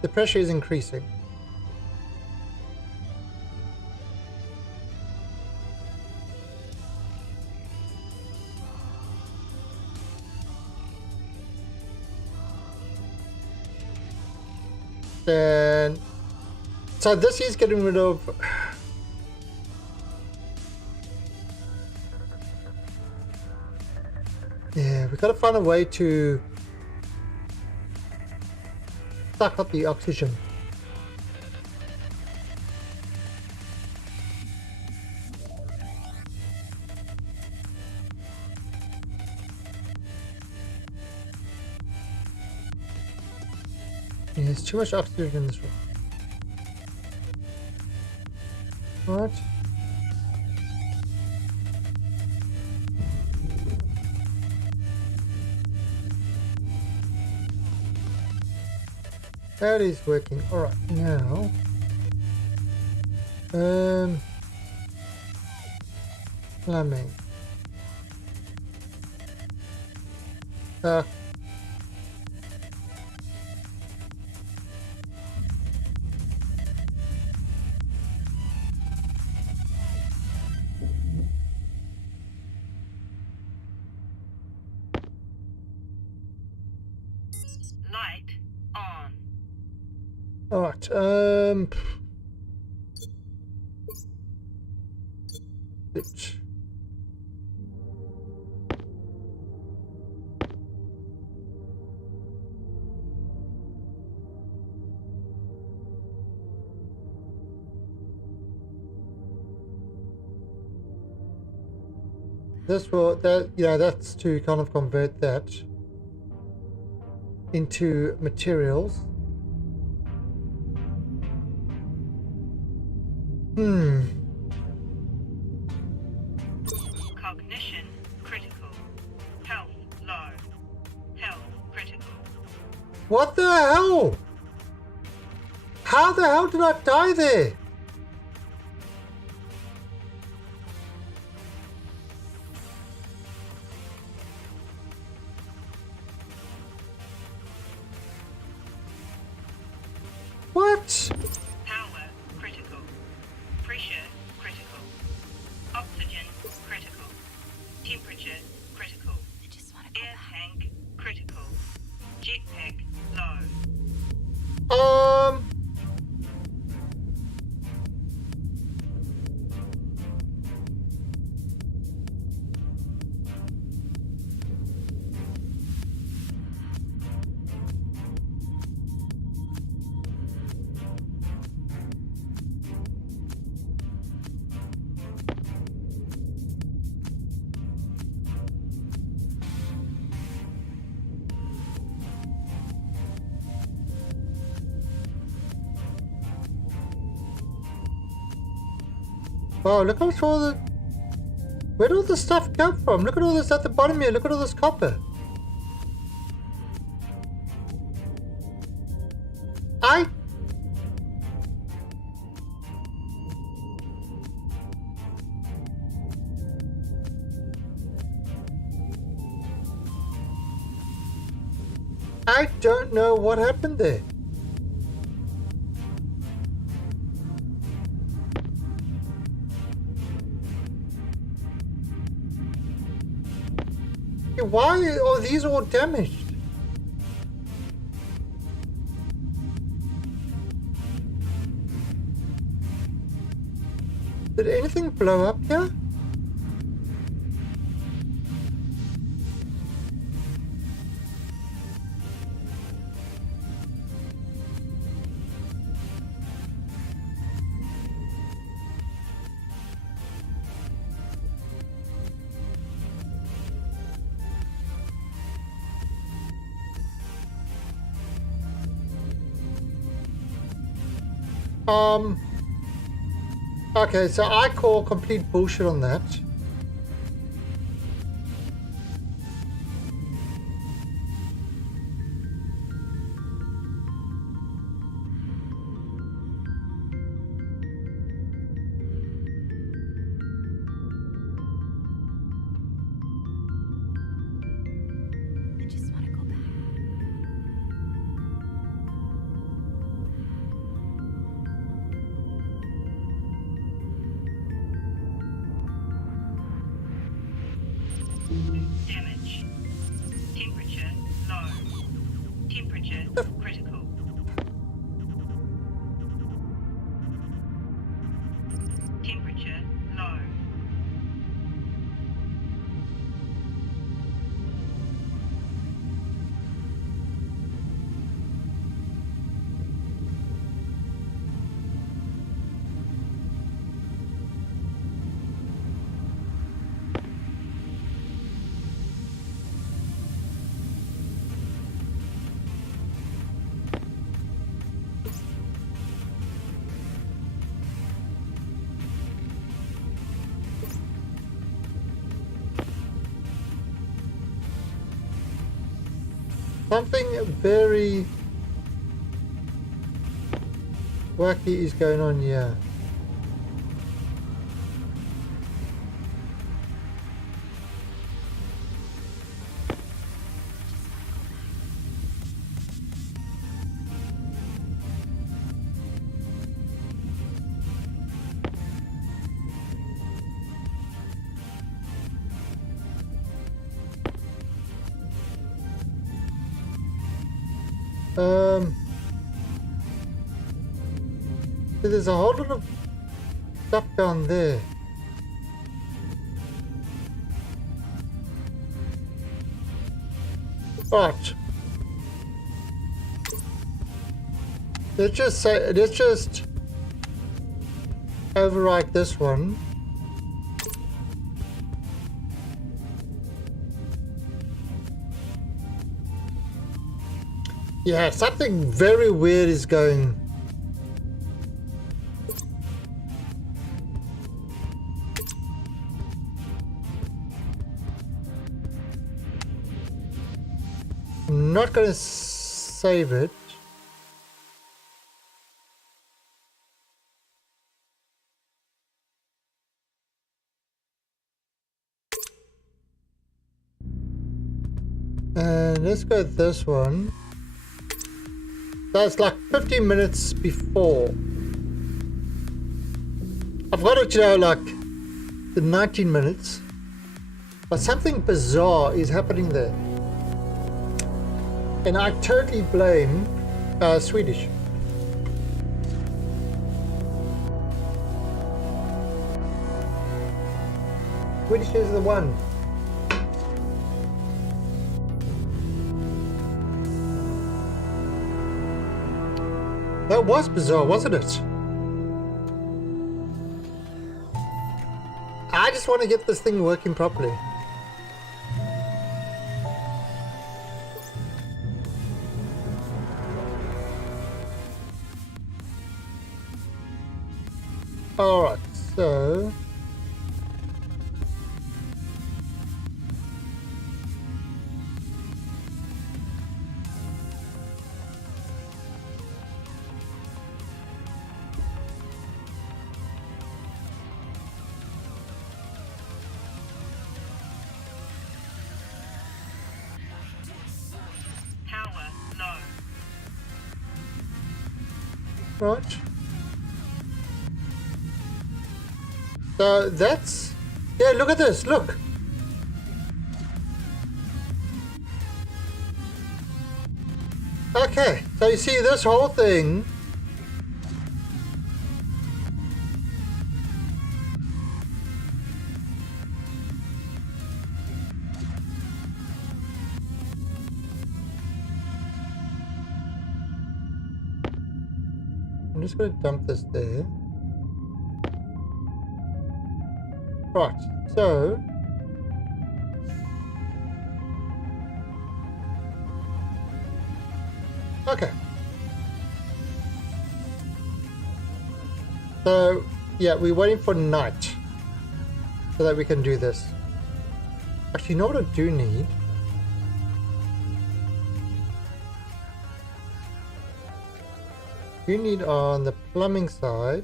the pressure is increasing. And so this is getting rid of yeah, we gotta find a way to suck up the oxygen. Yeah, there's too much oxygen in this room. Right. That is working. Alright, now. Plumbing. Light on. Alright, switch. This will, that, yeah, that's to kind of convert that into materials. Cognition critical. Health low. Health critical. What the hell? How the hell did I die there? What? Power critical. Pressure critical. Oxygen critical. Temperature critical. Air tank critical. Jetpack low. Wow, look at all the... Where'd all this stuff come from? Look at all this at the bottom here. Look at all this copper. I don't know what happened there. Why are these all damaged? Did anything blow up here? Okay, so I call complete bullshit on that. I just want to go back. Damage. Temperature low. Temperature critical. Temperature low. Something very wacky is going on here. There's a whole lot of stuff down there. Right. Let's just overwrite this one. Yeah, something very weird is going. I'm not going to save it. And let's go with this one. That's like 15 minutes before. I've got it, you know, like the 19 minutes. But something bizarre is happening there. And I totally blame Swedish. Swedish is the one. That was bizarre, wasn't it? I just want to get this thing working properly. Alright, so... Power low. Right. So that's... Yeah, look at this, look! Okay, so you see this whole thing... I'm just going to dump this there. Right, so... Okay. So, yeah, we're waiting for night so that we can do this. Actually, you know what I do need? You need on the plumbing side.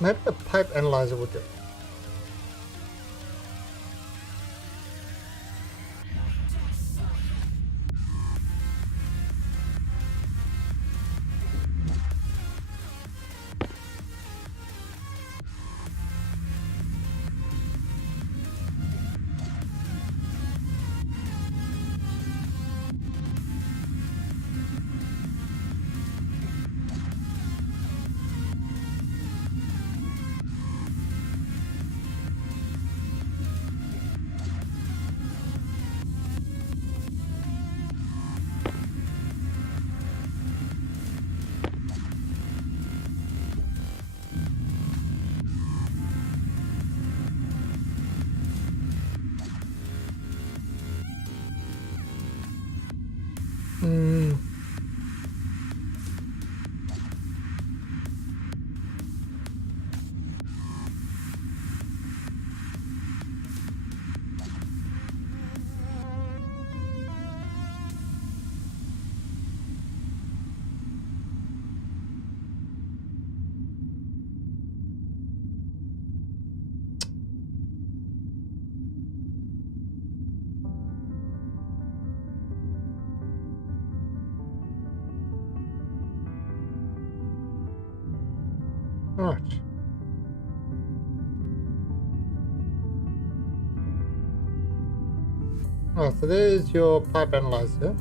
Maybe a pipe analyzer would do. Right. Right, so there's your pipe analyzer.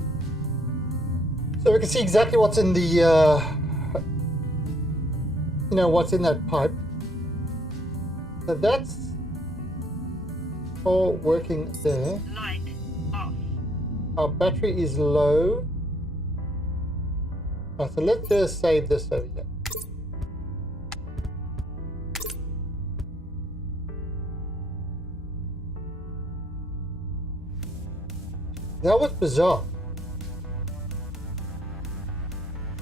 So we can see exactly what's in the, what's in that pipe. So that's all working there. Light off. Our battery is low. Right, so let's just save this over here. That was bizarre.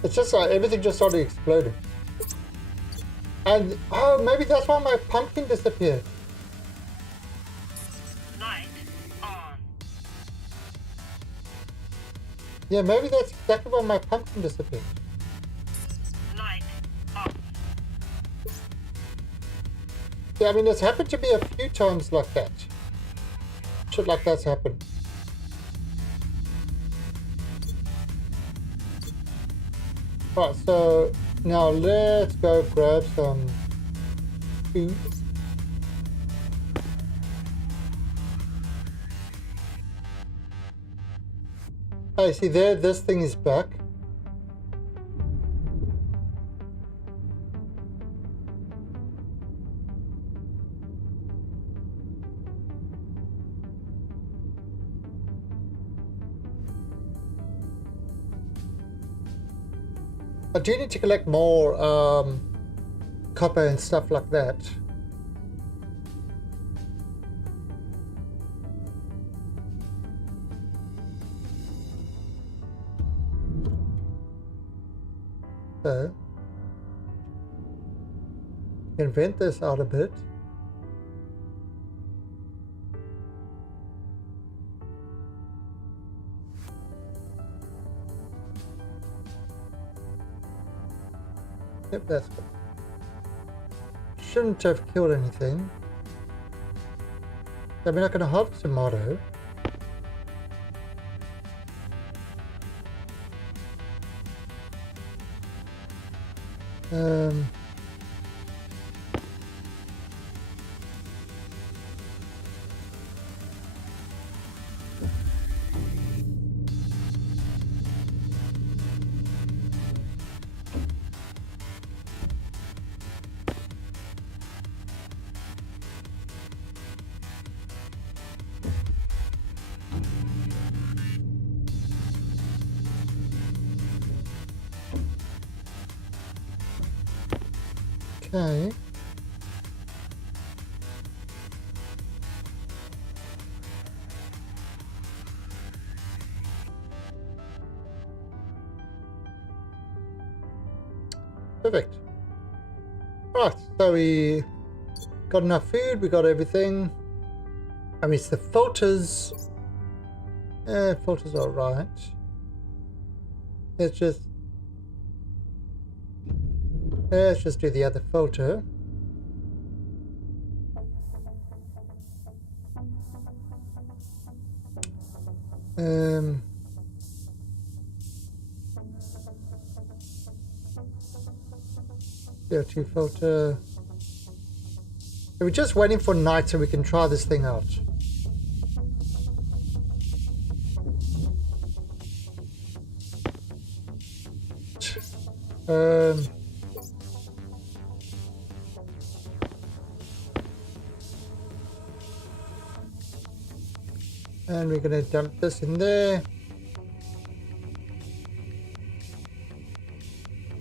It's just like everything just started exploding. And, oh, maybe that's why my pumpkin disappeared. Light on. Yeah, maybe that's exactly why my pumpkin disappeared. Light off. Yeah, I mean, it's happened to me a few times like that. Shit like that's happened. Right, so now let's go grab some food. Oh, see there, this thing is back. I do need to collect more copper and stuff like that. So, invent this out a bit. Yep, that's good. Shouldn't have killed anything. I mean, I can harvest tomato. Okay. Perfect. Right, so we got enough food, we got everything. I mean, it's the filters. Filters are right. Let's just do the other filter. CO2 filter. We're just waiting for night so we can try this thing out. And we're gonna dump this in there.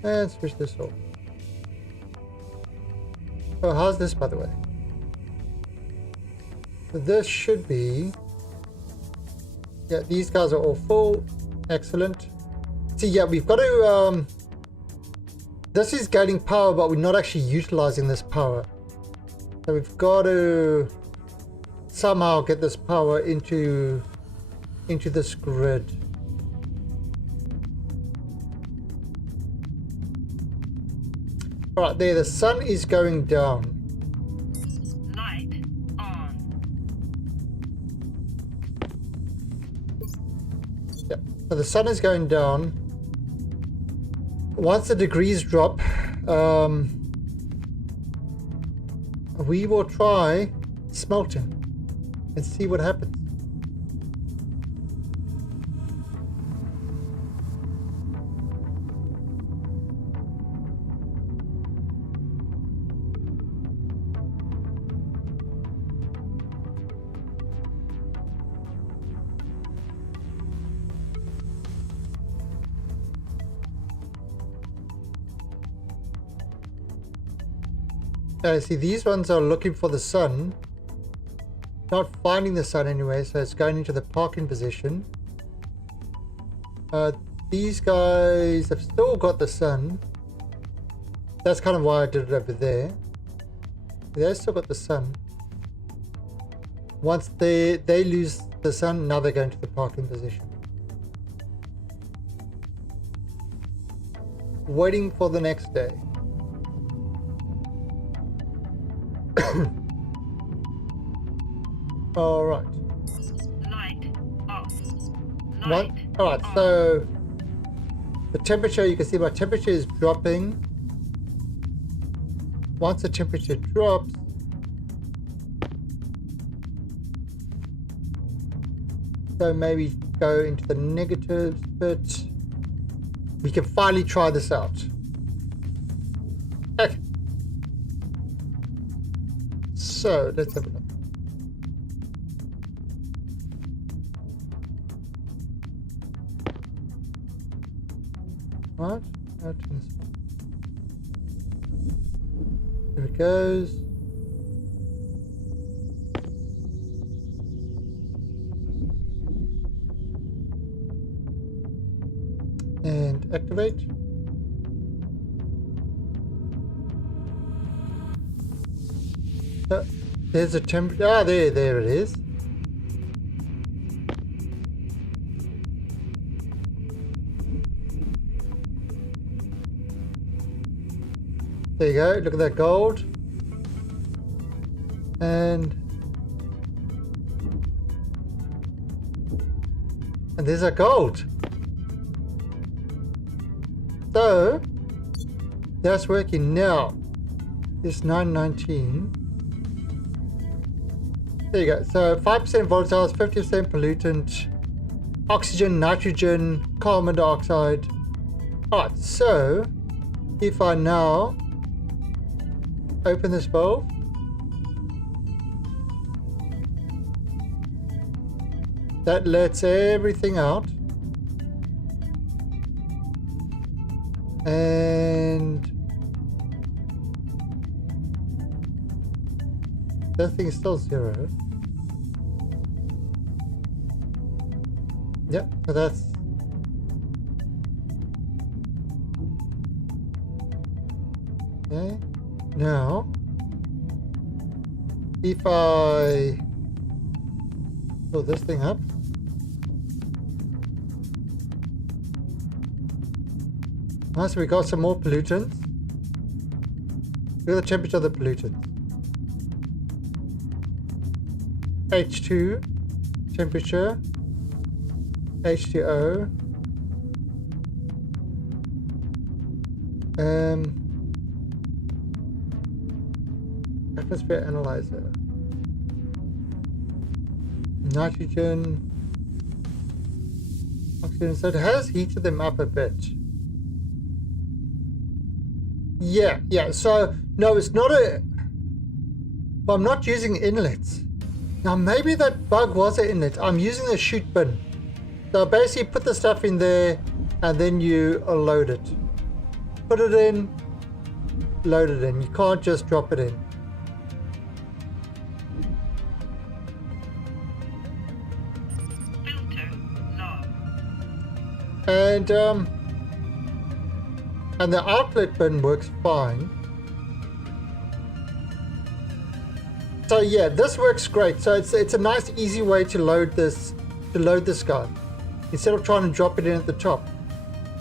And switch this off. Oh, how's this, by the way? So this should be... Yeah, these guys are all full. Excellent. See, yeah, we've got to... This is gaining power, but we're not actually utilizing this power. So we've got to somehow get this power into this grid. Alright, there, the sun is going down. Light on. Yep, so the sun is going down. Once the degrees drop, we will try smelting and see what happens. See, these ones are looking for the sun. Not finding the sun anyway, so it's going into the parking position. These guys have still got the sun. That's kind of why I did it over there. They've still got the sun. Once they lose the sun, now they're going to the parking position. Waiting for the next day. All right. Light off. One. Light All right. on. So the temperature, you can see my temperature is dropping. Once the temperature drops, so maybe go into the negatives, but we can finally try this out. Okay. So let's have a look. Right, there it goes. And activate. There's a temperature. Ah, there it is. There you go. Look at that gold. And there's our gold. So that's working now. It's 919. There you go. So 5% volatiles, 50% pollutant, oxygen, nitrogen, carbon dioxide. Alright, so if I now open this valve, that lets everything out. And that thing is still 0. Yep, so that's okay. Now if I pull this thing up, so we got some more pollutants. Look at the temperature of the pollutants. H2 temperature, H2O, atmosphere analyzer, nitrogen, oxygen. So it has heated them up a bit. Yeah. So no, it's not a. Well, I'm not using inlets. Now maybe that bug was an inlet. I'm using a chute bin. So basically put the stuff in there and then you load it. Put it in, load it in. You can't just drop it in. Filter low. And the outlet bin works fine. So yeah, this works great. So it's a nice easy way to load this guy. Instead of trying to drop it in at the top.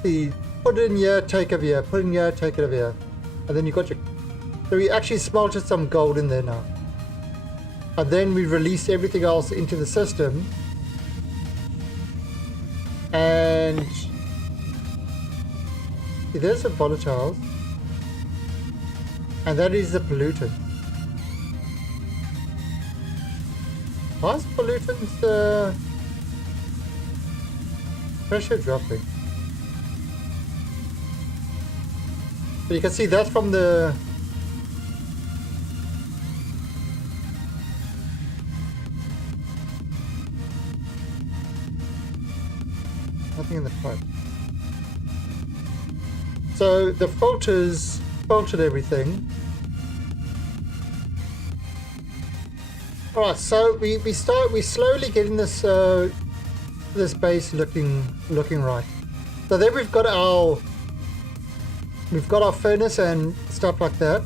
See, put it in here, take it over here, put it in here, take it over here. And then you got your. So we actually smelted some gold in there now. And then we release everything else into the system. And see, there's the volatiles. And that is the pollutant. Why is pollutants pressure dropping? But you can see that's from the nothing in the pipe. So the filters filtered everything. Alright, so we slowly getting this this base looking right. So then we've got our furnace and stuff like that.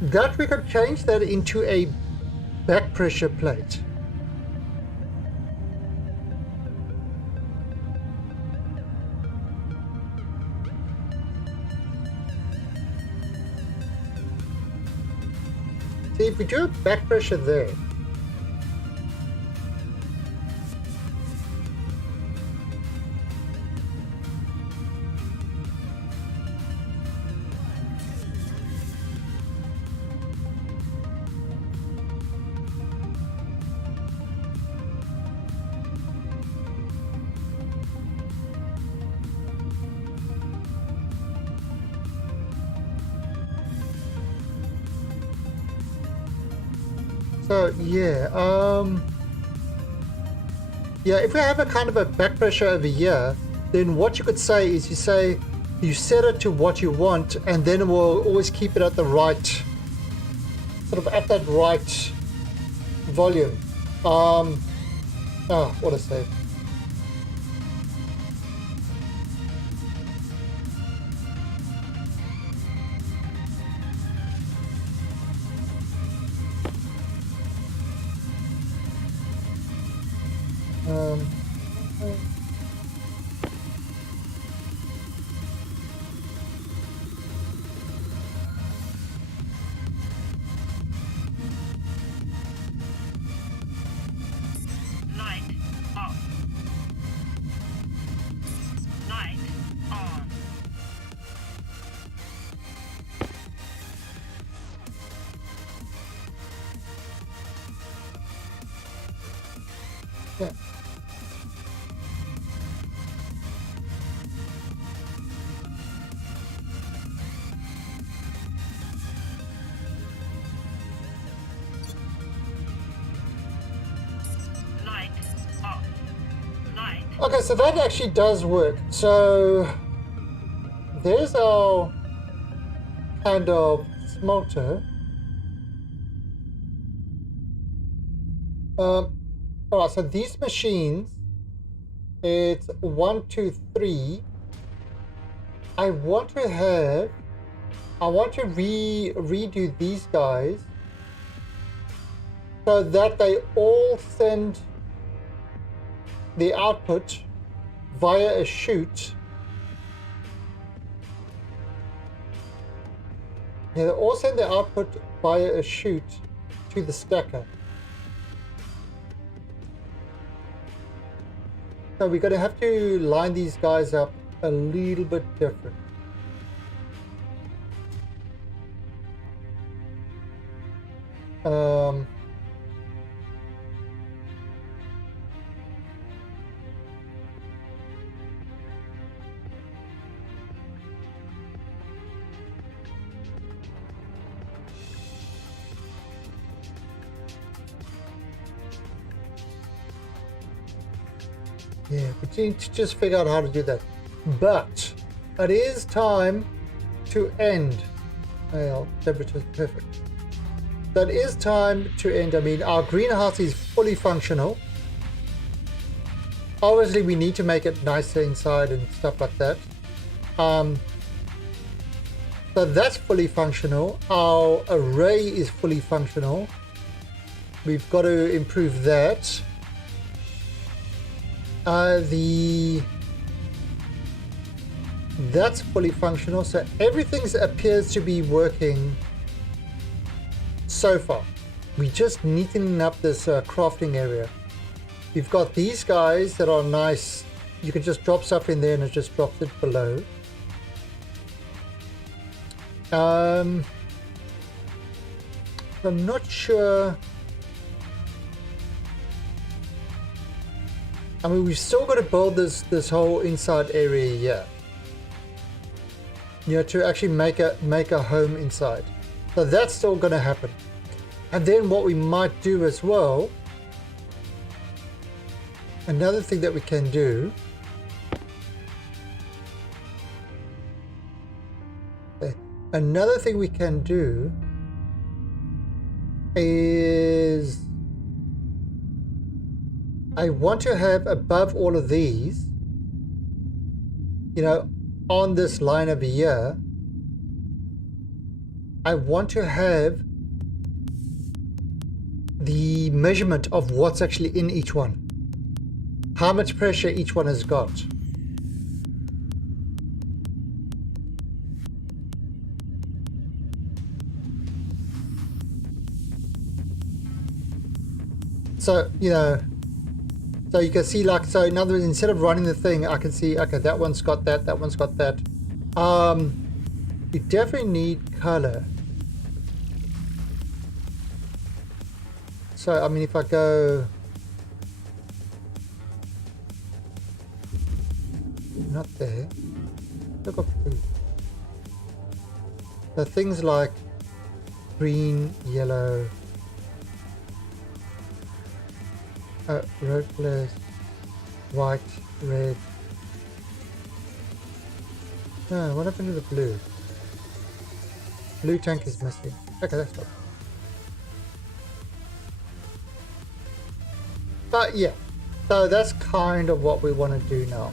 That we could change that into a back pressure plate. See, if we do back pressure there, so yeah, if we have a kind of a back pressure over here, then what you could say is you set it to what you want, and then it will always keep it at the right, sort of at that right volume. Oh, what a save. Light off. Light on. Yeah. Light off. Light. Okay, so that actually does work. So there's our kind of smelter. Alright, so these machines, it's 1, 2, 3. I want to redo these guys so that they all send the output via a chute. Yeah, they all send the output via a chute to the stacker. So we're going to have to line these guys up a little bit different. Yeah, we need to just figure out how to do that. But it is time to end. Well, temperature is perfect. That is time to end. I mean, our greenhouse is fully functional. Obviously, we need to make it nicer inside and stuff like that. So that's fully functional. Our array is fully functional. We've got to improve that. That's fully functional, so everything appears to be working so far. We just neatening up this crafting area. We've got these guys that are nice. You can just drop stuff in there and it just drops it below. I'm not sure. I mean, we've still got to build this whole inside area here. You know, to actually make a home inside. So that's still going to happen. And then what we might do as well, another thing that we can do, another thing we can do is I want to have above all of these, you know, on this line over here, I want to have the measurement of what's actually in each one. How much pressure each one has got. So, you know, so you can see, like, so in other words, instead of running the thing, I can see, okay, that one's got that, that one's got that. You definitely need color. So, I mean, if I go, not there, look up blue. So things like green, yellow, red, white, red. No, what happened to the blue? Blue tank is missing. Okay, that's fine. But yeah, so that's kind of what we want to do now.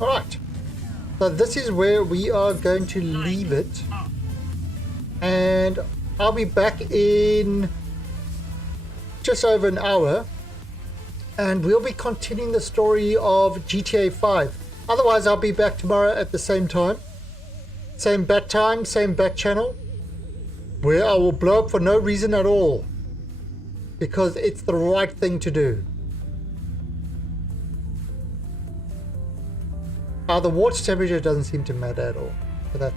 Alright, so this is where we are going to leave it. And I'll be back in just over an hour. And we'll be continuing the story of GTA 5. Otherwise, I'll be back tomorrow at the same time. Same bat time, same bat channel. Where I will blow up for no reason at all. Because it's the right thing to do. The water temperature doesn't seem to matter at all. So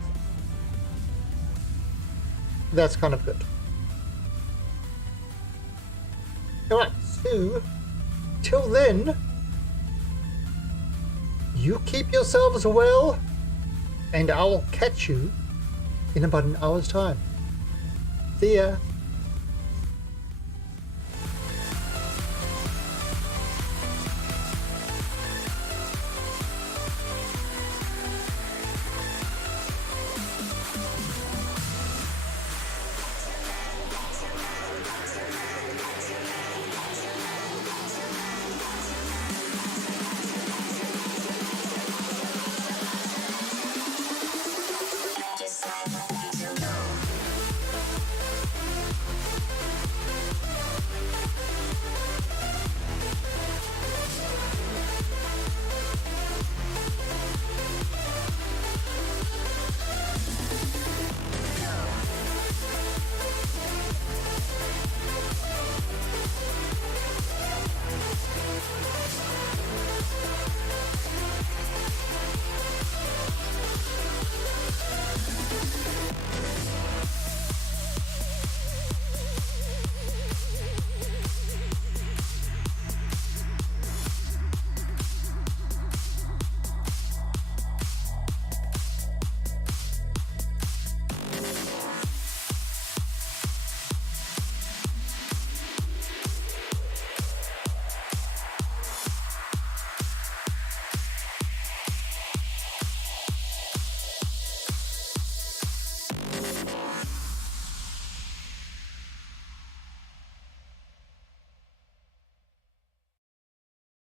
that's kind of good. Alright, so till then, you keep yourselves well, and I will catch you in about an hour's time. See ya.